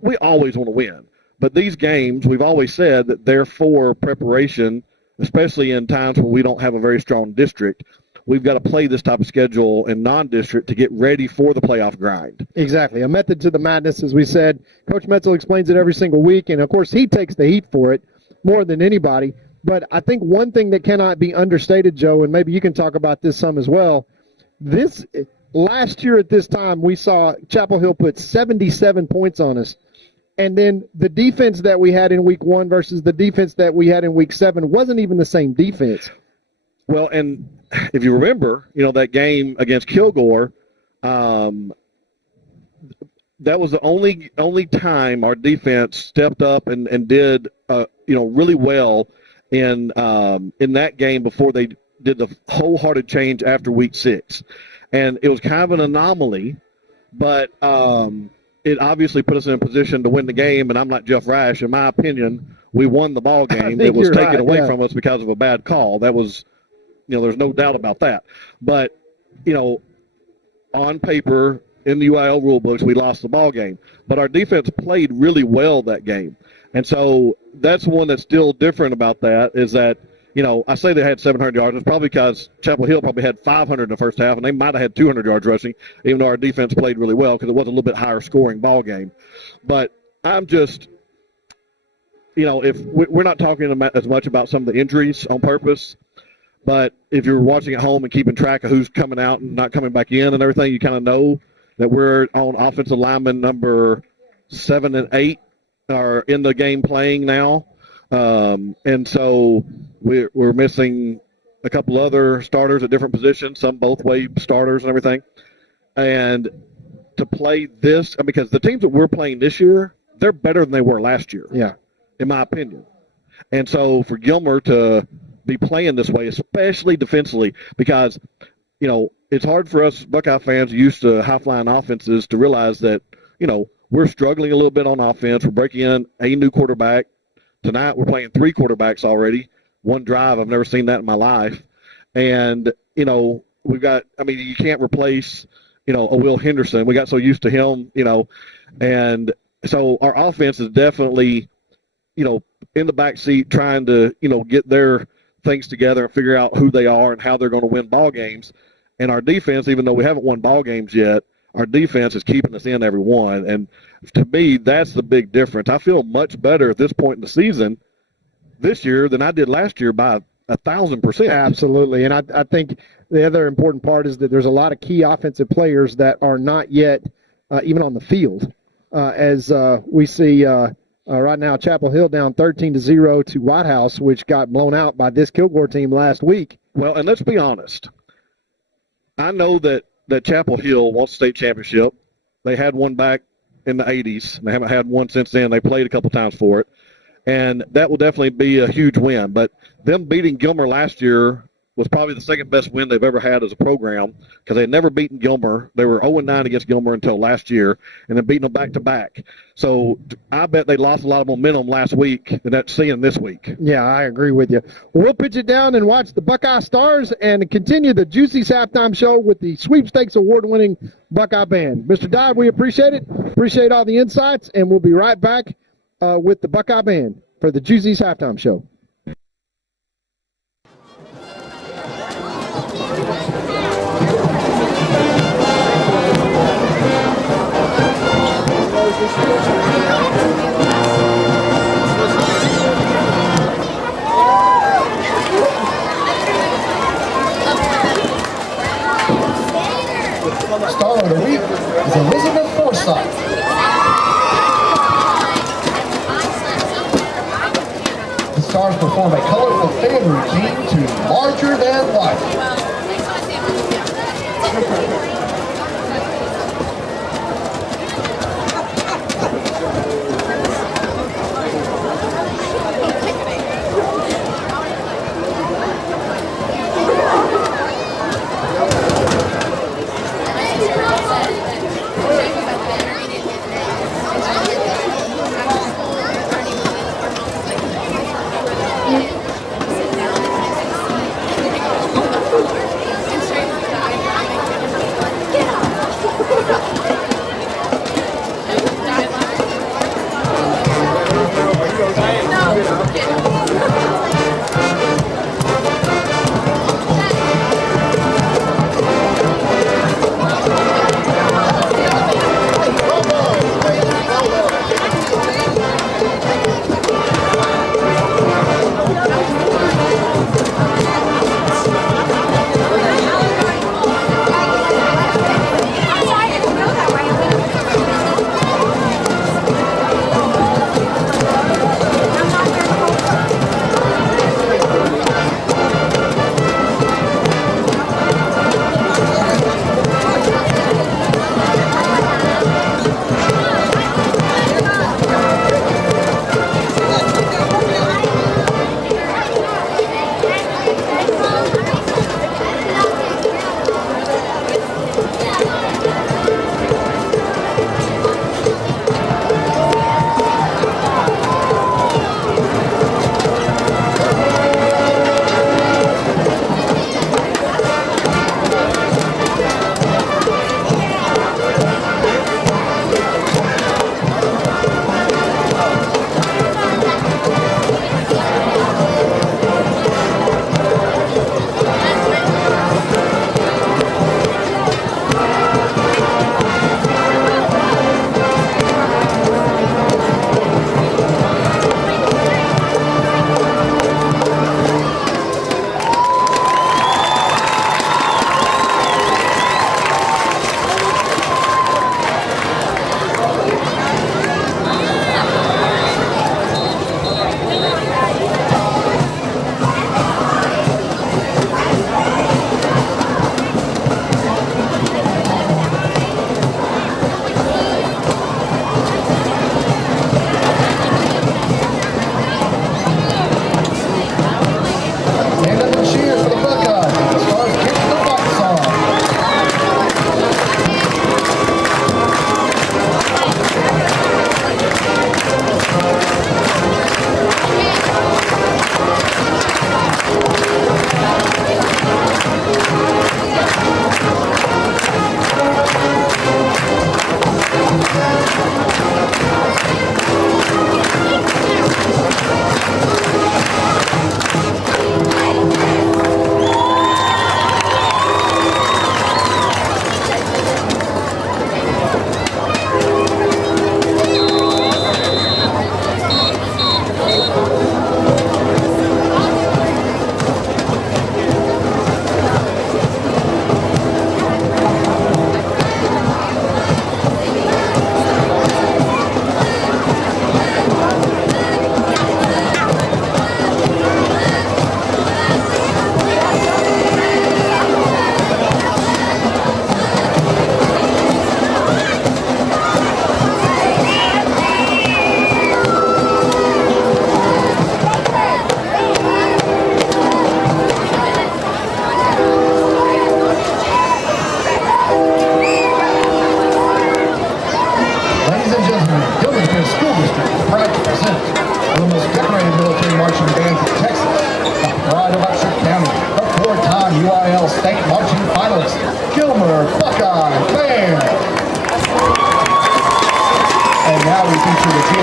we always want to win. But these games, we've always said that they're for preparation, especially in times when we don't have a very strong district. We've got to play this type of schedule in non-district to get ready for the playoff grind. Exactly. A method to the madness, as we said. Coach Metzel explains it every single week, and, of course, he takes the heat for it more than anybody. But I think one thing that cannot be understated, Joe, and maybe you can talk about this some as well, last year at this time, we saw Chapel Hill put 77 points on us. And then the defense that we had in week 1 versus the defense that we had in week 7 wasn't even the same defense. Well, and if you remember, that game against Kilgore, that was the only time our defense stepped up and did really well in that game before they did the wholehearted change after week 6. And it was kind of an anomaly, but it obviously put us in a position to win the game, and I'm not Jeff Rash. In my opinion, we won the ball game. It was taken away from us because of a bad call. That was, there's no doubt about that. But, on paper, in the UIL rule books, we lost the ball game. But our defense played really well that game. And so that's one that's still different about that is that, I say they had 700 yards. It's probably because Chapel Hill probably had 500 in the first half, and they might have had 200 yards rushing, even though our defense played really well because it was a little bit higher scoring ball game. But I'm just, if we're not talking as much about some of the injuries on purpose, but if you're watching at home and keeping track of who's coming out and not coming back in and everything, you kind of know that we're on offensive lineman number 7 and 8 are in the game playing now. And so we're missing a couple other starters at different positions, some both way starters and everything. And to play this, because the teams that we're playing this year, they're better than they were last year. Yeah. In my opinion. And so for Gilmer to be playing this way, especially defensively, because, it's hard for us Buckeye fans used to high-flying offenses to realize that, we're struggling a little bit on offense. We're breaking in a new quarterback. Tonight we're playing 3 quarterbacks already. One drive. I've never seen that in my life. And, we've got – you can't replace, a Will Henderson. We got so used to him, And so our offense is definitely, in the back seat trying to, get their things together and figure out who they are and how they're going to win ball games. And our defense, even though we haven't won ball games yet, our defense is keeping us in every one. And to me, that's the big difference. I feel much better at this point in the season this year than I did last year by 1,000%. Absolutely. And I think the other important part is that there's a lot of key offensive players that are not yet even on the field. As we see right now, Chapel Hill down 13-0 to White House, which got blown out by this Kilgore team last week. Well, and let's be honest. I know that Chapel Hill wants a state championship. They had one back in the 80s. They haven't had one since then. They played a couple times for it. And that will definitely be a huge win. But them beating Gilmer last year was probably the second best win they've ever had as a program because they had never beaten Gilmer. They were 0-9 against Gilmer until last year, and then beating them back-to-back. So I bet they lost a lot of momentum last week, and that's seeing this week. Yeah, I agree with you. We'll pitch it down and watch the Buckeye Stars and continue the Juicy's halftime show with the Sweepstakes award-winning Buckeye Band. Mr. Dodd, we appreciate it. Appreciate all the insights, and we'll be right back with the Buckeye Band for the Juicy's halftime show. Star of the week is Elizabeth Forsythe. The Stars perform a colorful fan routine to Larger Than Life.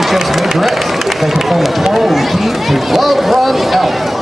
gentlemen dressed. They perform a twirl routine to Love Runs Out.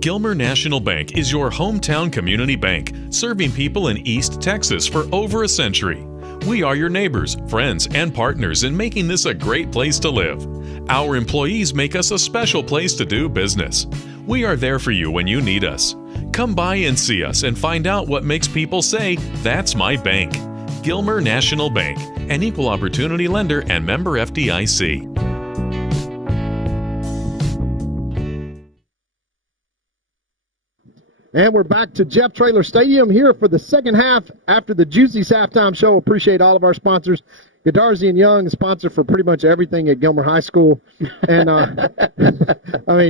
Gilmer National Bank is your hometown community bank, serving people in East Texas for over a century. We are your neighbors, friends, and partners in making this a great place to live. Our employees make us a special place to do business. We are there for you when you need us. Come by and see us and find out what makes people say, "That's my bank." Gilmer National Bank, an equal opportunity lender and member FDIC. And we're back to Jeff Traylor Stadium here for the second half after the Juicy's halftime show. Appreciate all of our sponsors. Godarzi & Young is sponsor for pretty much everything at Gilmer High School. And,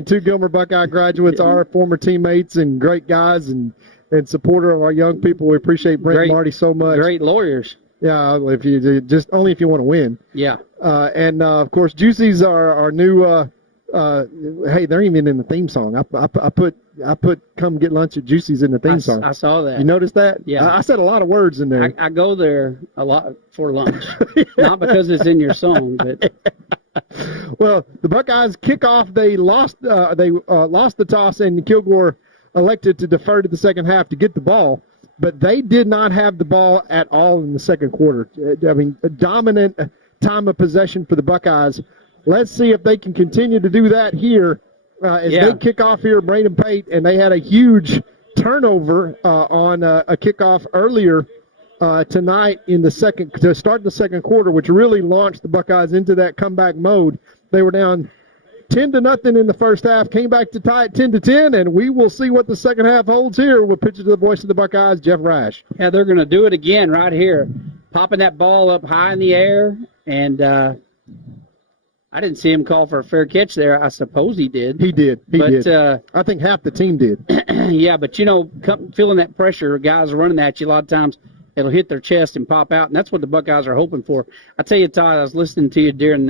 two Gilmer Buckeye graduates are former teammates and great guys and supporter of our young people. We appreciate Brent and Marty so much. Great lawyers. Yeah, if you only if you want to win. Yeah. Of course, Juicy's are our new hey, they're even in the theme song. I put "Come Get Lunch at Juicy's" in the theme song. I saw that. You noticed that? Yeah. I said a lot of words in there. I go there a lot for lunch, not because it's in your song, but. Well, the Buckeyes kickoff. They lost the toss, and Kilgore elected to defer to the second half to get the ball. But they did not have the ball at all in the second quarter. A dominant time of possession for the Buckeyes. Let's see if they can continue to do that here as they kick off here, Braden Pate, and they had a huge turnover on a kickoff earlier tonight to start the second quarter, which really launched the Buckeyes into that comeback mode. They were down 10-0 in the first half, came back to tie it 10-10, and we will see what the second half holds here. We'll pitch it to the voice of the Buckeyes, Jeff Rash. Yeah, they're going to do it again right here, popping that ball up high in the air, and I didn't see him call for a fair catch there. I suppose he did. He did. I think half the team did. Yeah, but, feeling that pressure, guys running at you, a lot of times it'll hit their chest and pop out, and that's what the Buckeyes are hoping for. I tell you, Todd, I was listening to you during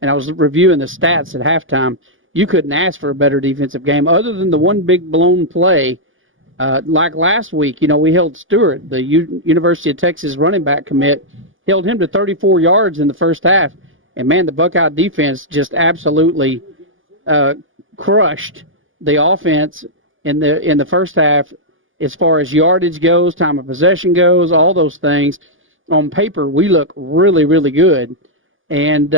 and I was reviewing the stats at halftime. You couldn't ask for a better defensive game other than the one big blown play. Like last week, we held Stewart, the University of Texas running back commit, held him to 34 yards in the first half. And, man, the Buckeye defense just absolutely crushed the offense in the first half as far as yardage goes, time of possession goes, all those things. On paper, we look really, really good. And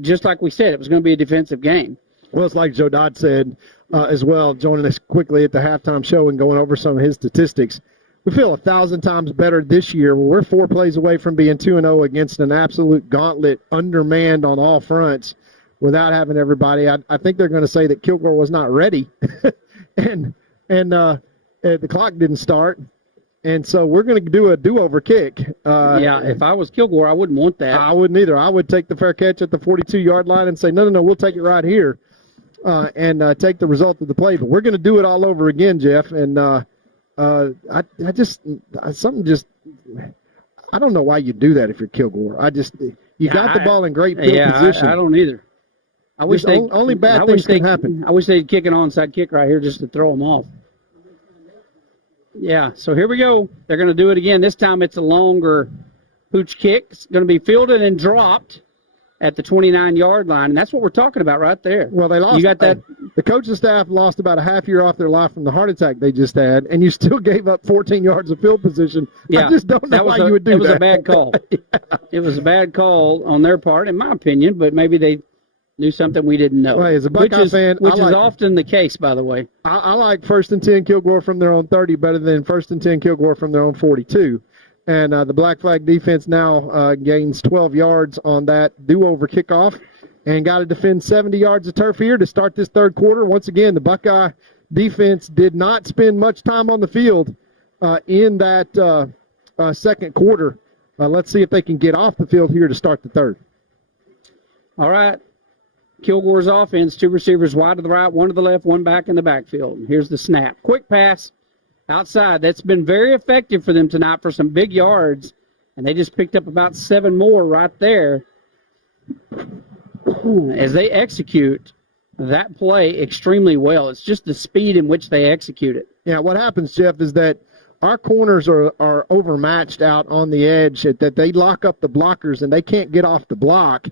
just like we said, it was going to be a defensive game. Well, it's like Joe Dodd said as well, joining us quickly at the halftime show and going over some of his statistics. We feel 1,000 times better this year. We're 4 plays away from being 2-0 against an absolute gauntlet, undermanned on all fronts without having everybody. I think they're going to say that Kilgore was not ready, and the clock didn't start. And so we're going to do a do-over kick. If I was Kilgore, I wouldn't want that. I wouldn't either. I would take the fair catch at the 42-yard line and say, no, we'll take it right here and take the result of the play. But we're going to do it all over again, Jeff. And I don't know why you do that if you're Kilgore. Got the ball in great field position. I don't either. I wish only bad things can happen. I wish they'd kick an onside kick right here just to throw them off. Yeah, so here we go. They're going to do it again. This time it's a longer pooch kick. It's going to be fielded and dropped at the 29-yard line, and that's what we're talking about right there. Well, they lost. You got that? The coaching staff lost about a half year off their life from the heart attack they just had, and you still gave up 14 yards of field position. Yeah, I just don't know why you would do that. It was a bad call. Yeah. It was a bad call on their part, in my opinion, but maybe they knew something we didn't know. Well, as a Buckeye fan, which is often the case, by the way. I like 1st and 10 Kilgore from their own 30 better than 1st and 10 Kilgore from their own 42. And the Black Flag defense now gains 12 yards on that do-over kickoff and got to defend 70 yards of turf here to start this third quarter. Once again, the Buckeye defense did not spend much time on the field in that second quarter. Let's see if they can get off the field here to start the third. All right. Kilgore's offense, 2 receivers wide to the right, 1 to the left, 1 back in the backfield. Here's the snap. Quick pass outside. That's been very effective for them tonight for some big yards, and they just picked up about 7 more right there as they execute that play extremely well. It's just the speed in which they execute it. Yeah, what happens, Jeff, is that our corners are overmatched out on the edge, that they lock up the blockers and they can't get off the block.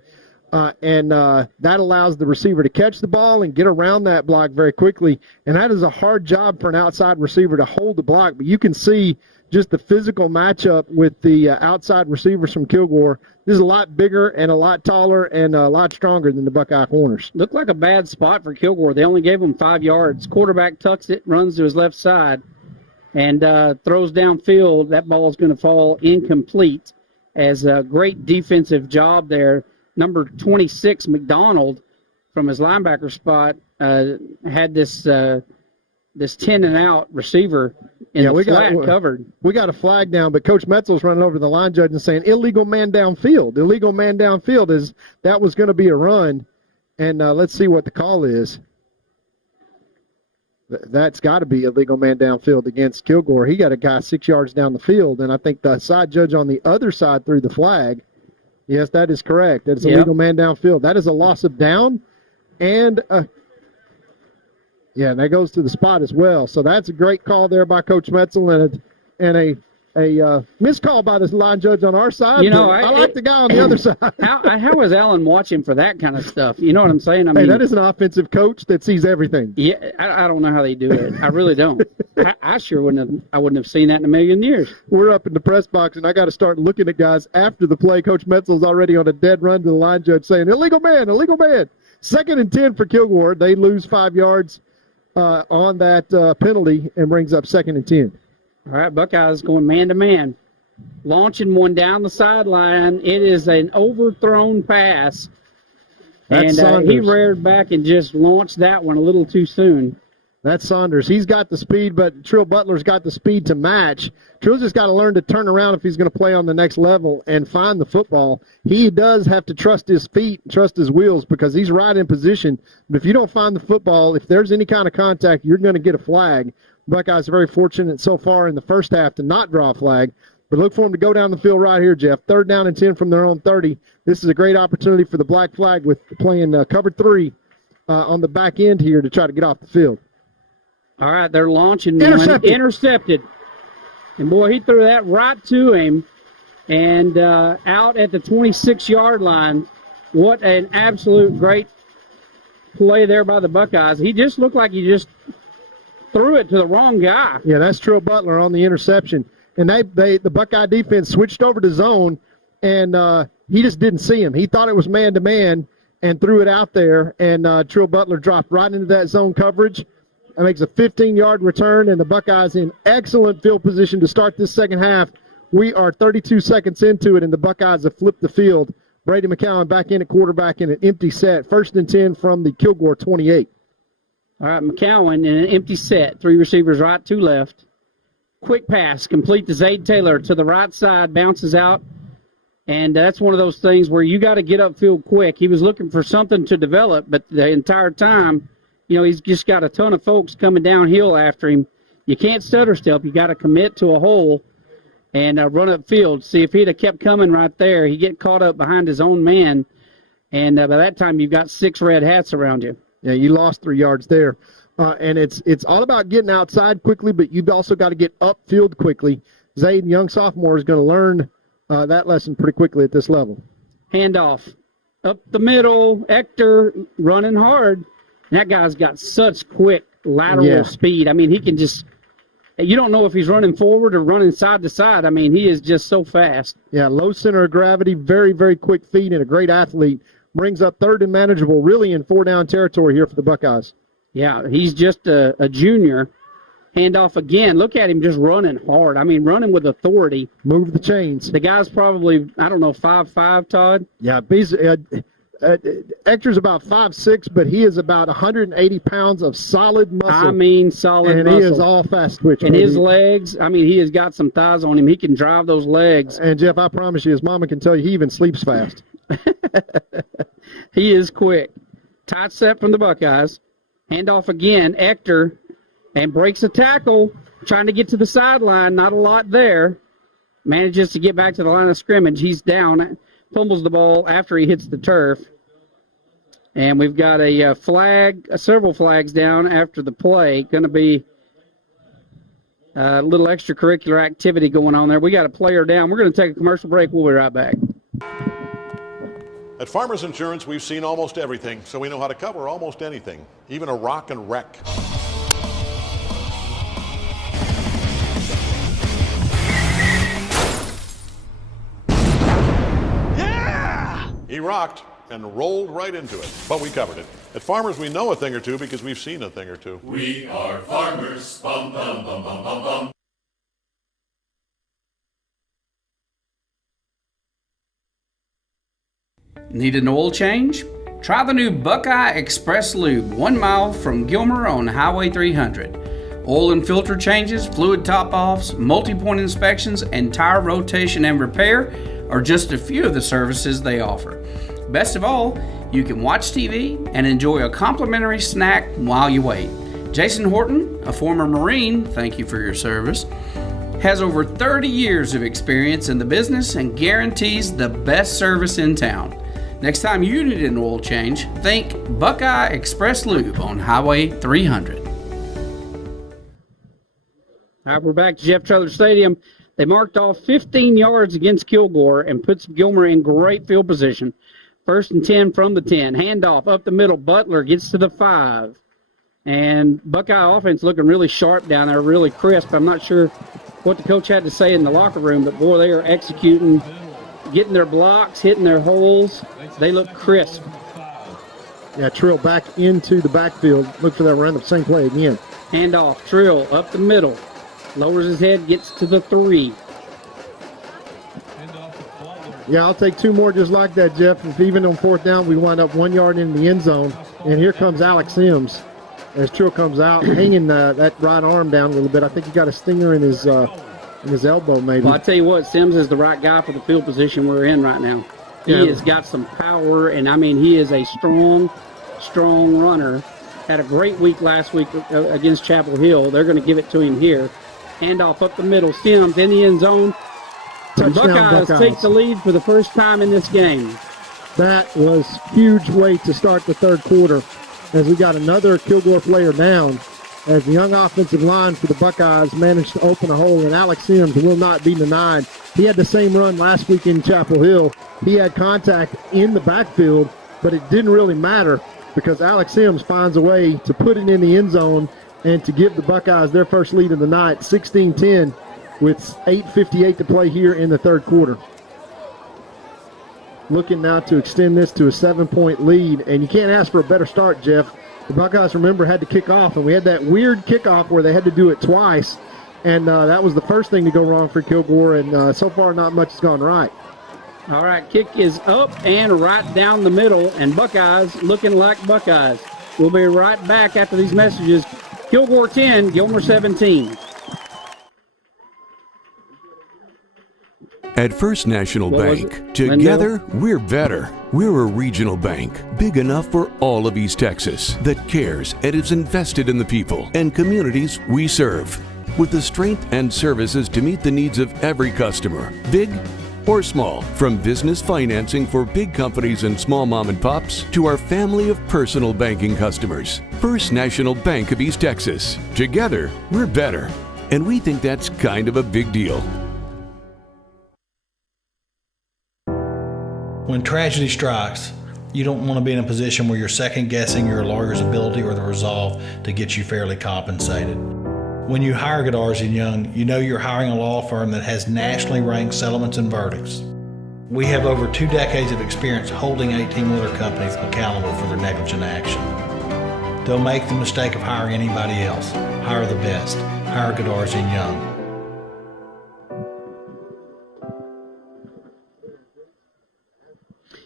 and that allows the receiver to catch the ball and get around that block very quickly. And that is a hard job for an outside receiver to hold the block. But you can see just the physical matchup with the outside receivers from Kilgore. This is a lot bigger and a lot taller and a lot stronger than the Buckeye corners. Looked like a bad spot for Kilgore. They only gave him 5 yards. Quarterback tucks it, runs to his left side, and throws downfield. That ball is going to fall incomplete. As a great defensive job there. Number 26, McDonald, from his linebacker spot, had this 10-and-out receiver in the flat covered. We got a flag down, but Coach Metzel's running over to the line judge and saying, illegal man downfield. Illegal man downfield is that was going to be a run. And let's see what the call is. That's got to be illegal man downfield against Kilgore. He got a guy 6 yards down the field, and I think the side judge on the other side threw the flag. Yes, that is correct. That is a legal man downfield. That is a loss of down, and and that goes to the spot as well. So that's a great call there by Coach Metzel, and a missed call by this line judge on our side. You know, I like the guy on the other side. How is Allen watching for that kind of stuff? You know what I'm saying? I mean, that is an offensive coach that sees everything. Yeah, I don't know how they do it. I really don't. I sure wouldn't have seen that in a million years. We're up in the press box, and I got to start looking at guys after the play. Coach Metzel's already on a dead run to the line judge saying, illegal man, illegal man. 2nd and 10 for Kilgore. They lose 5 yards on that penalty and brings up 2nd and 10. All right, Buckeyes going man-to-man. Launching one down the sideline. It is an overthrown pass. That's and he reared back and just launched that one a little too soon. That's Saunders. He's got the speed, but Trill Butler's got the speed to match. Trill's just got to learn to turn around if he's going to play on the next level and find the football. He does have to trust his feet, trust his wheels, because he's right in position. But if you don't find the football, if there's any kind of contact, you're going to get a flag. Buckeyes are very fortunate so far in the first half to not draw a flag. But look for them to go down the field right here, Jeff. 3rd down and 10 from their own 30. This is a great opportunity for the black flag with playing cover 3 on the back end here to try to get off the field. All right, they're launching one. Intercepted. And, boy, he threw that right to him. And out at the 26-yard line. What an absolute great play there by the Buckeyes. He just looked like he just threw it to the wrong guy. Yeah, that's Trill Butler on the interception. And the Buckeye defense switched over to zone, and he just didn't see him. He thought it was man-to-man and threw it out there, and Trill Butler dropped right into that zone coverage. That makes a 15-yard return, and the Buckeyes in excellent field position to start this second half. We are 32 seconds into it, and the Buckeyes have flipped the field. Brady McCowan back in at quarterback in an empty set. 1st and 10 from the Kilgore 28. All right, McCowan in an empty set. 3 receivers right, 2 left. Quick pass, complete to Zade Taylor to the right side, bounces out. And that's one of those things where you got to get upfield quick. He was looking for something to develop, but the entire time, you know, he's just got a ton of folks coming downhill after him. You can't stutter step. You got to commit to a hole and run upfield. See, if he'd have kept coming right there, he'd get caught up behind his own man. And by that time, you've got 6 red hats around you. Yeah, you lost 3 yards there. And it's all about getting outside quickly, but you've also got to get upfield quickly. Zayden, young sophomore, is going to learn that lesson pretty quickly at this level. Handoff. Up the middle, Ector running hard. That guy's got such quick lateral speed. I mean, he can just – you don't know if he's running forward or running side to side. I mean, he is just so fast. Yeah, low center of gravity, very, very quick feet, and a great athlete. Brings up 3rd and manageable, really in 4-down territory here for the Buckeyes. Yeah, he's just a junior. Handoff again. Look at him just running hard. I mean, running with authority. Move the chains. The guy's probably, 5'5", Todd. Yeah, Ector's about 5'6", but he is about 180 pounds of solid muscle. I mean, solid and muscle. And he is all fast twitch. And his legs, he has got some thighs on him. He can drive those legs. And, Jeff, I promise you, his mama can tell you he even sleeps fast. He is quick. Tight set from the Buckeyes. Handoff again. Ector. And breaks a tackle. Trying to get to the sideline. Not a lot there. Manages to get back to the line of scrimmage. He's down. Fumbles the ball after he hits the turf. And we've got a flag, several flags down after the play. Going to be a little extracurricular activity going on there. We got a player down. We're going to take a commercial break. We'll be right back. At Farmers Insurance, we've seen almost everything, so we know how to cover almost anything, even a rock and wreck. Yeah! He rocked and rolled right into it, but we covered it. At Farmers, we know a thing or two because we've seen a thing or two. We are farmers. Bum, bum, bum, bum, bum, bum. Need an oil change? Try the new Buckeye Express Lube, 1 mile from Gilmer on Highway 300. Oil and filter changes, fluid top-offs, multi-point inspections, and tire rotation and repair are just a few of the services they offer. Best of all, you can watch TV and enjoy a complimentary snack while you wait. Jason Horton, a former Marine, thank you for your service, has over 30 years of experience in the business and guarantees the best service in town. Next time you need an oil change, think Buckeye Express Lube on Highway 300. All right, we're back to Jeff Traylor Stadium. They marked off 15 yards against Kilgore and puts Gilmer in great field position. 1st and 10 from the 10. Handoff up the middle. Butler gets to the 5. And Buckeye offense looking really sharp down there, really crisp. I'm not sure what the coach had to say in the locker room, but, boy, they are executing, getting their blocks, hitting their holes. They look crisp. Yeah, Trill back into the backfield. Look for that run of same play again. Handoff, Trill up the middle. Lowers his head, gets to the 3. Yeah, I'll take 2 more just like that, Jeff. If even on 4th down, we wind up 1 yard in the end zone. And here comes Alex Sims as Trill comes out, hanging that right arm down a little bit. I think he got a stinger in his elbow maybe. Well, I tell you what, Sims is the right guy for the field position we're in right now. He has got some power, and, I mean, he is a strong runner. Had a great week last week against Chapel Hill. They're going to give it to him here. Handoff up the middle. Sims in the end zone. Buckeyes take the lead for the first time in this game. That was huge way to start the third quarter as we got another Kilgore player down as the young offensive line for the Buckeyes managed to open a hole, and Alex Sims will not be denied. He had the same run last week in Chapel Hill. He had contact in the backfield, but it didn't really matter because Alex Sims finds a way to put it in the end zone and to give the Buckeyes their first lead of the night, 16-10, with 8:58 to play here in the third quarter. Looking now to extend this to a 7-point lead, and you can't ask for a better start, Jeff. The Buckeyes, remember, had to kick off, and we had that weird kickoff where they had to do it twice, and that was the first thing to go wrong for Kilgore, and so far not much has gone right. All right, kick is up and right down the middle, and Buckeyes looking like Buckeyes. We'll be right back after these messages. Kilgore 10, Gilmer 17. At First National Bank, together we're better. We're a regional bank, big enough for all of East Texas, that cares and is invested in the people and communities we serve. With the strength and services to meet the needs of every customer, big or small, from business financing for big companies and small mom and pops to our family of personal banking customers. First National Bank of East Texas. Together, we're better. And we think that's kind of a big deal. When tragedy strikes, you don't want to be in a position where you're second-guessing your lawyer's ability or the resolve to get you fairly compensated. When you hire Goddard & Young, you know you're hiring a law firm that has nationally ranked settlements and verdicts. We have over 2 decades of experience holding 18-wheeler companies accountable for their negligent action. Don't make the mistake of hiring anybody else. Hire the best. Hire Goddard & Young.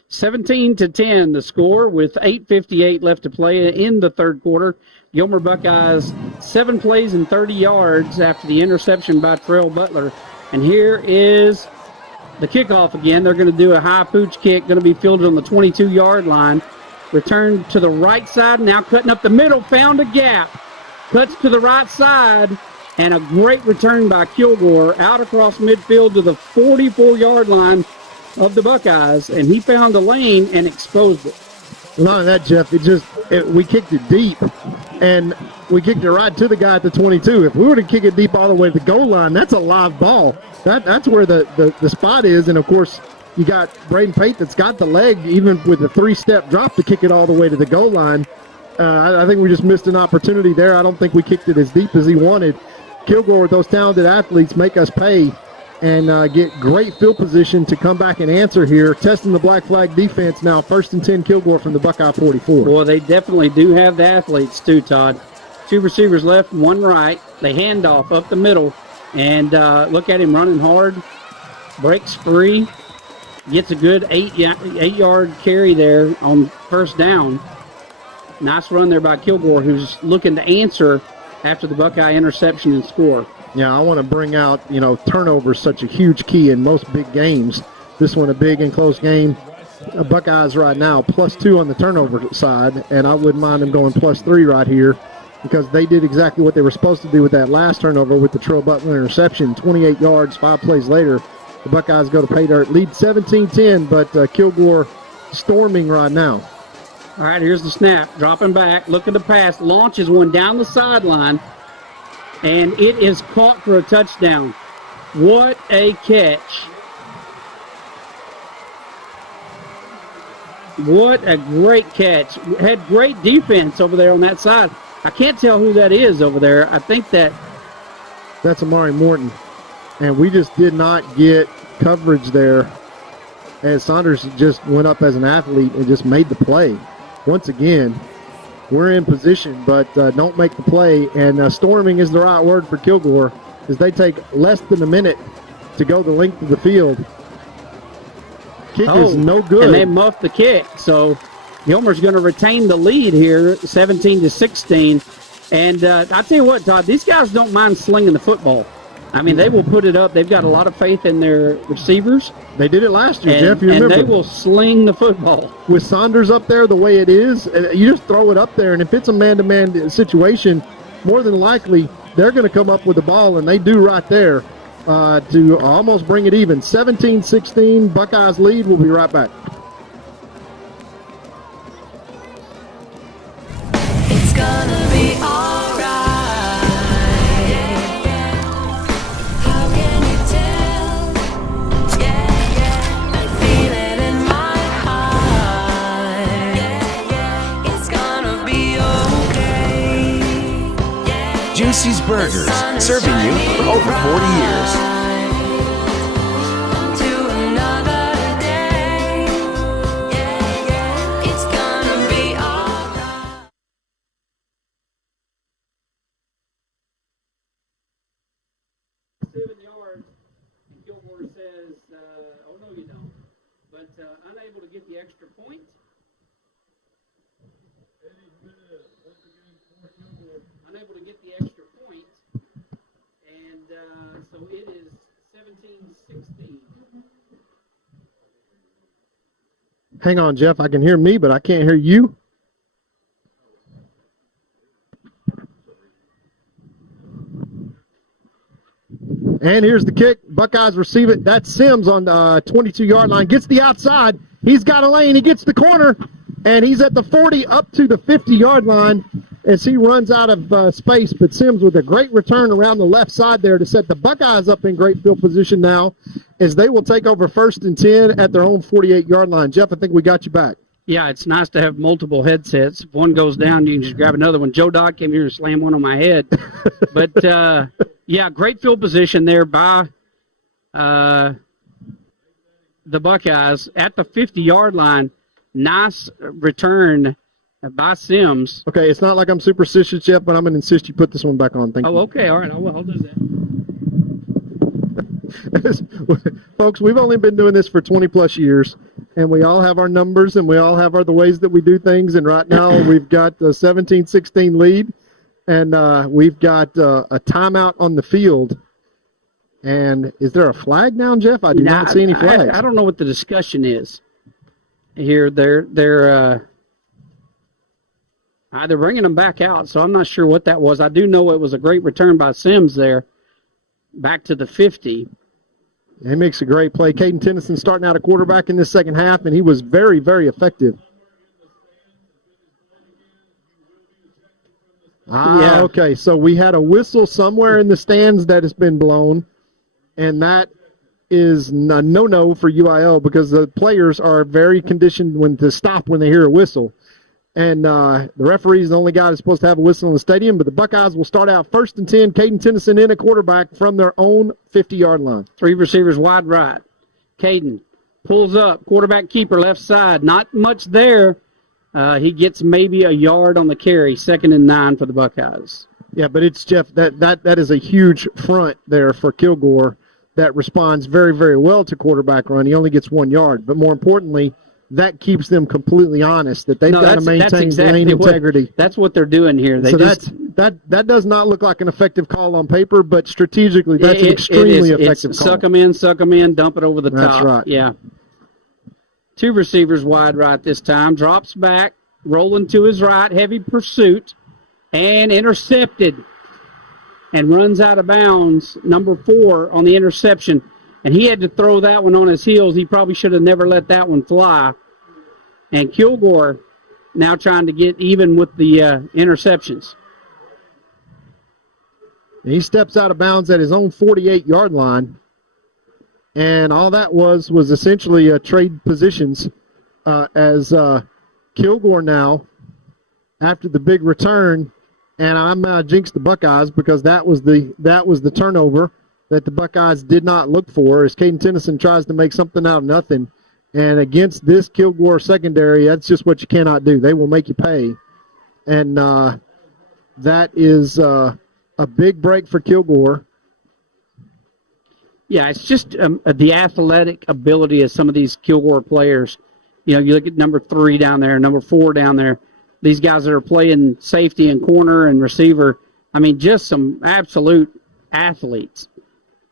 (17-10) the score with 8:58 left to play in the third quarter. Gilmer Buckeyes 7 plays and 30 yards after the interception by Terrell Butler. And here is the kickoff again. They're going to do a high pooch kick, going to be fielded on the 22-yard line. Return to the right side, now cutting up the middle, found a gap. Cuts to the right side, and a great return by Kilgore out across midfield to the 44-yard line of the Buckeyes, and he found the lane and exposed it. Not only that, Jeff, we kicked it deep, and we kicked it right to the guy at the 22. If we were to kick it deep all the way to the goal line, that's a live ball. That's where the spot is, and, of course, You got Braden Pate that's got the leg, even with a 3-step drop to kick it all the way to the goal line. I think we just missed an opportunity there. I don't think we kicked it as deep as he wanted. Kilgore, with those talented athletes, make us pay and get great field position to come back and answer here. Testing the black flag defense now. 1st and 10 Kilgore from the Buckeye 44. Boy, they definitely do have the athletes too, Todd. 2 receivers left, 1 right. They hand off up the middle. And look at him running hard. Breaks free. Gets a good 8-yard carry there on 1st down. Nice run there by Kilgore, who's looking to answer after the Buckeye interception and score. Yeah, I want to bring out, turnovers, such a huge key in most big games. This one a big and close game. Buckeyes right now +2 on the turnover side, and I wouldn't mind them going +3 right here because they did exactly what they were supposed to do with that last turnover with the Trill Butler interception. 28 yards, 5 plays later. The Buckeyes go to pay dirt. Lead 17-10, but Kilgore storming right now. All right, here's the snap. Dropping back, looking to pass. Launches one down the sideline, and it is caught for a touchdown. What a catch. What a great catch. Had great defense over there on that side. I can't tell who that is over there. I think that's Amari Morton. And we just did not get coverage there as Saunders just went up as an athlete and just made the play. Once again, we're in position, but don't make the play. And storming is the right word for Kilgore, as they take less than a minute to go the length of the field. Kick is no good. And they muffed the kick. So Gilmer's going to retain the lead here, 17-16. And I tell you what, Todd, these guys don't mind slinging the football. I mean, they will put it up. They've got a lot of faith in their receivers. They did it last year, Jeff. You remember? And they will sling the football. With Saunders up there the way it is, you just throw it up there, and if it's a man-to-man situation, more than likely they're going to come up with the ball, and they do right there to almost bring it even. 17-16, Buckeyes lead. We'll be right back. It's gonna be all right. Juicy's Burgers, serving you for over 40 years. Kilgore says, oh, no, you don't. But unable to get the extra point. Unable to get the extra point. And so it is 17-16. Hang on, Jeff. I can hear me, but I can't hear you. And here's the kick. Buckeyes receive it. That's Sims on the 22-yard line. Gets the outside. He's got a lane. He gets the corner, and he's at the 40 up to the 50-yard line as he runs out of space. But Sims with a great return around the left side there to set the Buckeyes up in great field position now as they will take over 1st and 10 at their own 48-yard line. Jeff, I think we got you back. Yeah, it's nice to have multiple headsets. If one goes down, you can just grab another one. Joe Dodd came here and slammed one on my head. But, yeah, great field position there by the Buckeyes at the 50-yard line. Nice return by Sims. Okay, it's not like I'm superstitious, Jeff, but I'm going to insist you put this one back on. Thank you. Oh, okay, all right, I'll do that. Folks, we've only been doing this for 20-plus years, and we all have our numbers, and we all have the ways that we do things, and right now we've got a 17-16 lead, and we've got a timeout on the field. And is there a flag now, Jeff? I do not see any flags. I don't know what the discussion is here. They're bringing them back out, so I'm not sure what that was. I do know it was a great return by Sims there, back to the 50. He makes a great play. Caden Tennyson starting out a quarterback in this second half, and he was very, very effective. Yeah. Okay, so we had a whistle somewhere in the stands that has been blown, and that is a no-no for UIL because the players are very conditioned to stop when they hear a whistle. And the referee is the only guy that's supposed to have a whistle in the stadium, but the Buckeyes will start out 1st and 10. Caden Tennyson in a quarterback from their own 50-yard line. 3 receivers wide right. Caden pulls up, quarterback keeper left side. Not much there. He gets maybe a yard on the carry, 2nd and 9 for the Buckeyes. Yeah, but it's Jeff. That is a huge front there for Kilgore that responds very, very well to quarterback run. He only gets 1 yard, but more importantly, that keeps them completely honest that they've got to maintain lane integrity. That's what they're doing here. That does not look like an effective call on paper, but strategically that's an extremely effective call. Suck them in, dump it over the top. That's right. Yeah. 2 receivers wide right this time. Drops back, rolling to his right, heavy pursuit, and intercepted. And runs out of bounds, number 4 on the interception. And he had to throw that one on his heels. He probably should have never let that one fly. And Kilgore now trying to get even with the interceptions. He steps out of bounds at his own 48-yard line. And all that was essentially trade positions as Kilgore now, after the big return, and I'm jinxed the Buckeyes because that was the turnover that the Buckeyes did not look for as Caden Tennyson tries to make something out of nothing. And against this Kilgore secondary, that's just what you cannot do. They will make you pay. And that is a big break for Kilgore. Yeah, it's just the athletic ability of some of these Kilgore players. You look at number 3 down there, number 4 down there. These guys that are playing safety and corner and receiver, just some absolute athletes.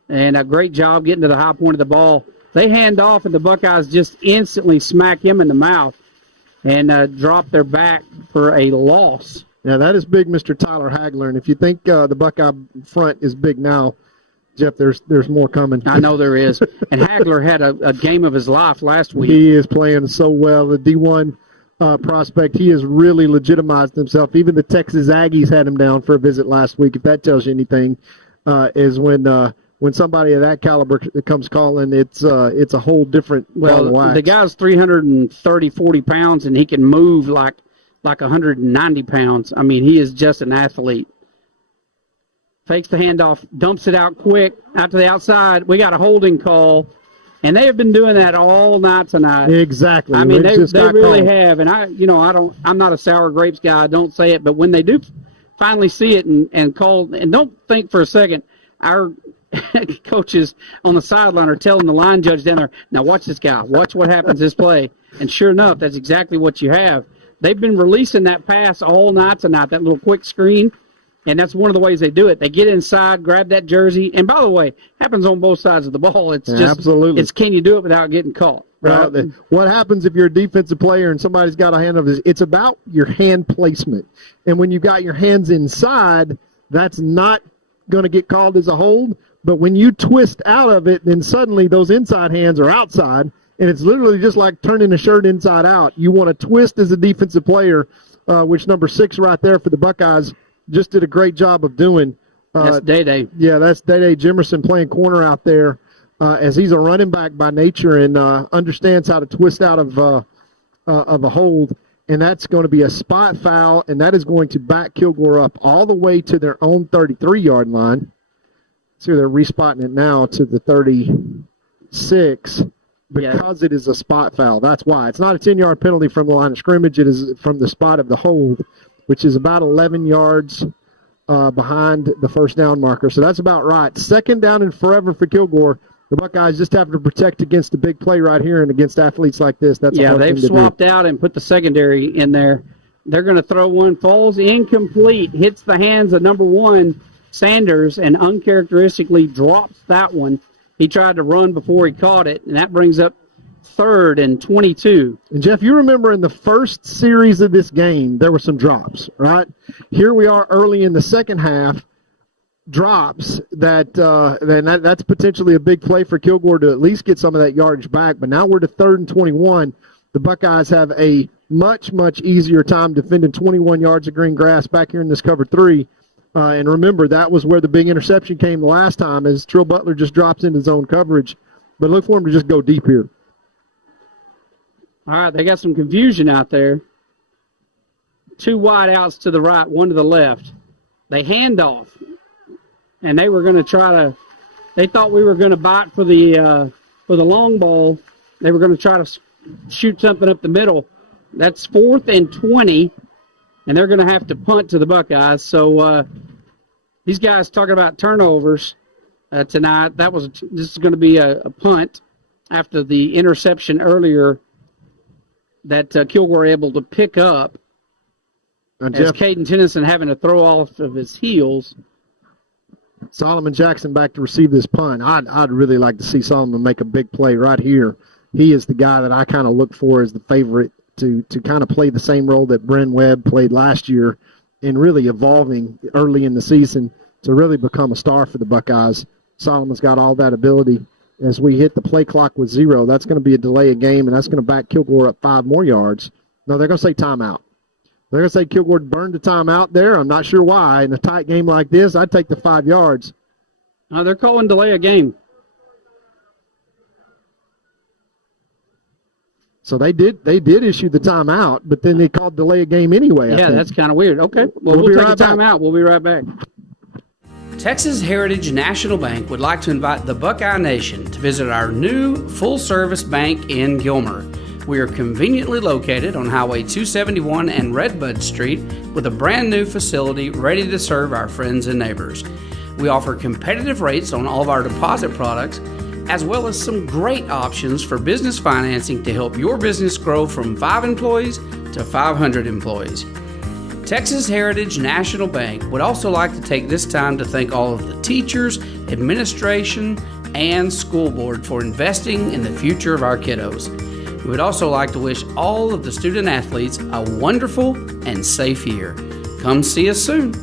And a great job getting to the high point of the ball. They hand off, and the Buckeyes just instantly smack him in the mouth and drop their back for a loss. Yeah, that is big, Mr. Tyler Hagler. And if you think the Buckeye front is big now, Jeff, there's more coming. I know there is. And Hagler had a game of his life last week. He is playing so well. The D1 prospect, he has really legitimized himself. Even the Texas Aggies had him down for a visit last week. If that tells you anything, is when somebody of that caliber comes calling, it's a whole different ball of wax. The guy's 40 pounds, and he can move like 190 pounds. He is just an athlete. Fakes the handoff, dumps it out quick, out to the outside. We got a holding call, and they have been doing that all night tonight. Exactly. They really have. And I'm not a sour grapes guy. I don't say it, but when they do finally see it and call, and don't think for a second, our coaches on the sideline are telling the line judge down there, now watch this guy, watch what happens this play. And sure enough, that's exactly what you have. They've been releasing that pass all night tonight, that little quick screen. And that's one of the ways they do it. They get inside, grab that jersey. And by the way, happens on both sides of the ball. It's just absolutely. It's can you do it without getting caught? Right? What happens if you're a defensive player and somebody's got a hand of it? It's about your hand placement. And when you got your hands inside, that's not going to get called as a hold. But when you twist out of it, then suddenly those inside hands are outside. And it's literally just like turning a shirt inside out. You want to twist as a defensive player, which number 6 right there for the Buckeyes just did a great job of doing. That's Day-Day. Yeah, that's Day-Day Jimerson playing corner out there as he's a running back by nature and understands how to twist out of a hold. And that's going to be a spot foul, and that is going to back Kilgore up all the way to their own 33-yard line. See, they're respotting it now to the 36 because it is a spot foul. That's why. It's not a 10-yard penalty from the line of scrimmage. It is from the spot of the hold, which is about 11 yards behind the first down marker. So that's about right. 2nd down and forever for Kilgore. The Buckeyes just have to protect against a big play right here and against athletes like this. That's a hard they've thing to swapped do. out and put the secondary in there. They're going to throw one, falls incomplete, hits the hands of number 1, Sanders, and uncharacteristically drops that one. He tried to run before he caught it, and that brings up 3rd and 22. And, Jeff, you remember in the first series of this game, there were some drops, right? Here we are early in the second half, drops that's potentially a big play for Kilgore to at least get some of that yardage back. But now we're to 3rd and 21. The Buckeyes have a much, much easier time defending 21 yards of green grass back here in this cover 3. And remember, that was where the big interception came the last time as Trill Butler just drops into zone coverage. but look for him to just go deep here. All right, they got some confusion out there. 2 wide outs to the right, 1 to the left. They hand off, and they were going to try to. They thought we were going to bite for the long ball. They were going to try to shoot something up the middle. That's 4th and 20, and they're going to have to punt to the Buckeyes. So these guys talking about turnovers tonight. This is going to be a punt after the interception earlier that Kilgore able to pick up. As Caden Tennyson having to throw off of his heels. Solomon Jackson back to receive this punt. I'd really like to see Solomon make a big play right here. He is the guy that I kind of look for as the favorite to kind of play the same role that Bren Webb played last year in really evolving early in the season to really become a star for the Buckeyes. Solomon's got all that ability. As we hit the play clock with 0, that's going to be a delay of game, and that's going to back Kilgore up 5 more yards. No, they're going to say timeout. They're going to say Kilgore burned the timeout there. I'm not sure why. In a tight game like this, I'd take the 5 yards. No, they're calling delay of game. So they did issue the timeout, but then they called delay of game anyway. Yeah, that's kind of weird. Okay, well, we'll take a timeout. We'll be right back. Texas Heritage National Bank would like to invite the Buckeye Nation to visit our new full-service bank in Gilmer. We are conveniently located on Highway 271 and Redbud Street with a brand new facility ready to serve our friends and neighbors. We offer competitive rates on all of our deposit products, as well as some great options for business financing to help your business grow from 5 employees to 500 employees. Texas Heritage National Bank would also like to take this time to thank all of the teachers, administration, and school board for investing in the future of our kiddos. We would also like to wish all of the student athletes a wonderful and safe year. Come see us soon.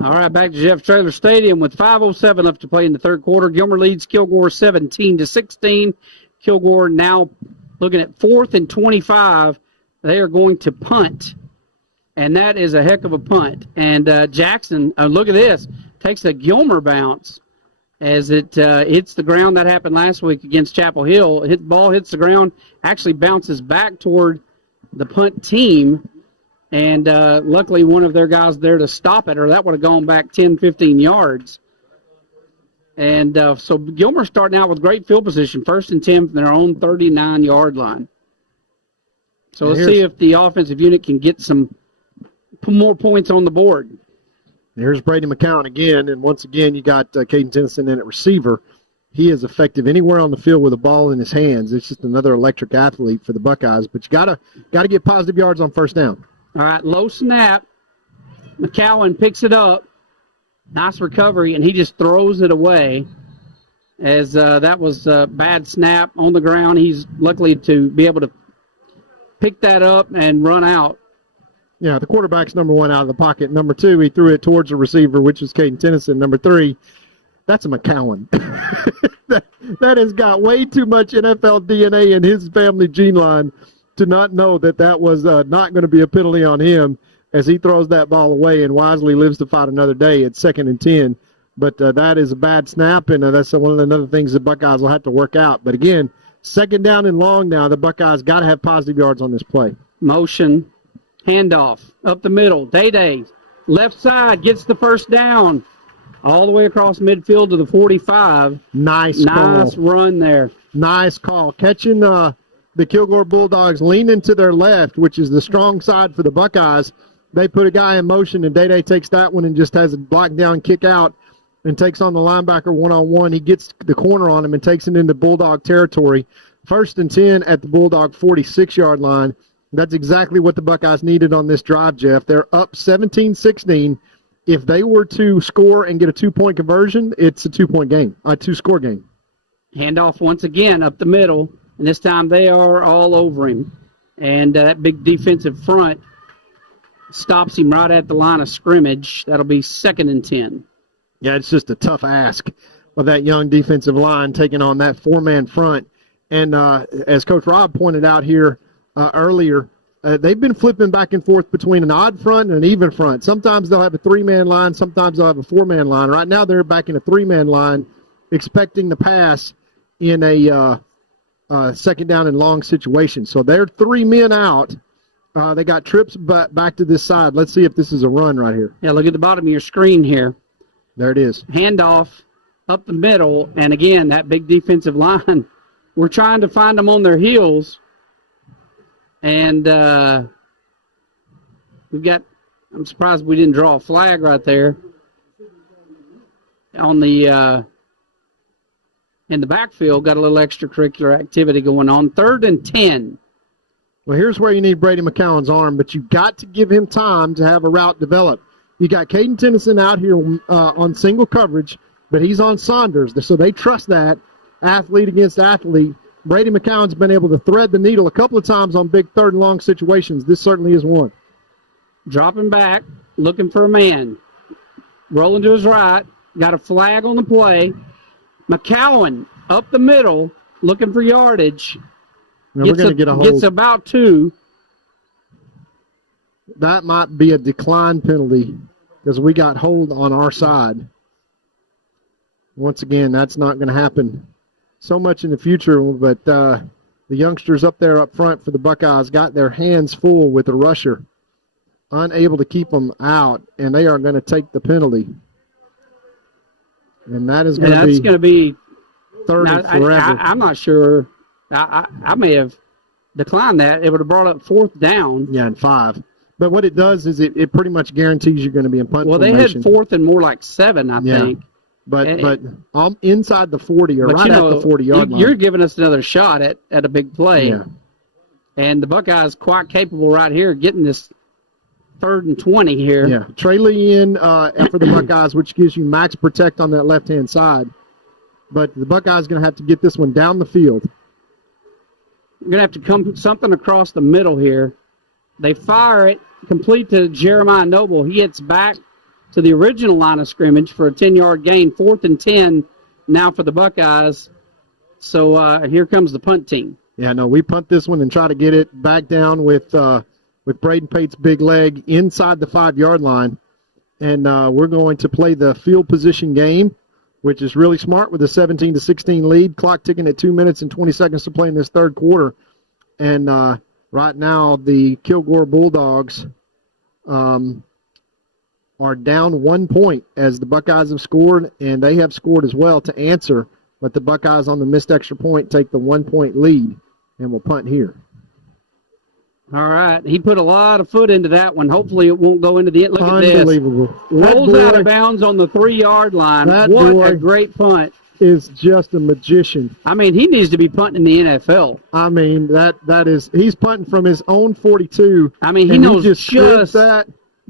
All right, back to Jeff Traylor Stadium with 5:07 left to play in the third quarter. Gilmer leads Kilgore 17-16. Kilgore now looking at 4th and 25. They are going to punt, and that is a heck of a punt. And Jackson, look at this, takes a Gilmer bounce as it hits the ground. That happened last week against Chapel Hill. Ball hits the ground, actually bounces back toward the punt team, and luckily one of their guys there to stop it, or that would have gone back 10, 15 yards. And so Gilmer starting out with great field position, 1st and 10 from their own 39-yard line. So let's see if the offensive unit can get some more points on the board. Here's Brady McCown again, and once again you got Caden Tennyson in at receiver. He is effective anywhere on the field with a ball in his hands. It's just another electric athlete for the Buckeyes, but you gotta get positive yards on 1st down. All right, low snap. McCowan picks it up. Nice recovery, and he just throws it away as that was a bad snap on the ground. He's luckily to be able to pick that up and run out. Yeah, the quarterback's number 1 out of the pocket. Number 2, he threw it towards the receiver, which is Caden Tennyson. Number 3, that's a McCowan. that has got way too much NFL DNA in his family gene line to not know that was not going to be a penalty on him as he throws that ball away and wisely lives to fight another day at 2nd and 10. But that is a bad snap, and that's one of the other things the Buckeyes will have to work out. But again, 2nd down and long now. The Buckeyes got to have positive yards on this play. Motion. Handoff up the middle. Day-Day, left side, gets the 1st down. All the way across midfield to the 45. Nice call. Run there. Nice call. Catching the Kilgore Bulldogs leaning to their left, which is the strong side for the Buckeyes. They put a guy in motion, and Day-Day takes that one and just has a block down kick out and takes on the linebacker one-on-one. He gets the corner on him and takes it into Bulldog territory. 1st and 10 at the Bulldog 46-yard line. That's exactly what the Buckeyes needed on this drive, Jeff. They're up 17-16. If they were to score and get a 2-point conversion, it's a 2-point game, a 2-score game. Handoff once again up the middle, and this time they are all over him. And that big defensive front stops him right at the line of scrimmage. That'll be 2nd and 10. Yeah, it's just a tough ask of that young defensive line taking on that 4-man front. And as Coach Rob pointed out here earlier, they've been flipping back and forth between an odd front and an even front. Sometimes they'll have a 3-man line. Sometimes they'll have a 4-man line. Right now they're back in a 3-man line expecting the pass in a second down and long situation. So they're 3 men out. They got trips back to this side. Let's see if this is a run right here. Yeah, look at the bottom of your screen here. There it is. Handoff up the middle, and again, that big defensive line. We're trying to find them on their heels, and I'm surprised we didn't draw a flag right there on the in the backfield. Got a little extracurricular activity going on. 3rd and 10. Well, here's where you need Brady McCowan's arm, but you've got to give him time to have a route develop. You got Caden Tennyson out here on single coverage, but he's on Saunders, so they trust that, athlete against athlete. Brady McCowan's been able to thread the needle a couple of times on big 3rd and long situations. This certainly is one. Dropping back, looking for a man. Rolling to his right, got a flag on the play. McCowan up the middle, looking for yardage. Now we're going to get a hold. Gets about 2. That might be a decline penalty because we got hold on our side. Once again, that's not going to happen so much in the future, but the youngsters up there up front for the Buckeyes got their hands full with the rusher, unable to keep them out, and they are going to take the penalty. And that is going to be 3rd and forever. I'm not sure. I may have declined that. It would have brought up 4th down. Yeah, and 5. But what it does is it pretty much guarantees you're going to be in punt formation. Well, they had 4th and more like 7, I think. But inside the 40 or right at the 40-yard line. You're giving us another shot at a big play. Yeah. And the Buckeyes quite capable right here getting this 3rd and 20 here. Yeah, Trey Lee in for the Buckeyes, which gives you max protect on that left-hand side. But the Buckeyes going to have to get this one down the field. We're going to have to come something across the middle here. They fire it, complete to Jeremiah Noble. He hits back to the original line of scrimmage for a 10-yard gain. 4th and 10 now for the Buckeyes. So here comes the punt team. Yeah, no, we punt this one and try to get it back down with Braden Pate's big leg inside the 5-yard line. And we're going to play the field position game, which is really smart with a 17-16 lead. Clock ticking at 2 minutes and 20 seconds to play in this 3rd quarter. And right now the Kilgore Bulldogs are down 1 point as the Buckeyes have scored, and they have scored as well to answer. But the Buckeyes on the missed extra point take the 1-point lead, and will punt here. All right. He put a lot of foot into that one. Hopefully it won't go into the end. Look at this. Unbelievable. Rolls out of bounds on the 3-yard line. What a great punt. Is just a magician. I mean, he needs to be punting in the NFL. I mean, that is, he's punting from his own 42. I mean, he knows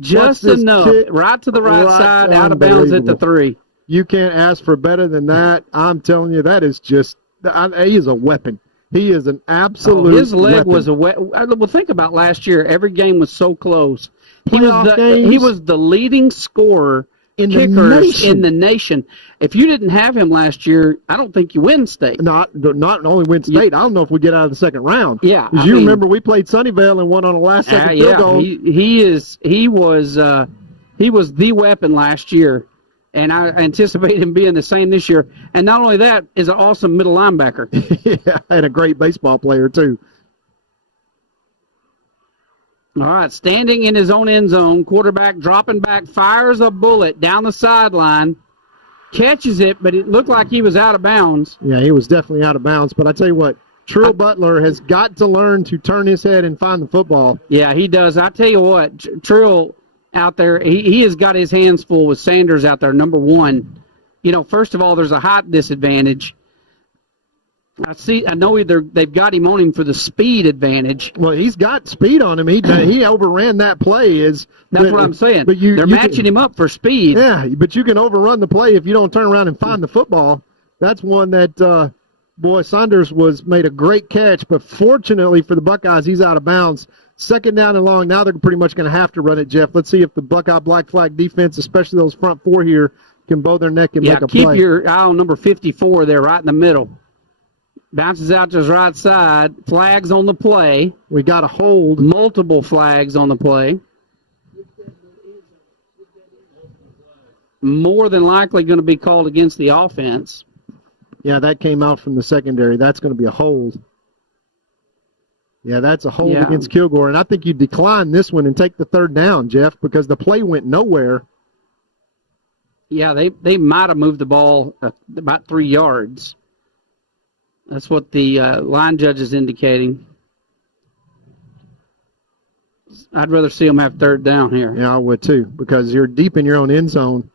just enough. Kick, right to the right side, out of bounds at the 3. You can't ask for better than that. I'm telling you, that is just, he is a weapon. He is an absolute his leg weapon. Was a weapon. Well, think about last year. Every game was so close. He was the leading scorer in the nation. If you didn't have him last year, I don't think you win state. Not only win state. I don't know if we get out of the second round. Yeah, because you remember we played Sunnyvale and won on a last-second field goal. He was the weapon last year, and I anticipate him being the same this year. And not only that, is an awesome middle linebacker. Yeah, and a great baseball player too. All right, standing in his own end zone, quarterback dropping back, fires a bullet down the sideline, catches it, but it looked like he was out of bounds. Yeah, he was definitely out of bounds. But I tell you what, Trill Butler has got to learn to turn his head and find the football. Yeah, he does. I tell you what, Trill out there, he has got his hands full with Sanders out there, number 1. You know, first of all, there's a height disadvantage. I know they've got him on him for the speed advantage. Well, he's got speed on him. He overran that play. That's what I'm saying. But they're matching him up for speed. Yeah, but you can overrun the play if you don't turn around and find the football. That's one that, Saunders made a great catch, but fortunately for the Buckeyes, he's out of bounds. 2nd down and long. Now they're pretty much going to have to run it, Jeff. Let's see if the Buckeye Black Flag defense, especially those front 4 here, can bow their neck and make a play. Yeah, keep your eye on number 54 there right in the middle. Bounces out to his right side. Flags on the play. We got a hold. Multiple flags on the play. More than likely going to be called against the offense. Yeah, that came out from the secondary. That's going to be a hold. Yeah, that's a hold against Kilgore. And I think you decline this one and take the third down, Jeff, because the play went nowhere. Yeah, they might have moved the ball about 3 yards. That's what the line judge is indicating. I'd rather see them have third down here. Yeah, I would too, because you're deep in your own end zone,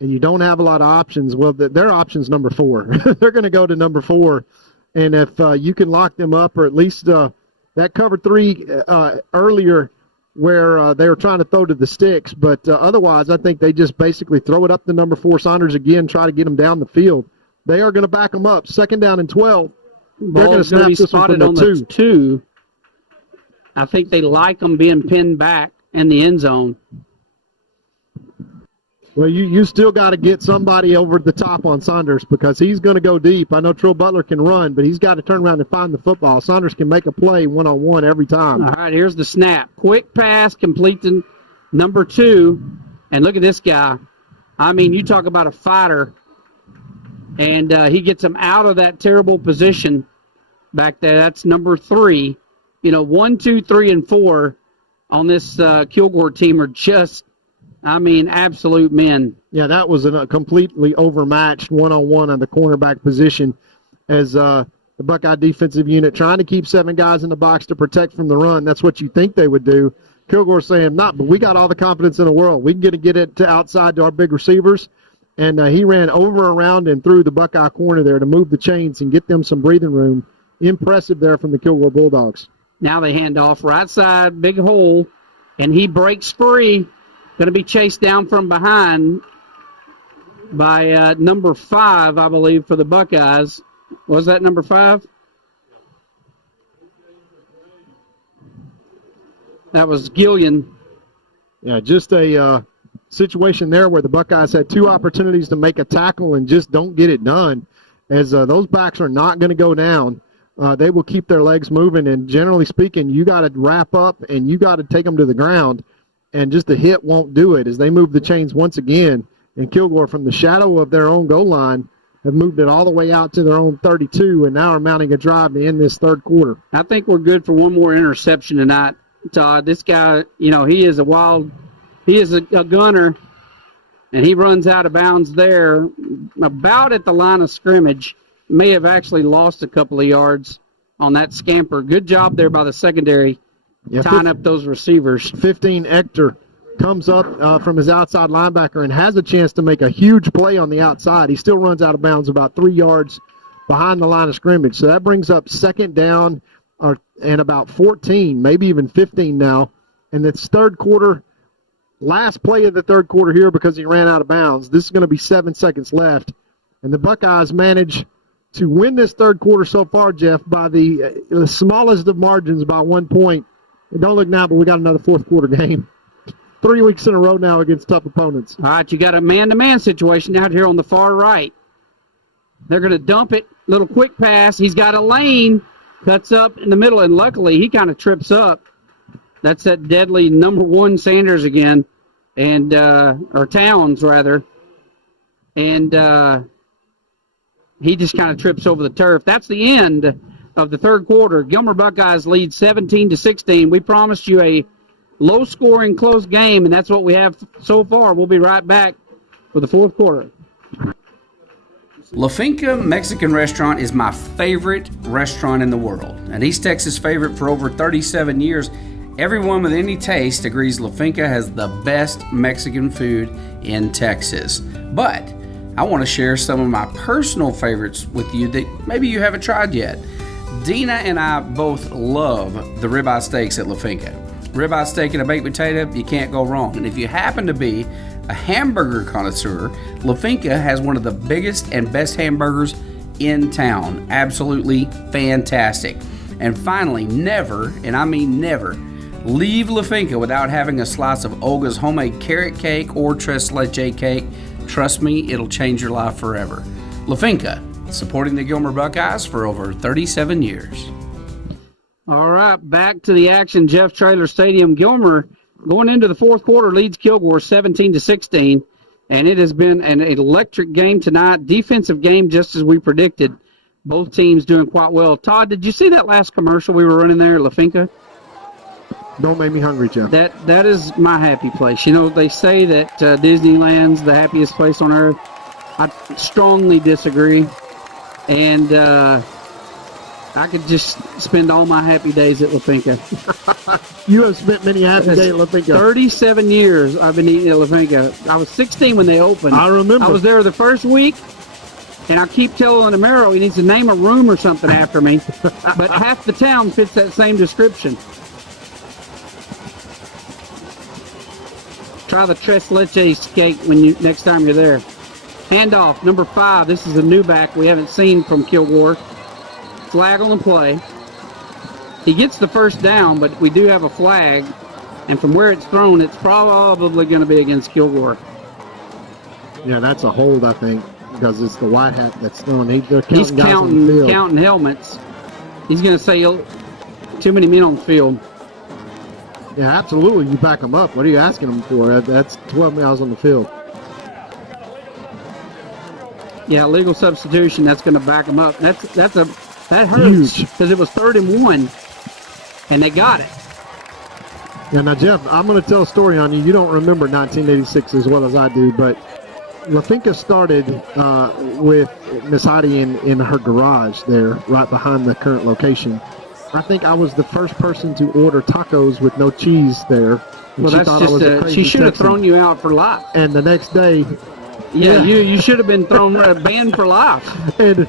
and you don't have a lot of options. Well, their option's number 4. They're going to go to number 4, and if you can lock them up, or at least that cover 3 earlier where they were trying to throw to the sticks, but otherwise I think they just basically throw it up to number 4 Saunders again, try to get them down the field. They are going to back them up. 2nd down and 12. They're going to snap this one from the 2. I think they like them being pinned back in the end zone. Well, you still got to get somebody over the top on Saunders because he's going to go deep. I know Trill Butler can run, but he's got to turn around and find the football. Saunders can make a play one-on-one every time. All right, here's the snap. Quick pass, complete to number 2. And look at this guy. I mean, you talk about a fighter. And he gets him out of that terrible position back there. That's number 3. 1, 2, 3, and 4 on this Kilgore team are just, absolute men. Yeah, that was a completely overmatched one-on-one on the cornerback position as the Buckeye defensive unit trying to keep 7 guys in the box to protect from the run. That's what you think they would do. Kilgore saying, not, but we got all the confidence in the world. We can get it to outside to our big receivers. And he ran over, around, and through the Buckeye corner there to move the chains and get them some breathing room. Impressive there from the Kilgore Bulldogs. Now they hand off right side, big hole, and he breaks free. Going to be chased down from behind by number 5, I believe, for the Buckeyes. Was that number 5? That was Gillian. Yeah, just a situation there where the Buckeyes had 2 opportunities to make a tackle and just don't get it done. As those backs are not going to go down, they will keep their legs moving. And generally speaking, you got to wrap up and you got to take them to the ground. And just the hit won't do it as they move the chains once again. And Kilgore, from the shadow of their own goal line, have moved it all the way out to their own 32 and now are mounting a drive to end this third quarter. I think we're good for one more interception tonight, Todd. This guy, he is a gunner, and he runs out of bounds there about at the line of scrimmage. May have actually lost a couple of yards on that scamper. Good job there by the secondary tying up those receivers. 15 Ector comes up from his outside linebacker and has a chance to make a huge play on the outside. He still runs out of bounds about 3 yards behind the line of scrimmage. So that brings up 2nd down and about 14, maybe even 15 now. And it's third quarter. Last play of the third quarter here because he ran out of bounds. This is going to be 7 seconds left. And the Buckeyes manage to win this third quarter so far, Jeff, by the smallest of margins by 1 point. And don't look now, but we got another fourth quarter game. 3 weeks in a row now against tough opponents. All right, you got a man-to-man situation out here on the far right. They're going to dump it. Little quick pass. He's got a lane. Cuts up in the middle, and luckily he kind of trips up. That's that deadly number 1 Sanders again, and or Towns rather, and he just kind of trips over the turf. That's the end of the third quarter. Gilmer Buckeyes lead 17-16. We promised you a low-scoring, close game, and that's what we have so far. We'll be right back for the fourth quarter. La Finca Mexican restaurant is my favorite restaurant in the world. An East Texas favorite for over 37 years. Everyone with any taste agrees La Finca has the best Mexican food in Texas. But I want to share some of my personal favorites with you that maybe you haven't tried yet. Dina and I both love the ribeye steaks at La Finca. Ribeye steak and a baked potato, you can't go wrong. And if you happen to be a hamburger connoisseur, La Finca has one of the biggest and best hamburgers in town. Absolutely fantastic. And finally, never, and I mean never, leave La Finca without having a slice of Olga's homemade carrot cake or tres leche cake. Trust me, it'll change your life forever. La Finca, supporting the Gilmer Buckeyes for over 37 years. All right, back to the action. Jeff Traylor Stadium. Gilmer, going into the fourth quarter, leads Kilgore 17-16. And it has been an electric game tonight. Defensive game, just as we predicted. Both teams doing quite well. Todd, did you see that last commercial we were running there at LaFinca? Don't make me hungry, Jeff. That is my happy place. You know, they say that Disneyland's the happiest place on earth. I strongly disagree. And I could just spend all my happy days at LaFinca. You have spent many happy days at LaFinca. 37 years I've been eating at LaFinca. I was 16 when they opened. I remember. I was there the first week, and I keep telling Amaro he needs to name a room or something after me. But half the town fits that same description. Try the tres leches cake next time you're there. Handoff, number 5. This is a new back we haven't seen from Kilgore. Flag on the play. He gets the first down, but we do have a flag. And from where it's thrown, it's probably going to be against Kilgore. Yeah, that's a hold, I think, because it's the white hat that's throwing. They're counting He's guys on the field. counting helmets. He's going to say too many men on the field. Yeah, absolutely. You back them up. What are you asking them for? That's 12 miles on the field. Yeah, legal substitution. That's going to back them up. That hurts because it was 3rd and 1, and they got it. Yeah, now Jeff, I'm going to tell a story on you. You don't remember 1986 as well as I do, but LaFinca started with Miss Heidi in her garage there, right behind the current location. I think I was the first person to order tacos with no cheese there. Well, that's just she should have thrown you out for life. And the next day, yeah, you should have been banned for life. And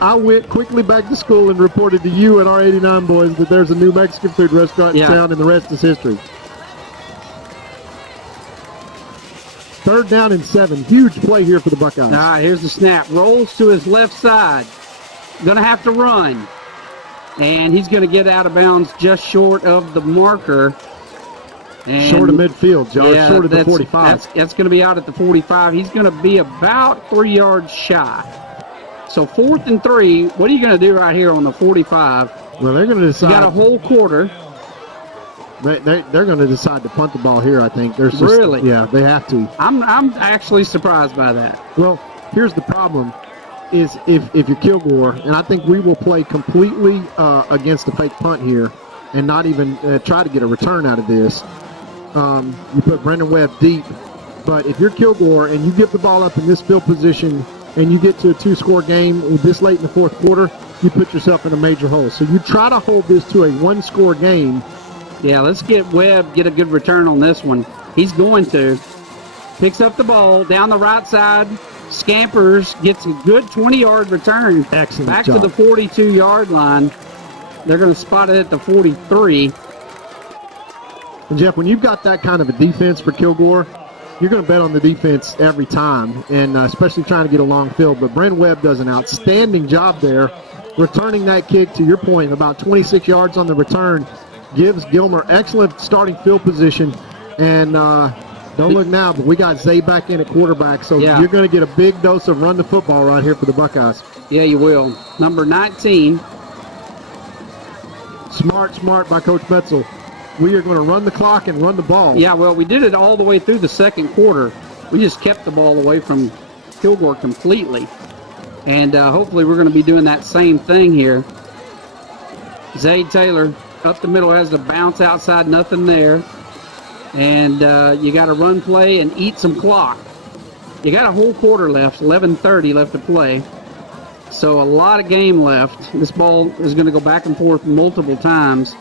I went quickly back to school and reported to you and our 89 boys that there's a new Mexican food restaurant in town, and the rest is history. 3rd down and 7. Huge play here for the Buckeyes. All right, here's the snap. Rolls to his left side. Going to have to run. And he's going to get out of bounds just short of the marker. And short of midfield, Joe. Yeah, short of the 45. That's going to be out at the 45. He's going to be about 3 yards shy. So 4th and 3. What are you going to do right here on the 45? Well, they're going to decide. You got a whole quarter. They're going to decide to punt the ball here, I think. Really? Yeah, they have to. I'm actually surprised by that. Well, here's the problem. Is if you're Kilgore, and I think we will play completely against the fake punt here and not even try to get a return out of this. You put Brendan Webb deep, but if you're Kilgore and you get the ball up in this field position and you get to a 2-score game this late in the 4th quarter, you put yourself in a major hole. So you try to hold this to a 1-score game. Yeah, let's get Webb, get a good return on this one. He's going to. Picks up the ball down the right side. Scampers, gets a good 20-yard return. Excellent back job. to the 42-yard line. They're going to spot it at the 43. And Jeff, when you've got that kind of a defense for Kilgore, you're going to bet on the defense every time, and especially trying to get a long field. But Brent Webb does an outstanding job there, returning that kick, to your point, about 26 yards on the return, gives Gilmer excellent starting field position. And don't look now, but we got Zay back in at quarterback, so you're going to get a big dose of run the football right here for the Buckeyes. Yeah, you will. Number 19. Smart by Coach Betzel. We are going to run the clock and run the ball. Yeah, well, we did it all the way through the 2nd quarter. We just kept the ball away from Kilgore completely. And hopefully we're going to be doing that same thing here. Zay Taylor up the middle, has to bounce outside, nothing there. And you got to run play and eat some clock. You got a whole quarter left, 11:30 left to play. So a lot of game left. This ball is going to go back and forth multiple times.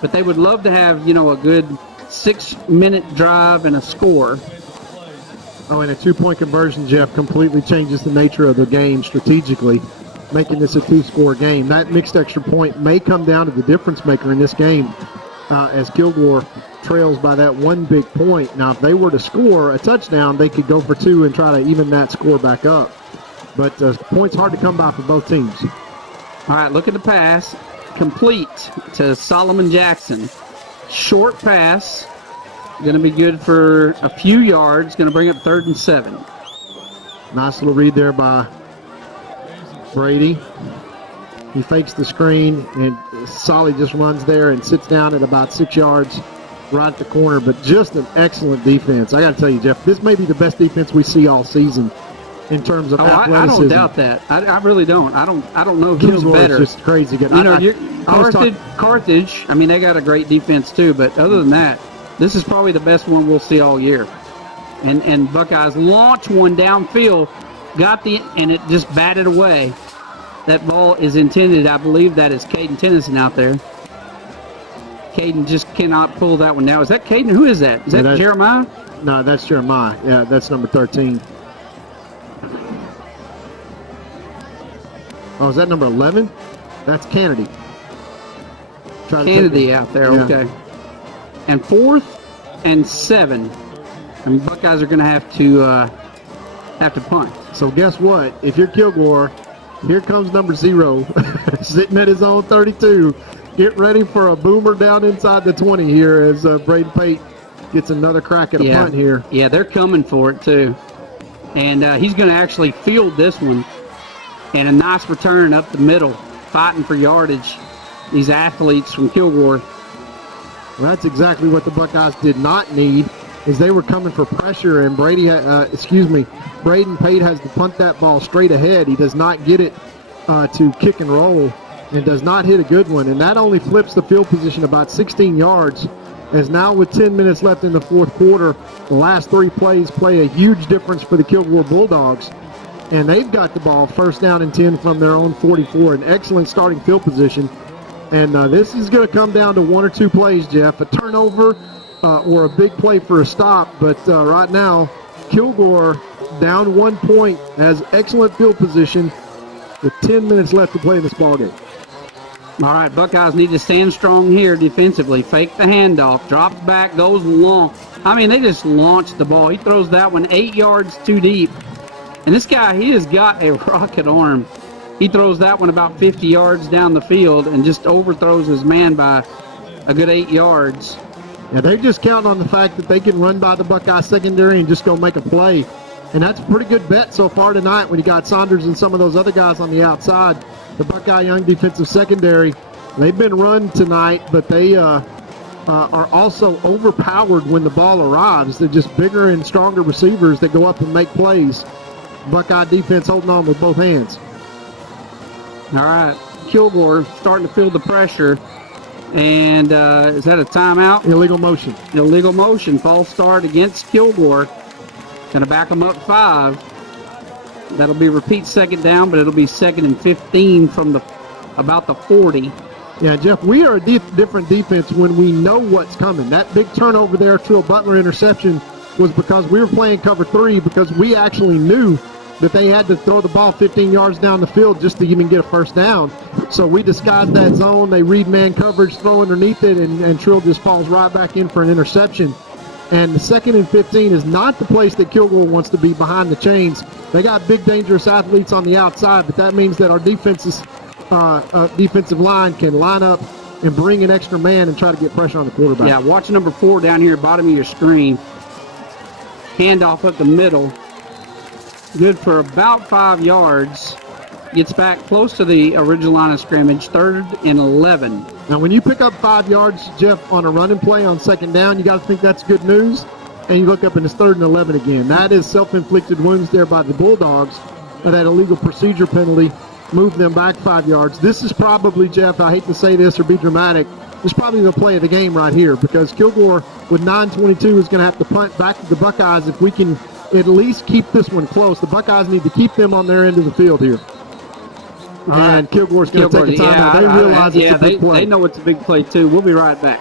But they would love to have, a good 6-minute drive and a score. Oh, and a 2-point conversion, Jeff, completely changes the nature of the game strategically, making this a 2-score game. That mixed extra point may come down to the difference maker in this game as Kilgore trails by that one big point. Now, if they were to score a touchdown, they could go for 2 and try to even that score back up. But points hard to come by for both teams. All right, look at the pass. Complete to Solomon Jackson. Short pass. Going to be good for a few yards. Going to bring up 3rd and 7. Nice little read there by Brady. He fakes the screen, and Solly just runs there and sits down at about 6 yards. right at the corner, but just an excellent defense. I got to tell you, Jeff, this may be the best defense we see all season in terms of athleticism. I don't doubt that. I really don't. I don't know who's better. It's just crazy good. Carthage, I mean, they got a great defense too, but other than that, this is probably the best one we'll see all year. And Buckeyes launch one downfield, and it just batted away. That ball is intended, I believe that is Caden Tennyson out there. Caden just cannot pull that one down. Is that Caden? Who is that? Is that Jeremiah? No, that's Jeremiah. Yeah, that's number 13. Oh, is that number 11? That's Kennedy. Kennedy out there, yeah. Okay. And 4th and 7. I mean, Buckeyes are going to have to punt. So guess what? If you're Kilgore, here comes number 0, sitting at his own 32. Get ready for a boomer down inside the 20 here as Braden Pate gets another crack at a punt here. Yeah, they're coming for it too. And he's going to actually field this one. And a nice return up the middle, fighting for yardage. These athletes from Kilgore. Well, that's exactly what the Buckeyes did not need, is they were coming for pressure, and Braden Pate has to punt that ball straight ahead. He does not get it to kick and roll, and does not hit a good one. And that only flips the field position about 16 yards, as now with 10 minutes left in the fourth quarter, the last 3 plays play a huge difference for the Kilgore Bulldogs. And they've got the ball first down and 10 from their own 44, an excellent starting field position. And this is going to come down to 1 or 2 plays, Jeff, a turnover or a big play for a stop. But right now, Kilgore down 1 point, has excellent field position with 10 minutes left to play in this ballgame. All right, Buckeyes need to stand strong here defensively. Fake the handoff, drops back, goes long. I mean, they just launched the ball. He throws that one 8 yards too deep. And this guy, he has got a rocket arm. He throws that one about 50 yards down the field and just overthrows his man by a good 8 yards. Yeah, they're just counting on the fact that they can run by the Buckeye secondary and just go make a play. And that's a pretty good bet so far tonight when you got Saunders and some of those other guys on the outside. The Buckeye Young defensive secondary, they've been run tonight, but they are also overpowered when the ball arrives. They're just bigger and stronger receivers that go up and make plays. Buckeye defense holding on with both hands. All right, Kilgore starting to feel the pressure. And is that a timeout? Illegal motion. Illegal motion. False start against Kilgore. Going to back them up 5. That'll be repeat second down, but it'll be 2nd and 15 from about the 40. Yeah, Jeff, we are a different defense when we know what's coming. That big turnover there, Trill Butler interception, was because we were playing cover 3, because we actually knew that they had to throw the ball 15 yards down the field just to even get a first down. So we disguised that zone. They read man coverage, throw underneath it, and Trill just falls right back in for an interception. And the 2nd and 15 is not the place that Kilgore wants to be, behind the chains. They got big, dangerous athletes on the outside, but that means that our defensive line can line up and bring an extra man and try to get pressure on the quarterback. Yeah, watch number 4 down here, bottom of your screen. Handoff up the middle. Good for about 5 yards. Gets back close to the original line of scrimmage, 3rd and 11. Now, when you pick up 5 yards, Jeff, on a running play on second down, you got to think that's good news. And you look up and it's 3rd and 11 again. That is self-inflicted wounds there by the Bulldogs. That illegal procedure penalty moved them back 5 yards. This is probably, Jeff, I hate to say this or be dramatic, this is probably the play of the game right here, because Kilgore with 9:22 is going to have to punt back to the Buckeyes if we can at least keep this one close. The Buckeyes need to keep them on their end of the field here. And Kilgore's going to take a timeout. They realize it's a big play. They know it's a big play, too. We'll be right back.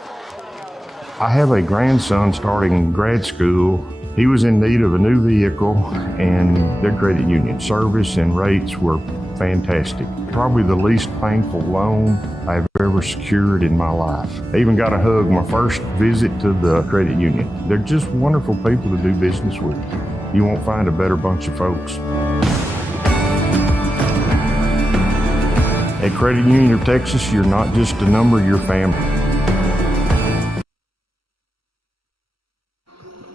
I have a grandson starting grad school. He was in need of a new vehicle, and their credit union service and rates were fantastic. Probably the least painful loan I've ever secured in my life. I even got a hug my first visit to the credit union. They're just wonderful people to do business with. You won't find a better bunch of folks. At Credit Union of Texas, you're not just a number, you're family.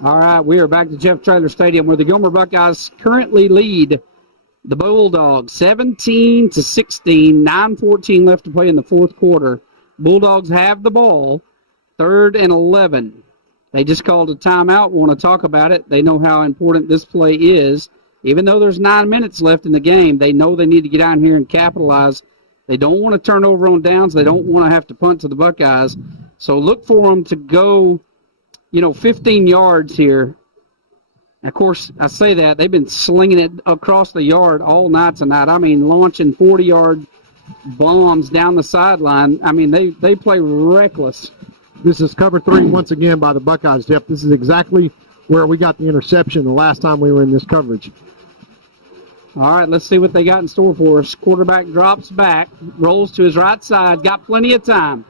All right, we are back to Jeff Traylor Stadium, where the Gilmer Buckeyes currently lead the Bulldogs 17-16, 9:14 left to play in the fourth quarter. Bulldogs have the ball 3rd and 11. They just called a timeout. Want to talk about it. They know how important this play is. Even though there's 9 minutes left in the game, they know they need to get out here and capitalize. They don't want to turn over on downs. They don't want to have to punt to the Buckeyes. So look for them to go, 15 yards here. And of course, I say that. They've been slinging it across the yard all night tonight. I mean, launching 40-yard bombs down the sideline. I mean, they play reckless. This is cover 3 once again by the Buckeyes, Jeff. This is exactly where we got the interception the last time we were in this coverage. All right, let's see what they got in store for us. Quarterback drops back, rolls to his right side, got plenty of time.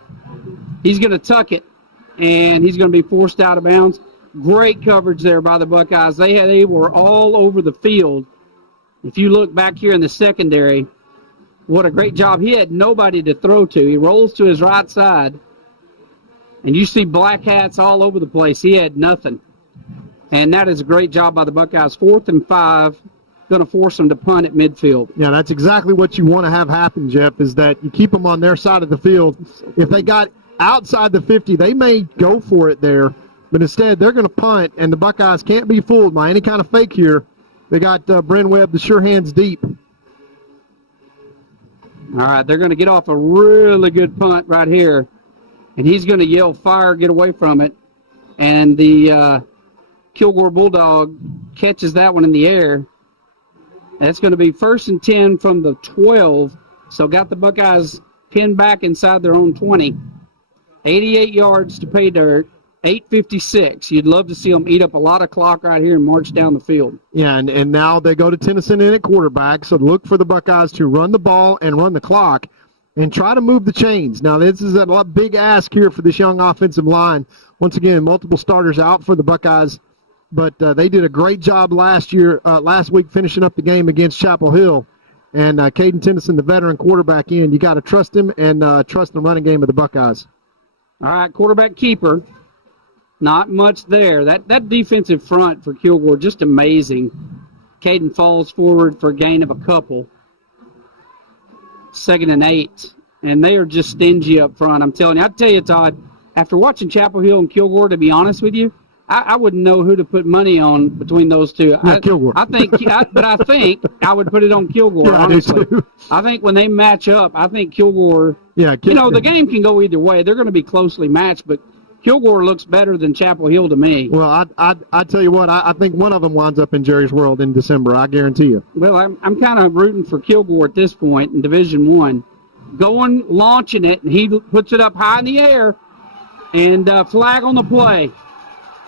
He's going to tuck it, and he's going to be forced out of bounds. Great coverage there by the Buckeyes. They were all over the field. If you look back here in the secondary, what a great job. He had nobody to throw to. He rolls to his right side, and you see black hats all over the place. He had nothing. And that is a great job by the Buckeyes. 4th and 5, going to force them to punt at midfield. Yeah, that's exactly what you want to have happen, Jeff, is that you keep them on their side of the field. If they got outside the 50, they may go for it there, but instead they're going to punt, and the Buckeyes can't be fooled by any kind of fake here. They got Bryn Webb, the sure hands deep. All right, they're going to get off a really good punt right here, and he's going to yell fire, get away from it, and the Kilgore Bulldog catches that one in the air. That's going to be 1st and 10 from the 12, so got the Buckeyes pinned back inside their own 20. 88 yards to pay dirt, 8:56. You'd love to see them eat up a lot of clock right here and march down the field. Yeah, and now they go to Tennyson in at quarterback, so look for the Buckeyes to run the ball and run the clock and try to move the chains. Now, this is a big ask here for this young offensive line. Once again, multiple starters out for the Buckeyes, but they did a great job last week finishing up the game against Chapel Hill. And Caden Tennyson, the veteran quarterback in, you got to trust him and trust the running game of the Buckeyes. All right, quarterback keeper. Not much there. That defensive front for Kilgore, just amazing. Caden falls forward for a gain of a couple. 2nd and 8. And they are just stingy up front, I'm telling you. I tell you, Todd, after watching Chapel Hill and Kilgore, to be honest with you, I wouldn't know who to put money on between those two. Yeah, Kilgore. I think I would put it on Kilgore, yeah, honestly. I think when they match up, I think Kilgore, the game can go either way. They're going to be closely matched, but Kilgore looks better than Chapel Hill to me. Well, I tell you what, I think one of them winds up in Jerry's World in December, I guarantee you. Well, I'm kind of rooting for Kilgore at this point in Division I. Launching it, and he puts it up high in the air, and flag on the play.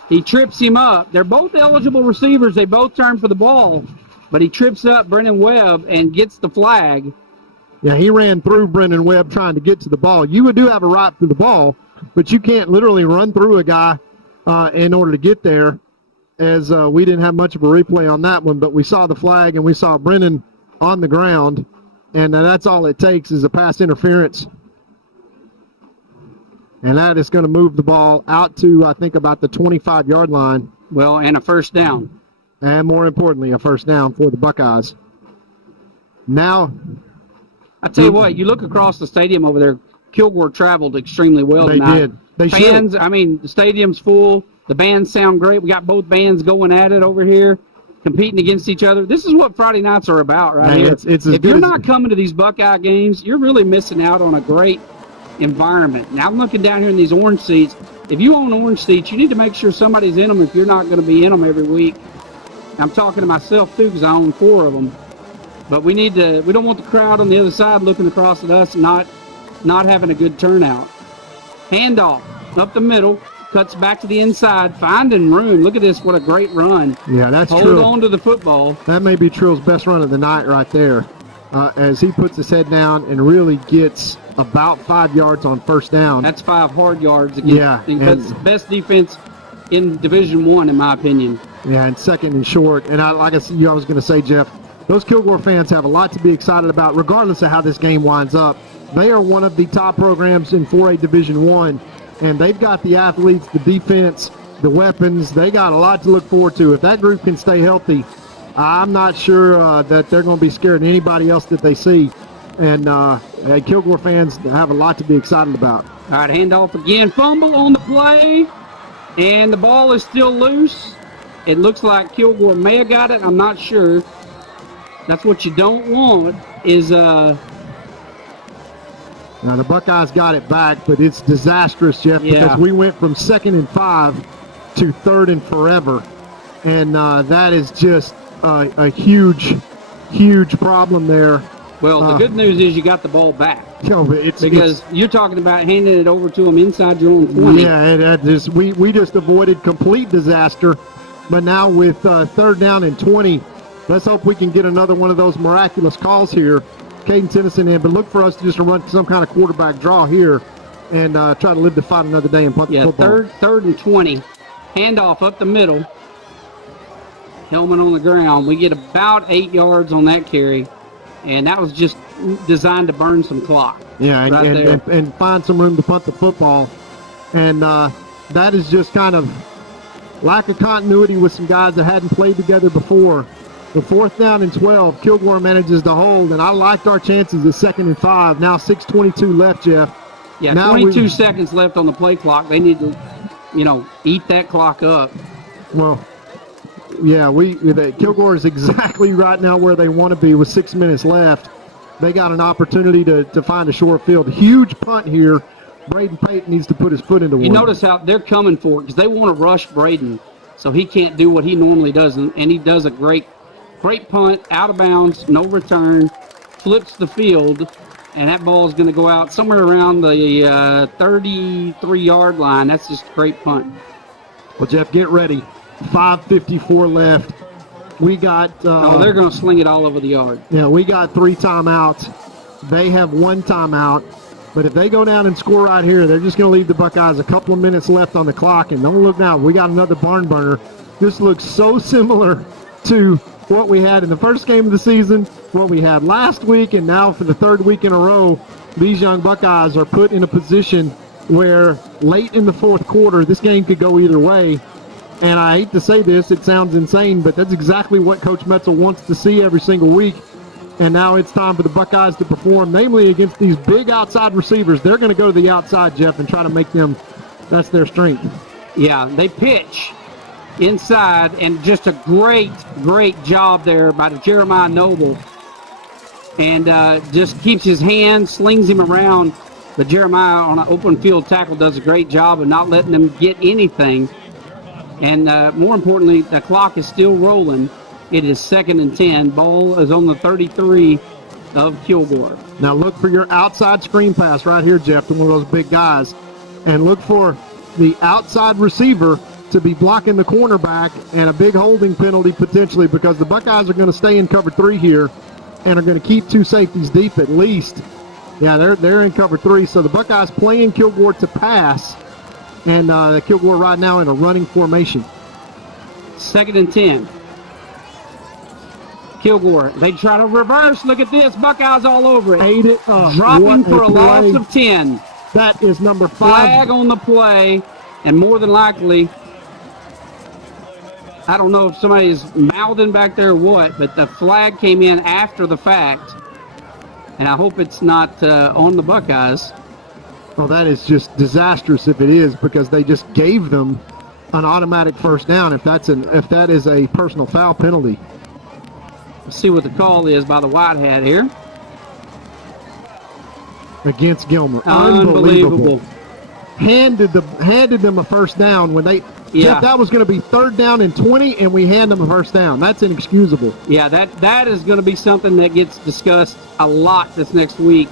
He trips him up. They're both eligible receivers. They both turn for the ball, but he trips up Brennan Webb and gets the flag. Yeah, he ran through Brennan Webb trying to get to the ball. You do have a right to the ball, but you can't literally run through a guy in order to get there, as we didn't have much of a replay on that one, but we saw the flag and we saw Brennan on the ground, and that's all it takes is a pass interference. And that is going to move the ball out to, I think, about the 25-yard line. Well, and a first down. And more importantly, a first down for the Buckeyes. Now, I tell you what, you look across the stadium over there, Kilgore traveled extremely well they tonight. Did. They Fans, should. I mean, the stadium's full. The bands sound great. We got both bands going at it over here, competing against each other. This is what Friday nights are about right here. It's if you're not coming to these Buckeye games, you're really missing out on a great environment. Now I'm looking down here in these orange seats. If you own orange seats, you need to make sure somebody's in them if you're not going to be in them every week. I'm talking to myself too because I own 4 of them. But we don't want the crowd on the other side looking across at us and not having a good turnout. Handoff up the middle, cuts back to the inside, finding room. Look at this, what a great run. Yeah, that's Hold Trill. on to the football. That may be Trill's best run of the night right there, as he puts his head down and really gets about 5 yards on first down. That's 5 hard yards again. Yeah. Best defense in Division I, in my opinion. Yeah, and 2nd and short. And I was going to say, Jeff, those Kilgore fans have a lot to be excited about, regardless of how this game winds up. They are one of the top programs in 4A Division I, and they've got the athletes, the defense, the weapons. They got a lot to look forward to. If that group can stay healthy, I'm not sure that they're going to be scared of anybody else that they see. And Kilgore fans have a lot to be excited about. All right, handoff again. Fumble on the play, and the ball is still loose. It looks like Kilgore may have got it. I'm not sure. That's what you don't want is Now the Buckeyes got it back, but it's disastrous, Jeff, because we went from 2nd and 5 to 3rd and forever. And that is just a huge, huge problem there. Well, the good news is you got the ball back. Because you're talking about handing it over to them inside your own 20. Yeah, we just avoided complete disaster. But now with 3rd down and 20, let's hope we can get another one of those miraculous calls here. Caden Tennyson in, but look for us to just run some kind of quarterback draw here and try to live to fight another day and punt the football. Third and 20. Handoff up the middle. Helmet on the ground. We get about 8 yards on that carry, and that was just designed to burn some clock. Yeah, and find some room to punt the football. And that is just kind of lack of continuity with some guys that hadn't played together before. The 4th down and 12, Kilgore manages to hold, and I liked our chances at 2nd and 5. Now 6:22 left, Jeff. Yeah, now 22 seconds left on the play clock. They need to, eat that clock up. Well, yeah, Kilgore is exactly right now where they want to be with 6 minutes left. They got an opportunity to find a short field. Huge punt here. Braden Payton needs to put his foot into one. You notice how they're coming for it because they want to rush Braden so he can't do what he normally does, and he does a great punt, out of bounds, no return, flips the field, and that ball is going to go out somewhere around the 33-yard line. That's just a great punt. Well, Jeff, get ready. 5:54 left. We got... they're going to sling it all over the yard. Yeah, we got 3 timeouts. They have 1 timeout. But if they go down and score right here, they're just going to leave the Buckeyes a couple of minutes left on the clock. And don't look now, we got another barn burner. This looks so similar to what we had in the first game of the season, what we had last week, and now for the 3rd week in a row, these young Buckeyes are put in a position where late in the 4th quarter, this game could go either way. And I hate to say this, it sounds insane, but that's exactly what Coach Metzel wants to see every single week. And now it's time for the Buckeyes to perform, namely against these big outside receivers. They're going to go to the outside, Jeff, and try to make them, that's their strength. Yeah, they pitch inside, and just a great job there by the Jeremiah Noble. And just keeps his hand, slings him around. But Jeremiah on an open field tackle does a great job of not letting them get anything. And more importantly, the clock is still rolling. It is 2nd and 10. Ball is on the 33 of Kilgore. Now look for your outside screen pass right here, Jeff, to one of those big guys. And look for the outside receiver to be blocking the cornerback, and a big holding penalty potentially, because the Buckeyes are going to stay in cover 3 here and are going to keep 2 safeties deep at least. Yeah, they're in cover 3. So the Buckeyes playing Kilgore to pass, and Kilgore right now in a running formation. 2nd and 10. Kilgore, they try to reverse. Look at this. Buckeyes all over it. Ate it up. Dropping for a loss of 10. That is number 5. Flag on the play, and more than likely, I don't know if somebody's mouthing back there or what, but the flag came in after the fact, and I hope it's not on the Buckeyes. Well, that is just disastrous if it is, because they just gave them an automatic first down if that is a personal foul penalty. Let's see what the call is by the white hat here. Against Gilmer. Unbelievable. Handed them a first down when they... Yeah. Jeff, that was going to be 3rd down and 20, and we hand them a first down. That's inexcusable. Yeah, that is going to be something that gets discussed a lot this next week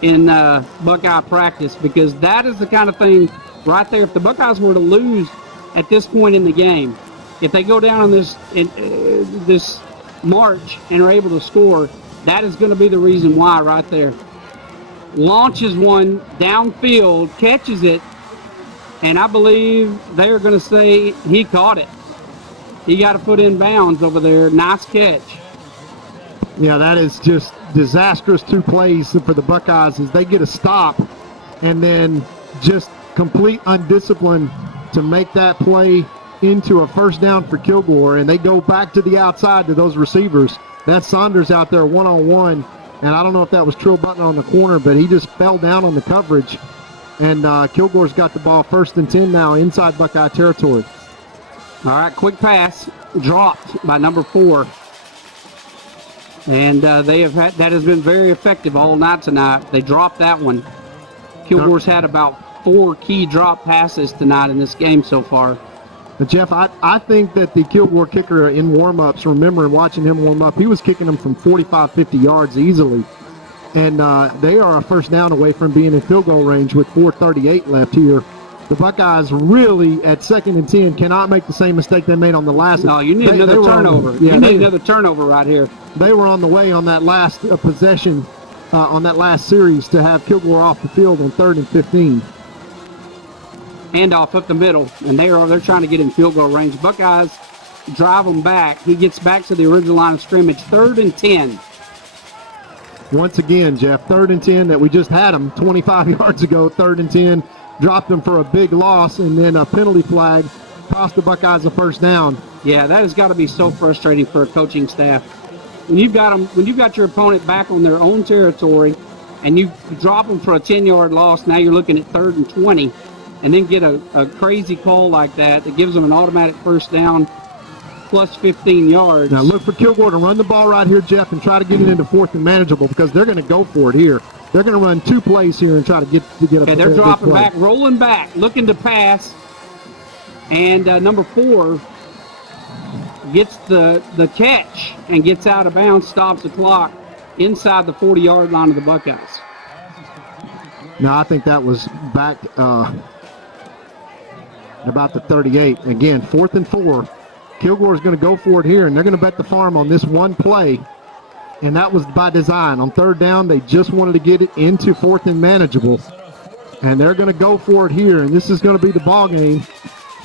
in Buckeye practice, because that is the kind of thing right there. If the Buckeyes were to lose at this point in the game, if they go down on this march and are able to score, that is going to be the reason why right there. Launches one downfield, catches it, and I believe they're going to say he caught it. He got to put in bounds over there. Nice catch. Yeah, that is just disastrous 2 plays for the Buckeyes as they get a stop and then just complete undiscipline to make that play into a first down for Kilgore, and they go back to the outside to those receivers. That's Saunders out there one-on-one, And I don't know if that was Trill Butler on the corner, but he just fell down on the coverage. And Kilgore's got the ball 1st and 10 now inside Buckeye territory. All right, quick pass dropped by number 4. And that has been very effective all night tonight. They dropped that one. Kilgore's had about 4 key drop passes tonight in this game so far. But Jeff, I think that the Kilgore kicker in warm-ups, remembering watching him warm up, he was kicking them from 45, 50 yards easily. And they are a first down away from being in field goal range with 4:38 left here. The Buckeyes really, at 2nd and 10, cannot make the same mistake they made on the last. No, you need another turnover. You need another turnover right here. They were on the way on that last possession, on that last series, to have Kilgore off the field on 3rd and 15. Handoff up the middle, and they're trying to get in field goal range. Buckeyes drive them back. He gets back to the original line of scrimmage. 3rd and 10. Once again, Jeff, 3rd and 10 that we just had them 25 yards ago. 3rd and 10, dropped them for a big loss, and then a penalty flag cost the Buckeyes a first down. Yeah, that has got to be so frustrating for a coaching staff. When you've got your opponent back on their own territory, and you drop them for a 10-yard loss, now you're looking at 3rd and 20. And then get a crazy call like that gives them an automatic first down plus 15 yards. Now look for Kilgore to run the ball right here, Jeff, and try to get it into 4th and manageable, because they're going to go for it here. They're going to run 2 plays here and try to get a okay, they're dropping back, rolling back, looking to pass. And number 4 gets the catch and gets out of bounds, stops the clock inside the 40-yard line of the Buckeyes. Now I think that was back about the 38. Again, 4th and 4. Kilgore is going to go for it here, and they're going to bet the farm on this one play, and that was by design. On 3rd down, they just wanted to get it into 4th and manageable, and they're going to go for it here, and this is going to be the ball game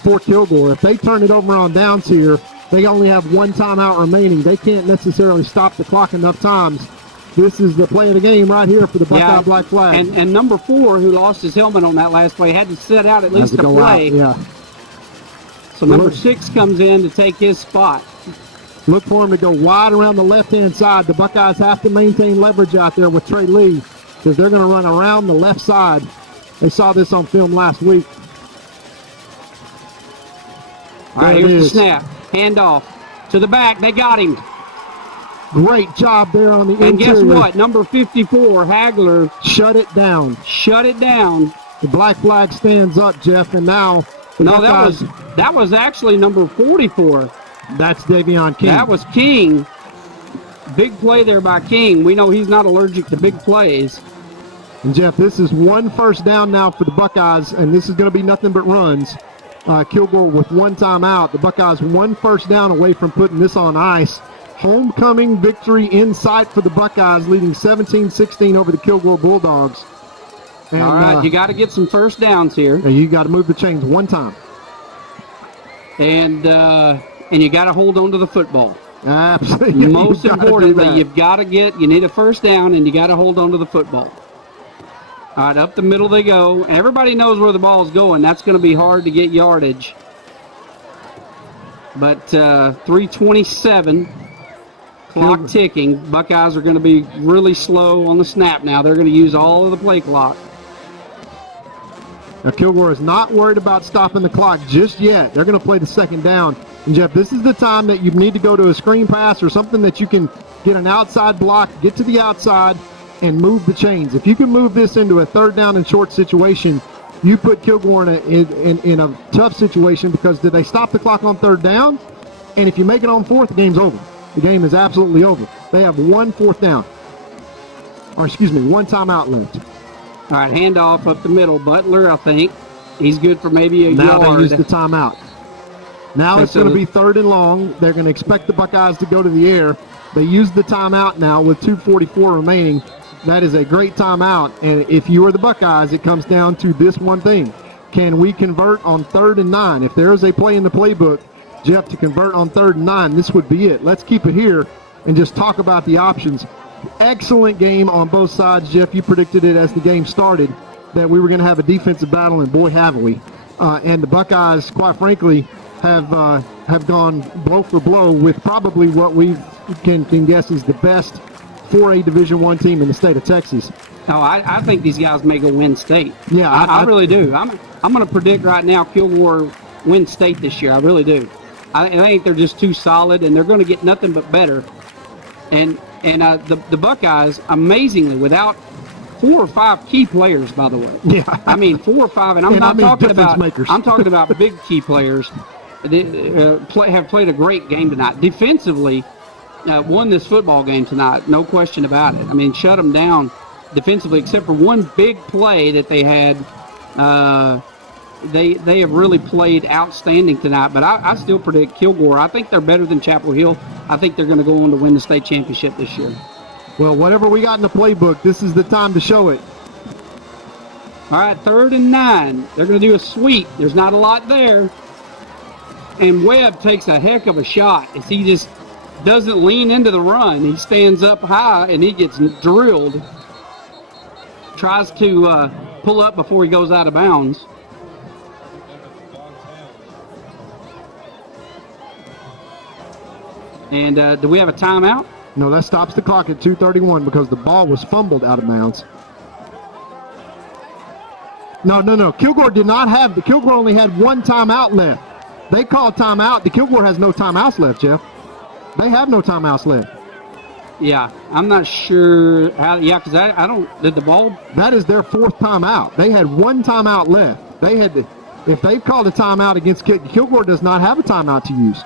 for Kilgore. If they turn it over on downs here, they only have 1 timeout remaining. They can't necessarily stop the clock enough times. This is the play of the game right here for the Buckeye Black Flag. And number 4, who lost his helmet on that last play, had to sit out at least a play. Yeah. So number 6 comes in to take his spot. Look for him to go wide around the left-hand side. The Buckeyes have to maintain leverage out there with Trey Lee, because they're going to run around the left side. They saw this on film last week. All right, here's the snap. Handoff to the back. They got him. Great job there on the interior. And guess what? Number 54, Hagler. Shut it down. Shut it down. The black flag stands up, Jeff, and now... No, that was actually number 44. That's Davion King. That was King. Big play there by King. We know he's not allergic to big plays. And, Jeff, this is 1 first down now for the Buckeyes, and this is going to be nothing but runs. Kilgore with 1 timeout. The Buckeyes 1 first down away from putting this on ice. Homecoming victory in sight for the Buckeyes, leading 17-16 over the Kilgore Bulldogs. And, all right, you got to get some first downs here. You got to move the chains 1 time. And you got to hold on to the football. Absolutely. Most importantly, you need a first down, and you got to hold on to the football. All right, up the middle they go. Everybody knows where the ball's going. That's going to be hard to get yardage. But 3:27, clock ticking. Buckeyes are going to be really slow on the snap now. They're going to use all of the play clock. Now, Kilgore is not worried about stopping the clock just yet. They're going to play the 2nd down. And, Jeff, this is the time that you need to go to a screen pass or something that you can get an outside block, get to the outside, and move the chains. If you can move this into a 3rd down and short situation, you put Kilgore in a tough situation, because did they stop the clock on 3rd down? And if you make it on 4th, the game's over. The game is absolutely over. They have 1 4th down. Or, 1 timeout left. All right, handoff up the middle. Butler, I think. He's good for maybe a yard. Now they use the timeout. Now it's going to be 3rd and long. They're going to expect the Buckeyes to go to the air. They use the timeout now with 2:44 remaining. That is a great timeout. And if you are the Buckeyes, it comes down to this one thing. Can we convert on 3rd and 9? If there is a play in the playbook, Jeff, to convert on 3rd and 9, this would be it. Let's keep it here and just talk about the options. Excellent game on both sides, Jeff. You predicted it as the game started that we were going to have a defensive battle, and boy, have we. And the Buckeyes, quite frankly, have gone blow for blow with probably what we can guess is the best 4A Division I team in the state of Texas. No, I think these guys may go win state. Yeah, I really do. I'm going to predict right now Kilgore win state this year. I really do. I think they're just too solid, and they're going to get nothing but better. And the Buckeyes, amazingly, without 4 or 5 key players, by the way. Yeah. I mean, 4 or 5, and I'm talking about big key players. They have played a great game tonight. Defensively, won this football game tonight, no question about it. I mean, shut them down defensively, except for one big play that they had. They have really played outstanding tonight, but I still predict Kilgore. I think they're better than Chapel Hill. I think they're going to go on to win the state championship this year. Well, whatever we got in the playbook, this is the time to show it. All right, 3rd and 9. They're going to do a sweep. There's not a lot there. And Webb takes a heck of a shot as he just doesn't lean into the run. He stands up high, and he gets drilled. Tries to pull up before he goes out of bounds. And do we have a timeout? No, that stops the clock at 2:31 because the ball was fumbled out of bounds. No. Kilgore did not have – Kilgore only had 1 timeout left. They called timeout. The Kilgore has no timeouts left, Jeff. They have no timeouts left. Yeah, I'm not sure how – yeah, because I don't – did the ball – That is their 4th timeout. They had 1 timeout left. They had to – if they've called a timeout against Kilgore does not have a timeout to use.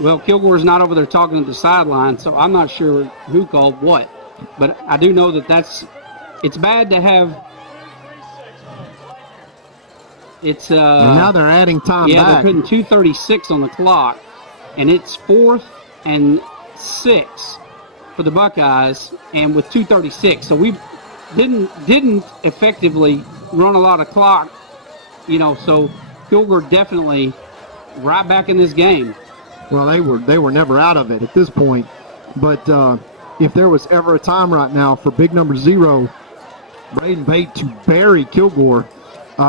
Well, Kilgore's not over there talking to the sideline, so I'm not sure who called what. But I do know that it's bad to have. It's and now they're adding time back. They're putting 2:36 on the clock, and it's 4th and 6 for the Buckeyes, and with 2:36, so we didn't effectively run a lot of clock, So Kilgore definitely right back in this game. Well, they were never out of it at this point. But if there was ever a time right now for big number 0, Braden Bate, to bury Kilgore,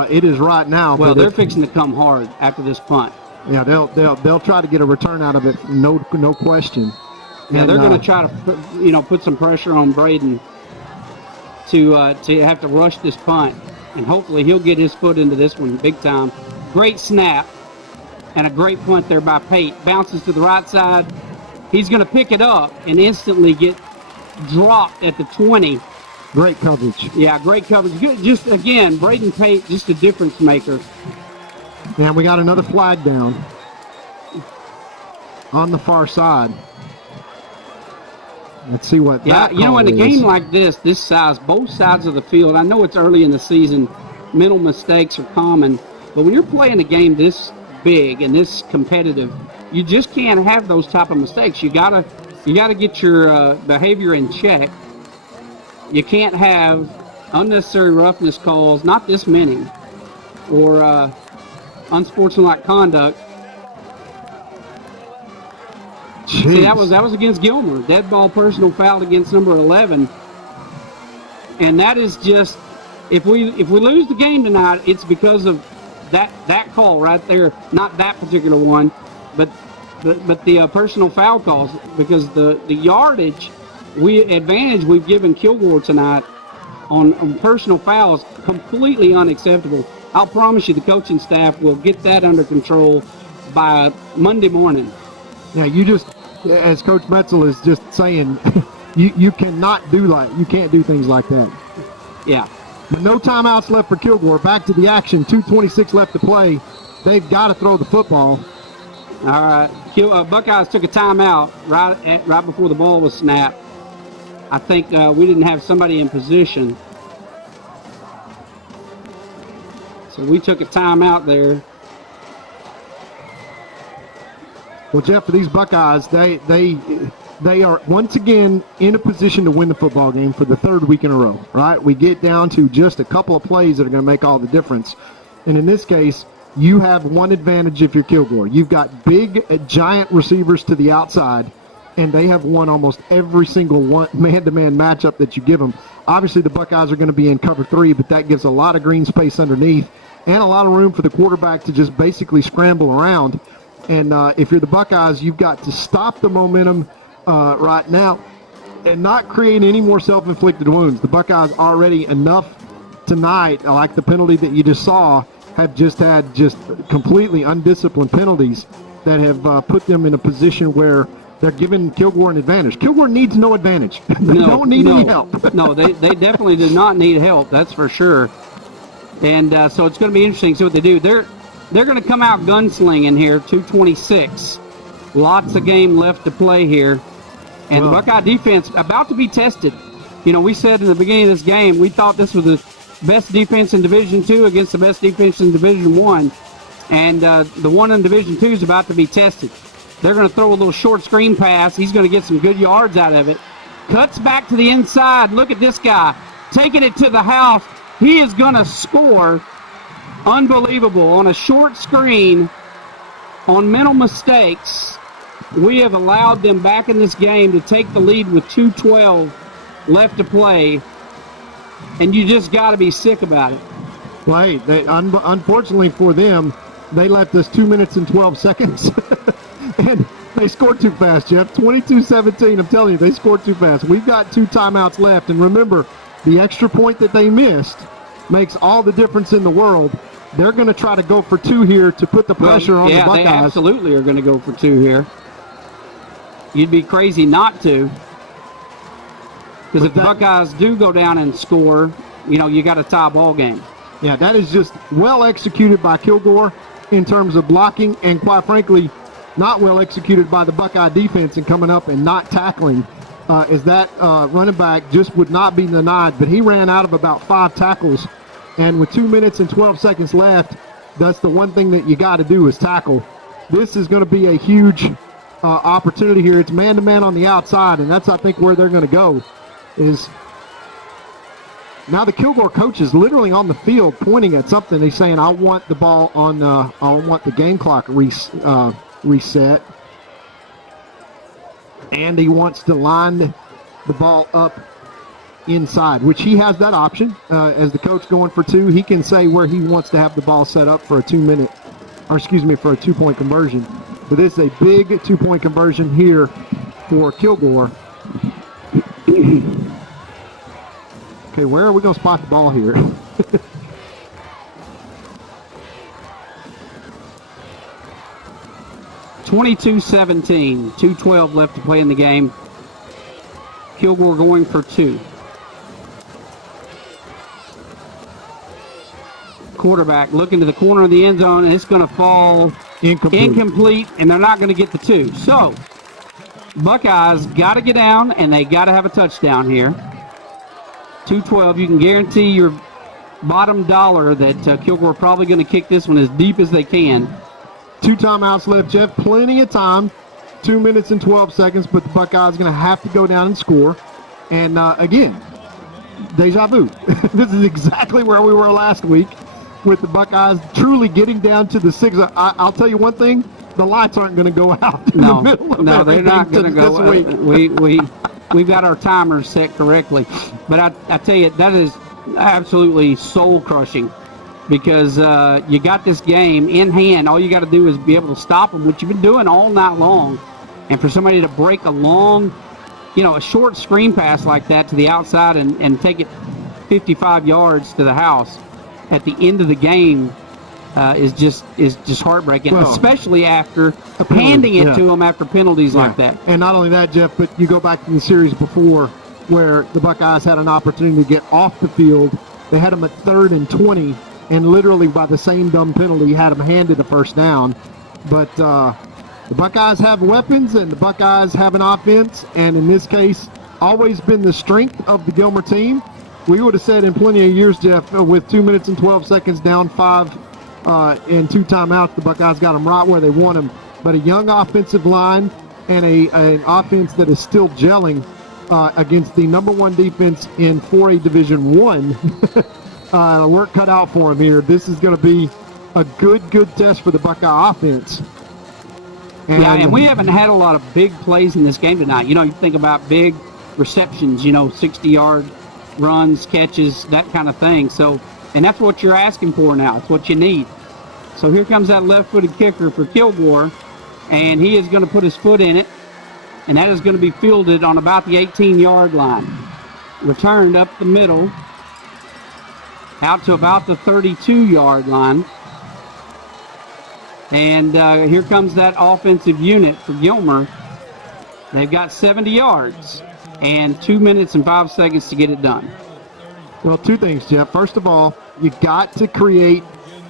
it is right now. Well, they're fixing to come hard after this punt. Yeah, they'll try to get a return out of it, no question. Yeah, they're going to try to put some pressure on Braden to have to rush this punt, and hopefully he'll get his foot into this one big time. Great snap. And a great punt there by Pate. Bounces to the right side. He's going to pick it up and instantly get dropped at the 20. Great coverage. Yeah, great coverage. Good. Just, again, Braden Pate, just a difference maker. And we got another flag down on the far side. Let's see what that in a game like this size, both sides of the field, I know it's early in the season, mental mistakes are common, but when you're playing a game this big and this competitive, you just can't have those type of mistakes. You gotta get your behavior in check. You can't have unnecessary roughness calls, not this many, or unsportsmanlike conduct. Jeez. See, that was against Gilmer. Dead ball personal foul against number 11, and that is just if we lose the game tonight, it's because of that call right there, not that particular one, but the personal foul calls, because the yardage advantage we've given Kilgore tonight on personal fouls completely unacceptable. I'll promise you the coaching staff will get that under control by Monday morning. Yeah, you just, as Coach Metzel is just saying, you can't do things like that. Yeah. But no timeouts left for Kilgore. Back to the action. 2:26 left to play. They've got to throw the football. All right. Buckeyes took a timeout right before the ball was snapped. I think we didn't have somebody in position. So we took a timeout there. Well, Jeff, for these Buckeyes, they are once again in a position to win the football game for the 3rd week in a row, right? We get down to just a couple of plays that are going to make all the difference. And in this case, you have one advantage if you're Kilgore. You've got big, giant receivers to the outside, and they have won almost every single man-to-man matchup that you give them. Obviously, the Buckeyes are going to be in cover 3, but that gives a lot of green space underneath and a lot of room for the quarterback to just basically scramble around. And if you're the Buckeyes, you've got to stop the momentum right now and not create any more self-inflicted wounds. The Buckeyes already enough tonight, like the penalty that you just saw, have just had just completely undisciplined penalties that have put them in a position where they're giving Kilgore an advantage. Kilgore needs no advantage. They don't need any help. No, they definitely do not need help. That's for sure. And so it's going to be interesting to see what they do. They're going to come out gunslinging here, 2:26. Lots of game left to play here. And the Buckeye defense about to be tested. You know, we said in the beginning of this game, we thought this was the best defense in Division II against the best defense in Division I. And the one in Division II is about to be tested. They're going to throw a little short screen pass. He's going to get some good yards out of it. Cuts back to the inside. Look at this guy taking it to the house. He is going to score. Unbelievable. On a short screen, on mental mistakes, we have allowed them back in this game to take the lead with 2:12 left to play. And you just got to be sick about it. Well, hey, unfortunately for them, they left us 2 minutes and 12 seconds. And they scored too fast, Jeff. 22-17. I'm telling you, they scored too fast. We've got 2 timeouts left. And remember, the extra point that they missed makes all the difference in the world. They're going to try to go for 2 here to put the pressure on the Buckeyes. Yeah, they absolutely are going to go for 2 here. You'd be crazy not to. Because if the Buckeyes do go down and score, you know, you got a tie ball game. Yeah, that is just well executed by Kilgore in terms of blocking, and quite frankly, not well executed by the Buckeye defense in coming up and not tackling, as that running back just would not be denied. But he ran out of about 5 tackles, and with 2 minutes and 12 seconds left, that's the one thing that you got to do is tackle. This is going to be a huge opportunity here. It's man-to-man on the outside, and that's, I think, where they're going to go. Is now the Kilgore coach is literally on the field pointing at something. He's saying, I want the ball on, I want the game clock reset. And he wants to line the ball up inside, which he has that option. As the coach going for 2, he can say where he wants to have the ball set up for a 2-minute, or excuse me, for a 2-point conversion. But this is a big 2-point conversion here for Kilgore. Okay, where are we going to spot the ball here? (22-17), 2:12 left to play in the game. Kilgore going for 2. Quarterback looking to the corner of the end zone, and it's going to fall incomplete, and they're not going to get the 2. So, Buckeyes got to get down, and they got to have a touchdown here. 2:12, you can guarantee your bottom dollar that Kilgore probably going to kick this one as deep as they can. 2 timeouts left, Jeff. Plenty of time. 2 minutes and 12 seconds, but the Buckeyes going to have to go down and score. And again, deja vu. This is exactly where we were last week with the Buckeyes truly getting down to the 6. I'll tell you one thing. The lights aren't going to go out in the middle of No, they're not going to go. This week. We've got our timers set correctly. But I tell you, that is absolutely soul-crushing because you got this game in hand. All you got to do is be able to stop them, which you've been doing all night long. And for somebody to break a long, a short screen pass like that to the outside and take it 55 yards to the house at the end of the game is just heartbreaking, especially after handing it to them after penalties like that. And not only that, Jeff, but you go back to the series before where the Buckeyes had an opportunity to get off the field. They had them at 3rd and 20, and literally by the same dumb penalty had them handed a first down. But the Buckeyes have weapons, and the Buckeyes have an offense, and in this case, always been the strength of the Gilmer team. We would have said in plenty of years, Jeff, with 2 minutes and 12 seconds down 5 and 2 timeouts, the Buckeyes got them right where they want them. But a young offensive line and an offense that is still gelling against the number 1 defense in 4A Division I. Work cut out for them here. This is going to be a good test for the Buckeye offense. And we haven't had a lot of big plays in this game tonight. You think about big receptions, 60-yard runs, catches, that kind of thing. So, and that's what you're asking for now. It's what you need. So here comes that left-footed kicker for Kilgore, and he is going to put his foot in it. and that is going to be fielded on about the 18-yard line. Returned up the middle, out to about the 32-yard line. And here comes that offensive unit for Gilmer. They've got 70 yards and 2 minutes and 5 seconds to get it done. Well, two things, Jeff. First of all, you got to create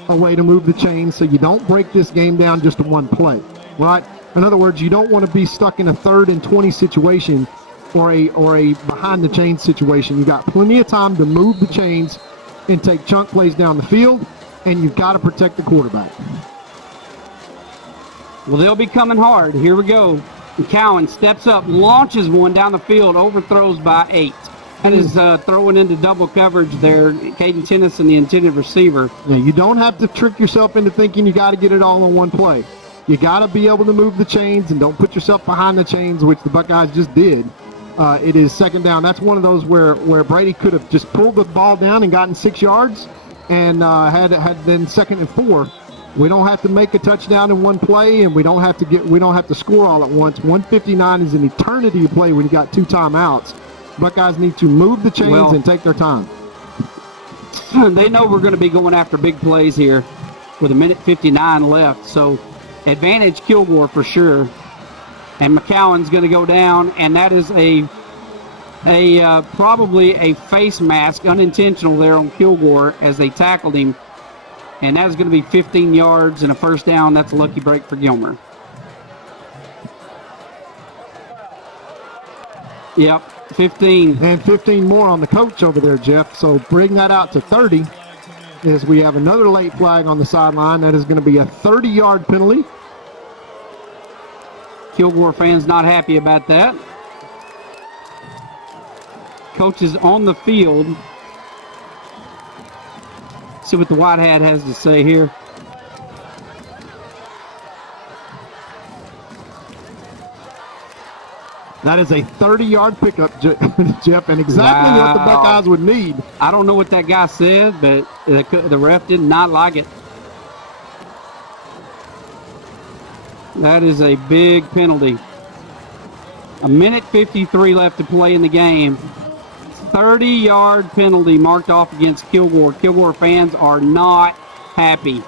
a way to move the chains so you don't break this game down just to one play, right? In other words, you don't want to be stuck in a 3rd and 20 situation or a behind the chains situation. You got plenty of time to move the chains and take chunk plays down the field, and you've got to protect the quarterback. Well, they'll be coming hard. Here we go. McCowan steps up, launches one down the field, overthrows by 8. That is throwing into double coverage there. Caden Tennyson, the intended receiver. Yeah, you don't have to trick yourself into thinking you got to get it all in one play. You got to be able to move the chains and don't put yourself behind the chains, which the Buckeyes just did. It is 2nd down. That's one of those where Brady could have just pulled the ball down and gotten 6 yards and had been 2nd and 4. We don't have to make a touchdown in one play, and we don't have to score all at once. 159 is an eternity to play when you got 2 timeouts. Buckeyes need to move the chains and take their time. They know we're going to be going after big plays here with 1:59 left. So advantage Kilgore for sure. And McCowan's going to go down, and that is probably a face mask, unintentional there on Kilgore as they tackled him. And that's going to be 15 yards and a 1st down. That's a lucky break for Gilmer. Yep, 15. And 15 more on the coach over there, Jeff. So bring that out to 30 as we have another late flag on the sideline. That is going to be a 30-yard penalty. Kilgore fans not happy about that. Coach is on the field. See what the white hat has to say here. That is a 30-yard pickup, Jeff, and exactly what the Buckeyes would need. I don't know what that guy said, but the ref did not like it. That is a big penalty. 1:53 left to play in the game. 30-yard penalty marked off against Kilgore. Kilgore fans are not happy.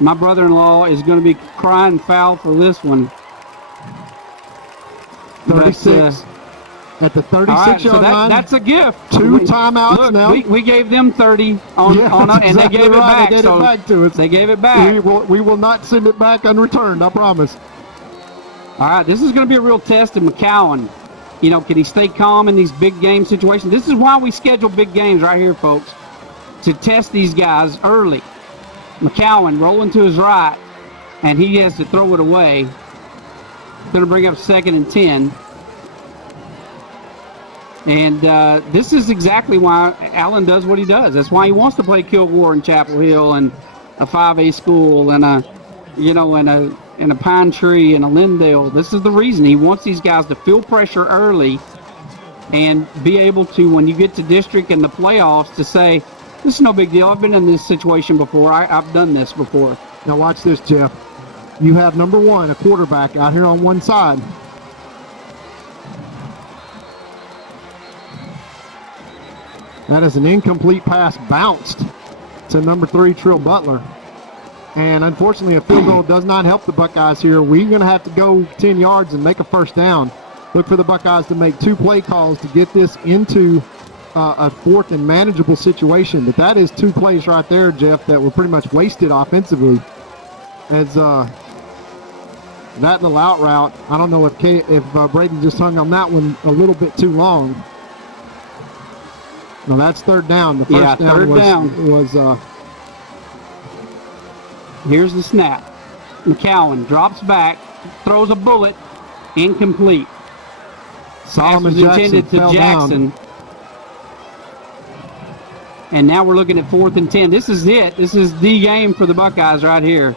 My brother-in-law is going to be crying foul for this one. 36 at the 36-yard line. That's a gift. 2 timeouts now. We gave them 30 and they gave it back. They did it back to us. They gave it back. We will not send it back unreturned, I promise. All right, this is going to be a real test of McCowan. You know, can he stay calm in these big game situations? This is why we schedule big games right here, folks, to test these guys early. McCowan rolling to his right, and he has to throw it away. Going to bring up 2nd and 10. And this is exactly why Allen does what he does. That's why he wants to play Kilgore and Chapel Hill and a 5A school and a Pine Tree and a Lindale. This is the reason. He wants these guys to feel pressure early and be able to, when you get to district and the playoffs, to say, this is no big deal. I've been in this situation before. I've done this before. Now watch this, Jeff. You have number 1, a quarterback out here on one side. That is an incomplete pass bounced to number 3, Trill Butler. And unfortunately, a field goal does not help the Buckeyes here. We're going to have to go 10 yards and make a 1st down. Look for the Buckeyes to make 2 play calls to get this into a 4th and manageable situation. But that is 2 plays right there, Jeff, that were pretty much wasted offensively. As that little out route, I don't know if Brady just hung on that one a little bit too long. No, that's 3rd down. The first down was here's the snap. McCowan drops back, throws a bullet, incomplete. Solomon intended to Jackson. And now we're looking at 4th and 10. This is it. This is the game for the Buckeyes right here.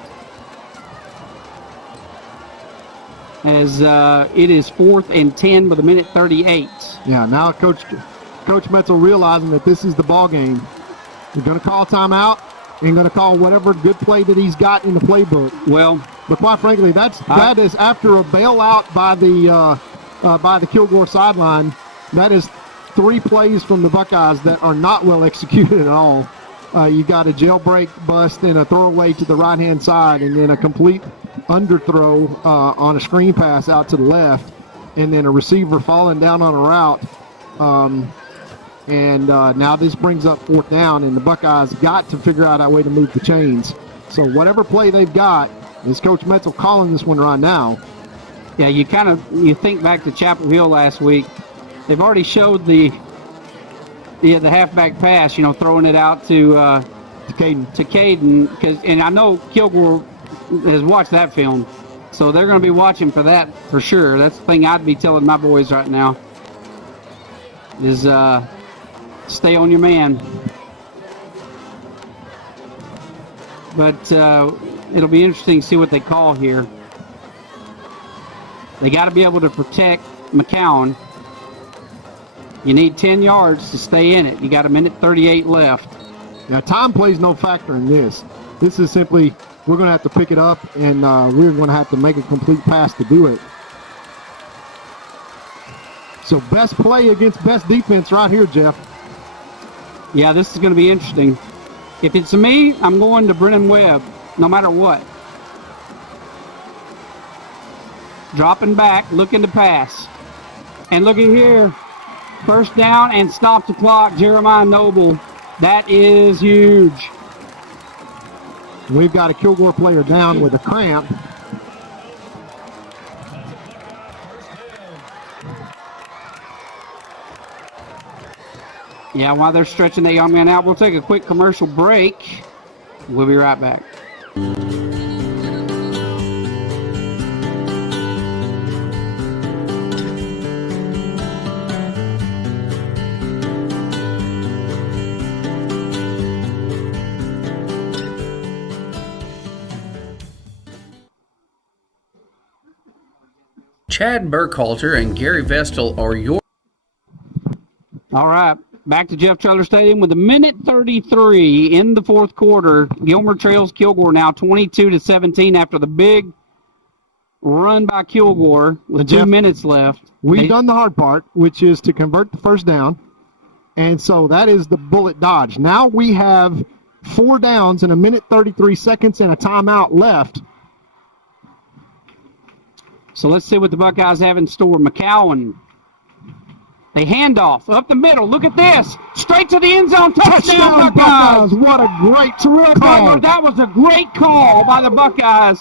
As it is 4th and 10 with 1:38. Yeah, now Coach Metzel realizing that this is the ball game. We're going to call timeout and going to call whatever good play that he's got in the playbook. Well, But quite frankly, that is after a bailout by the Kilgore sideline. That is 3 plays from the Buckeyes that are not well executed at all. You got a jailbreak bust and a throwaway to the right-hand side, and then a complete underthrow on a screen pass out to the left, and then a receiver falling down on a route. Now this brings up 4th down, and the Buckeyes got to figure out a way to move the chains. So whatever play they've got, is Coach Metzel calling this one right now? Yeah, you think back to Chapel Hill last week. They've already showed the halfback pass, throwing it out to Caden, and I know Kilgore has watched that film, so they're going to be watching for that for sure. That's the thing I'd be telling my boys right now is stay on your man. But it'll be interesting to see what they call here. They got to be able to protect McCowan. You need 10 yards to stay in it. You got 1:38 left. Now, time plays no factor in this. This is simply, we're going to have to pick it up, and we're going to have to make a complete pass to do it. So best play against best defense right here, Jeff. Yeah, this is going to be interesting. If it's me, I'm going to Brennan Webb, no matter what. Dropping back, looking to pass. And look at here. First down and stop the clock, Jeremiah Noble. That is huge. We've got a Kilgore player down with a cramp. Yeah, while they're stretching the young man out, we'll take a quick commercial break. We'll be right back. Chad Burkhalter and Gary Vestal are your... All right, back to Jeff Traylor Stadium with 1:33 in the 4th quarter. Gilmer trails Kilgore now 22-17 after the big run by Kilgore with 2 minutes left. We've done the hard part, which is to convert the first down, and so that is the bullet dodge. Now we have 4 downs and 1:33 and a timeout left. So let's see what the Buckeyes have in store. McCowan. They hand off up the middle. Look at this. Straight to the end zone. Touchdown, Buckeyes. What a great call. That was a great call by the Buckeyes.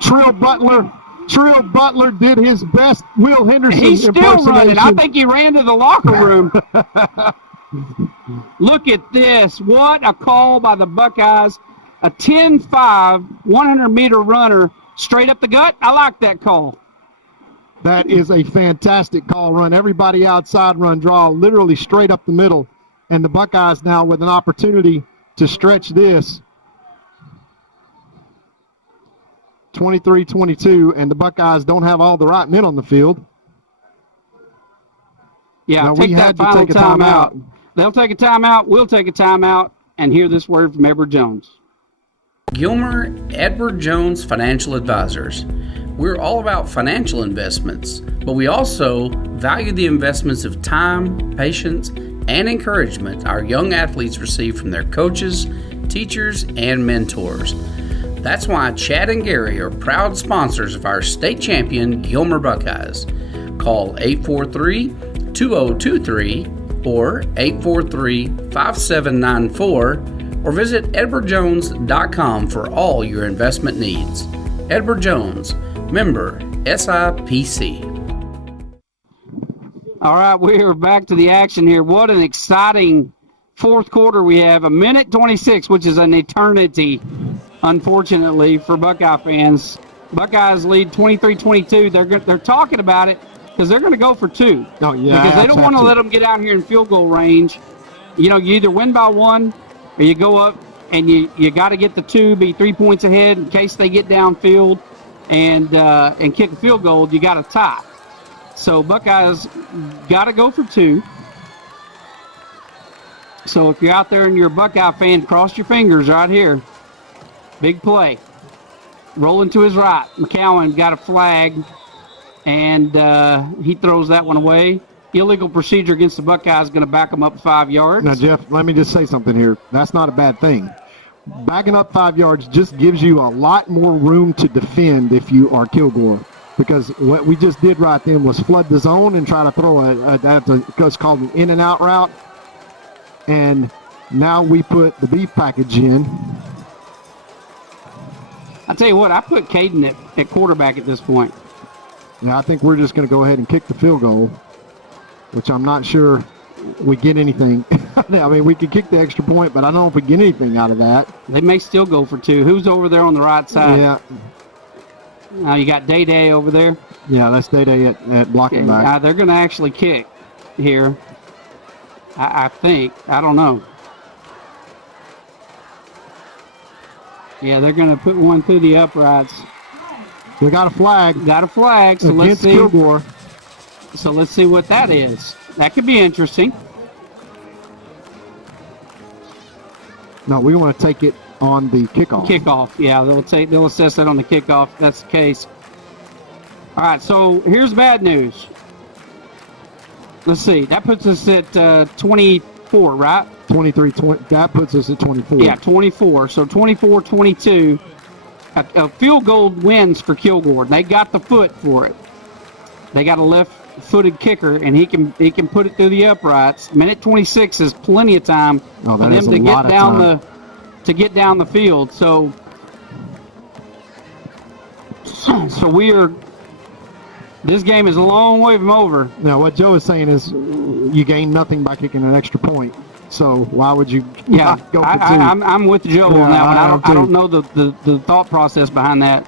Trill Butler did his best Will Henderson He's still running. I think he ran to the locker room. Look at this. What a call by the Buckeyes. A 10-5, 100-meter runner. Straight up the gut. I like that call. That is a fantastic call run. Everybody outside run draw, literally straight up the middle. And the Buckeyes now with an opportunity to stretch this. 23-22, and the Buckeyes don't have all the right men on the field. Yeah, we had to take a timeout. They'll take a timeout. We'll take a timeout and hear this word from Edward Jones. Gilmer Edward Jones Financial Advisors. We're all about financial investments, but we also value the investments of time, patience, and encouragement our young athletes receive from their coaches, teachers, and mentors. That's why Chad and Gary are proud sponsors of our state champion Gilmer Buckeyes. Call 843-2023 or 843-5794 or visit edwardjones.com for all your investment needs. Edward Jones, member SIPC. All right, we're back to the action here. What an exciting 4th quarter we have. 1:26, which is an eternity, unfortunately, for Buckeye fans. Buckeyes lead 23-22. They're talking about it because they're going to go for 2. Oh, yeah, because they don't want to let them get out here in field goal range. You either win by 1 or you go up and you got to get the 2, be 3 points ahead in case they get downfield and kick a field goal. You got to tie. So Buckeyes got to go for 2. So if you're out there and you're a Buckeye fan, cross your fingers right here. Big play. rolling to his right. McCowan got a flag, and he throws that one away. Illegal procedure against the Buckeyes, going to back them up 5 yards. Now, Jeff, let me just say something here. That's not a bad thing. Backing up 5 yards just gives you a lot more room to defend if you are Kilgore, because what we just did right then was flood the zone and try to throw it's called an in and out route, and now we put the beef package in. I tell you what, I put Caden at quarterback at this point. Yeah, I think we're just going to go ahead and kick the field goal, which I'm not sure we get anything. I mean, we could kick the extra point, but I don't know if we get anything out of that. They may still go for 2. Who's over there on the right side? Yeah. Now you got Day over there. Yeah, that's Day at blocking back. They're going to actually kick here, I think. I don't know. Yeah, they're going to put one through the uprights. We got a flag. So let's see. Kilgore. So let's see what that is. That could be interesting. No, we want to take it on the kickoff. Kickoff, yeah. They'll assess that on the kickoff if that's the case. All right, so here's bad news. Let's see. That puts us at 24, right? 23, 20. That puts us at 24. Yeah, 24. So 24-22. A field goal wins for Kilgore. They got the foot for it. They got a left-footed kicker, and he can put it through the uprights. Minute 26 is plenty of time for them to get down the field. So this game is a long way from over. Now, what Joe is saying is you gain nothing by kicking an extra point. So why would you not go for 2? I'm with Joe on that one. I don't know the thought process behind that.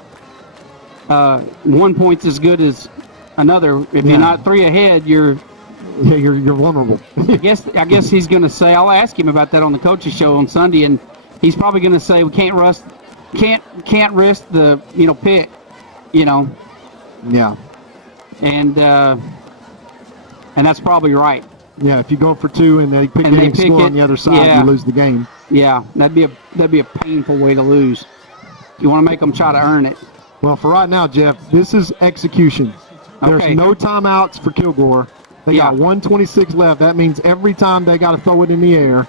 1 point's as good as another. If you're not 3 ahead, you're vulnerable. I guess he's going to say. I'll ask him about that on the coaches show on Sunday, and he's probably going to say we can't risk the pick, Yeah. And that's probably right. Yeah, if you go for 2 and they pick game score on the other side, you lose the game. Yeah, that'd be a painful way to lose. You want to make them try to earn it. Well, for right now, Jeff, this is execution. There's no timeouts for Kilgore. They got 1:26 left. That means every time they got to throw it in the air,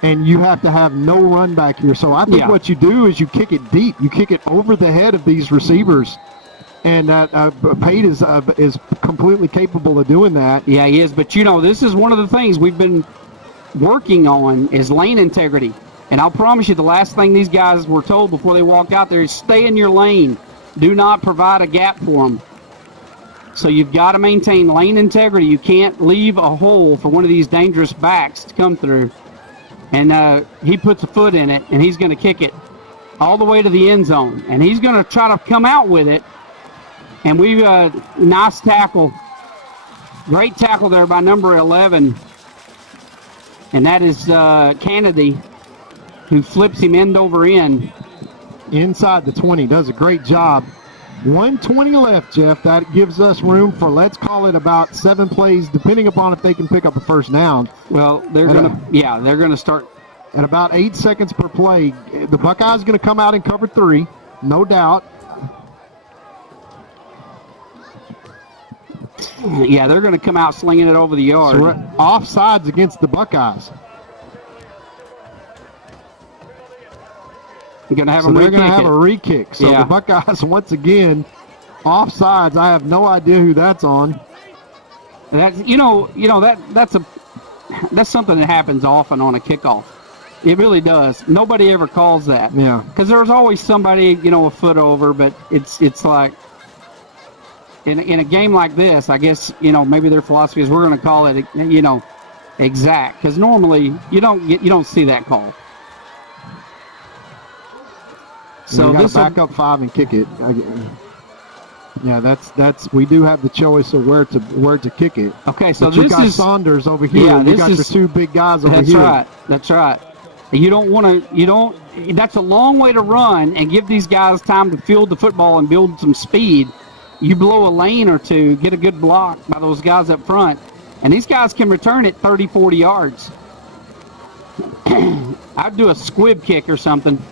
and you have to have no run back here. So I think what you do is you kick it deep. You kick it over the head of these receivers. And Pate is completely capable of doing that. Yeah, he is. But, this is one of the things we've been working on is lane integrity. And I'll promise you the last thing these guys were told before they walked out there is stay in your lane. Do not provide a gap for them. So you've got to maintain lane integrity. You can't leave a hole for one of these dangerous backs to come through. And he puts a foot in it, and he's going to kick it all the way to the end zone. And he's going to try to come out with it. And we've nice tackle. Great tackle there by number 11. And that is Kennedy, who flips him end over end. Inside the 20. Does a great job. 1:20 left, Jeff. That gives us room for, let's call it about 7 plays, depending upon if they can pick up a first down. Well, they're going to start. At about 8 seconds per play. The Buckeyes going to come out in cover 3, no doubt. Yeah, they're going to come out slinging it over the yard. So offsides against the Buckeyes. They're going to have a re-kick. So the Buckeyes, once again, offsides. I have no idea who that's on. That's that's something that happens often on a kickoff. It really does. Nobody ever calls that. Yeah. Because there's always somebody, a foot over, but it's like. In a game like this, I guess, maybe their philosophy is we're going to call it, exact. Because normally you don't see that call. So we got to back up 5 and kick it. Yeah, that's we do have the choice of where to kick it. Okay, so but you got Saunders over here. Yeah, you got your 2 big guys over here. That's right. You don't want to. That's a long way to run and give these guys time to field the football and build some speed. You blow a lane or 2, get a good block by those guys up front, and these guys can return it 30, 40 yards. I'd do a squib kick or something.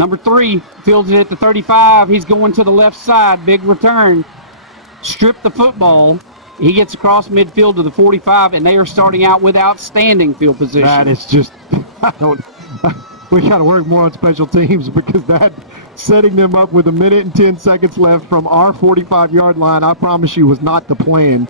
Number 3 fields it at the 35. He's going to the left side. Big return. Strip the football. He gets across midfield to the 45, and they are starting out with outstanding field position. That is just, we got to work more on special teams, because that setting them up with 1 minute and 10 seconds left from our 45-yard line, I promise you, was not the plan.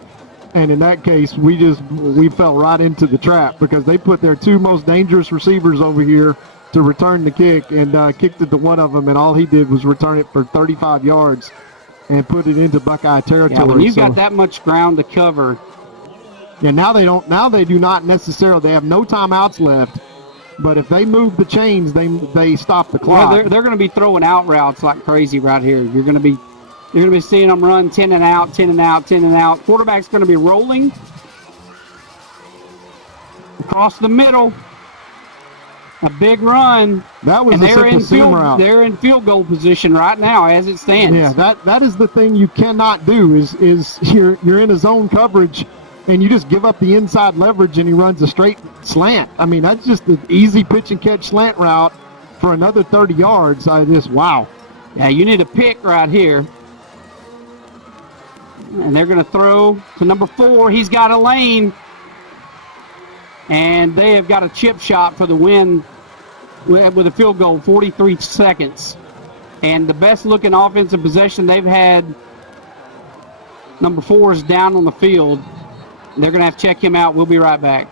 And in that case, we fell right into the trap, because they put their 2 most dangerous receivers over here to return the kick, and kicked it to one of them, and all he did was return it for 35 yards and put it into Buckeye territory. Yeah, when you've got that much ground to cover. Yeah, now they do not necessarily, they have no timeouts left, but if they move the chains, they stop the clock. Well, they're going to be throwing out routes like crazy right here. You're going to be seeing them run 10 and out, 10 and out, 10 and out. Quarterback's going to be rolling across the middle. A big run. That was a seam route. They're in field goal position right now as it stands. Yeah, that is the thing you cannot do is you're in a zone coverage and you just give up the inside leverage and he runs a straight slant. I mean, that's just an easy pitch and catch slant route for another 30 yards. Wow. Yeah, you need a pick right here. And they're going to throw to number 4. He's got a lane. And they have got a chip shot for the win with a field goal, 43 seconds. And the best-looking offensive possession they've had, number 4 is down on the field. They're going to have to check him out. We'll be right back.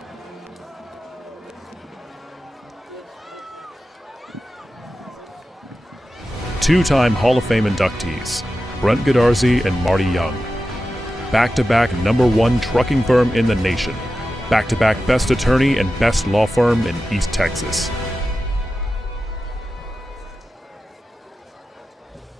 Two-time Hall of Fame inductees, Brent Godarzi and Marty Young. Back-to-back #1 trucking firm in the nation. Back-to-back best attorney and best law firm in East Texas.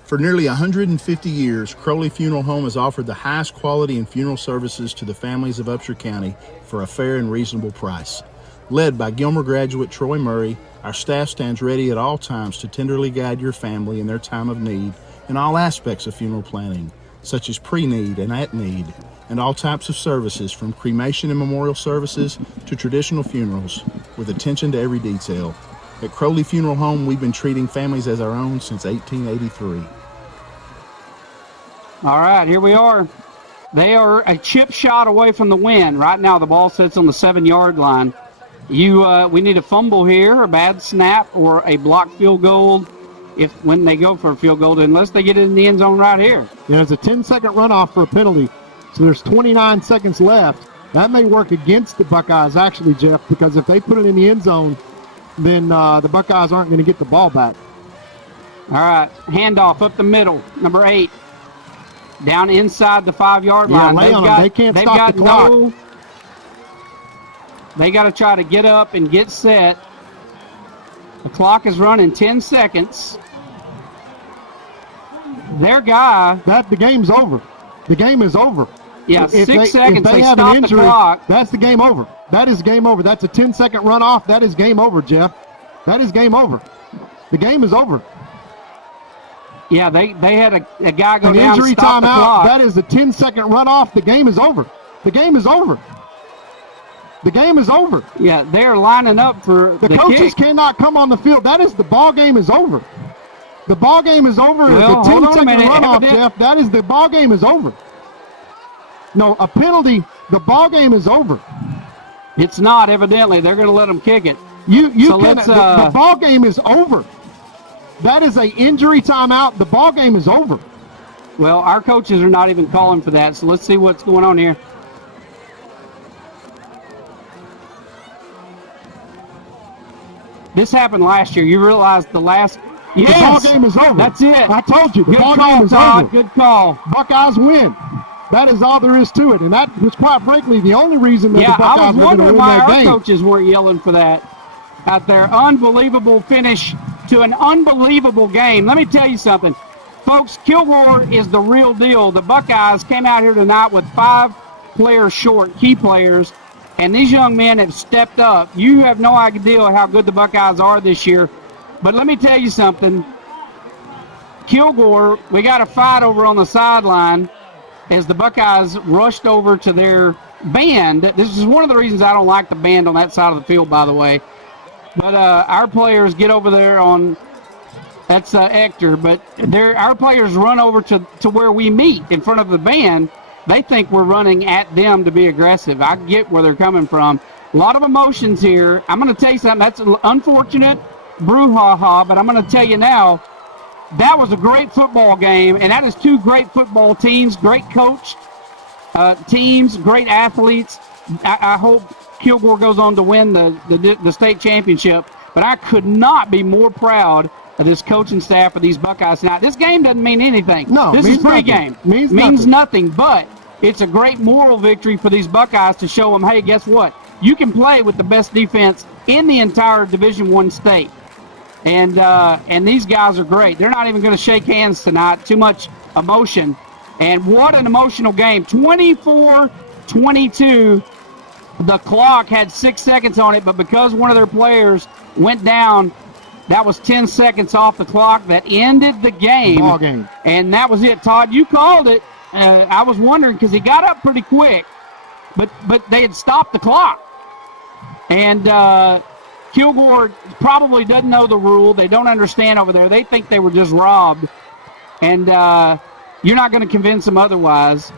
For nearly 150 years, Crowley Funeral Home has offered the highest quality in funeral services to the families of Upshur County for a fair and reasonable price. Led by Gilmer graduate Troy Murray, our staff stands ready at all times to tenderly guide your family in their time of need in all aspects of funeral planning, such as pre-need and at-need, and all types of services from cremation and memorial services to traditional funerals, with attention to every detail. At Crowley Funeral Home, we've been treating families as our own since 1883. All right, here we are. They are a chip shot away from the win. Right now, the ball sits on the 7-yard line. We need a fumble here, a bad snap, or a blocked field goal when they go for a field goal, unless they get it in the end zone right here. Yeah, there's a 10-second runoff for a penalty. So there's 29 seconds left. That may work against the Buckeyes, actually, Jeff, because if they put it in the end zone, then the Buckeyes aren't going to get the ball back. All right, handoff up the middle, number 8. Down inside the 5-yard line. Lay on them. They can't stop the clock. They got to try to get up and get set. The clock is running 10 seconds. Their guy. The game's over. The game is over. Yeah, if 6 seconds. If they have stop an injury, the clock. That's the game over. That is game over. That's a 10-second runoff. That is game over, Jeff. That is game over. The game is over. Yeah, they had a guy go an down injury and stop timeout. the clock. That is a 10-second runoff. The game is over. The game is over. The game is over. Yeah, they're lining up for the coaches kick. cannot come on the field. That is the ball game is over. The ball game is over. Well, the 10-second runoff, Jeff. That is the ball game is over. No, a penalty. The ball game is over. It's not, evidently. They're going to let them kick it. The ball game is over. That is an injury timeout. The ball game is over. Well, our coaches are not even calling for that, so let's see what's going on here. This happened last year. You realize the last... Yes, the ball game is over. That's it. I told you. The Good ball call, game is Todd. over. Good call. Buckeyes win. That is all there is to it. And that was, quite frankly, the only reason that the Buckeyes I was were going to wondering win why that our game. coaches weren't yelling for that out there. Unbelievable finish to an unbelievable game. Let me tell you something. Folks, Kilgore is the real deal. The Buckeyes came out here tonight with 5 players short, key players, and these young men have stepped up. You have no idea how good the Buckeyes are this year. But let me tell you something. Kilgore, we got a fight over on the sideline as the Buckeyes rushed over to their band. This is one of the reasons I don't like the band on that side of the field, by the way. But our players get over there on That's Hector. But our players run over to where we meet in front of the band. They think we're running at them to be aggressive. I get where they're coming from. A lot of emotions here. I'm going to tell you something. That's an unfortunate brouhaha, but I'm going to tell you now, that was a great football game, and that is two great football teams, great coached teams, great athletes. I hope Kilgore goes on to win the state championship, but I could not be more proud of this coaching staff of these Buckeyes tonight. This game doesn't mean anything. No, this is pregame. Means nothing, but it's a great moral victory for these Buckeyes to show them, hey, guess what? You can play with the best defense in the entire Division I state. And these guys are great. They're not even going to shake hands tonight. Too much emotion. And what an emotional game. 24-22. The clock had 6 seconds on it, but because one of their players went down, that was 10 seconds off the clock that ended the game. Ball game. And that was it. Todd, you called it. I was wondering because he got up pretty quick, but they had stopped the clock. And Kilgore probably doesn't know the rule. They don't understand over there. They think they were just robbed. And you're not going to convince them otherwise.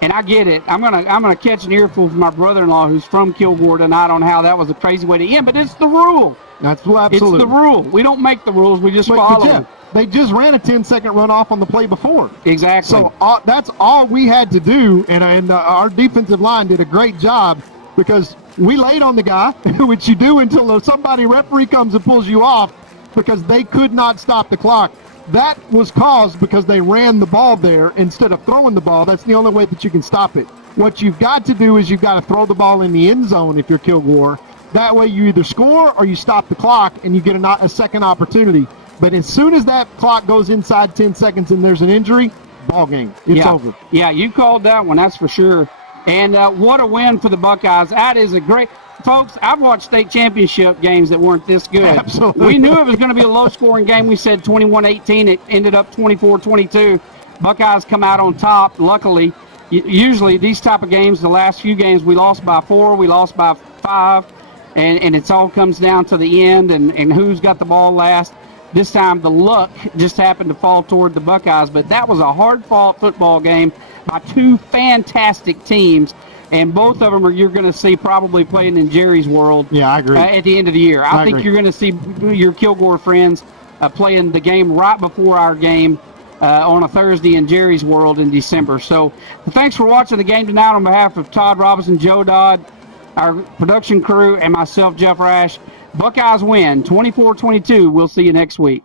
And I get it. I'm gonna catch an earful from my brother-in-law who's from Kilgore tonight on how that was a crazy way to end. But it's the rule. That's absolutely. It's the rule. We don't make the rules. We just follow them. They just ran a 10-second runoff on the play before. Exactly. So that's all we had to do, and our defensive line did a great job because we laid on the guy, which you do until somebody referee comes and pulls you off because they could not stop the clock. That was caused because they ran the ball there instead of throwing the ball. That's the only way that you can stop it. What you've got to do is you've got to throw the ball in the end zone if you're Kilgore. That way you either score or you stop the clock and you get a second opportunity. But as soon as that clock goes inside 10 seconds and there's an injury, ball game. It's over. Yeah, you called that one, that's for sure. And what a win for the Buckeyes. That is a great – folks, I've watched state championship games that weren't this good. Absolutely. We knew it was going to be a low-scoring game. We said 21-18. It ended up 24-22. Buckeyes come out on top, luckily. Usually these type of games, the last few games, we lost by 4, we lost by 5, and it all comes down to the end and who's got the ball last. This time the luck just happened to fall toward the Buckeyes, but that was a hard-fought football game by two fantastic teams, and both of them you're going to see probably playing in Jerry's World. Yeah, I agree. At the end of the year. I think you're going to see your Kilgore friends playing the game right before our game on a Thursday in Jerry's World in December. So thanks for watching the game tonight on behalf of Todd Robinson, Joe Dodd, our production crew, and myself, Jeff Rash. Buckeyes win 24-22. We'll see you next week.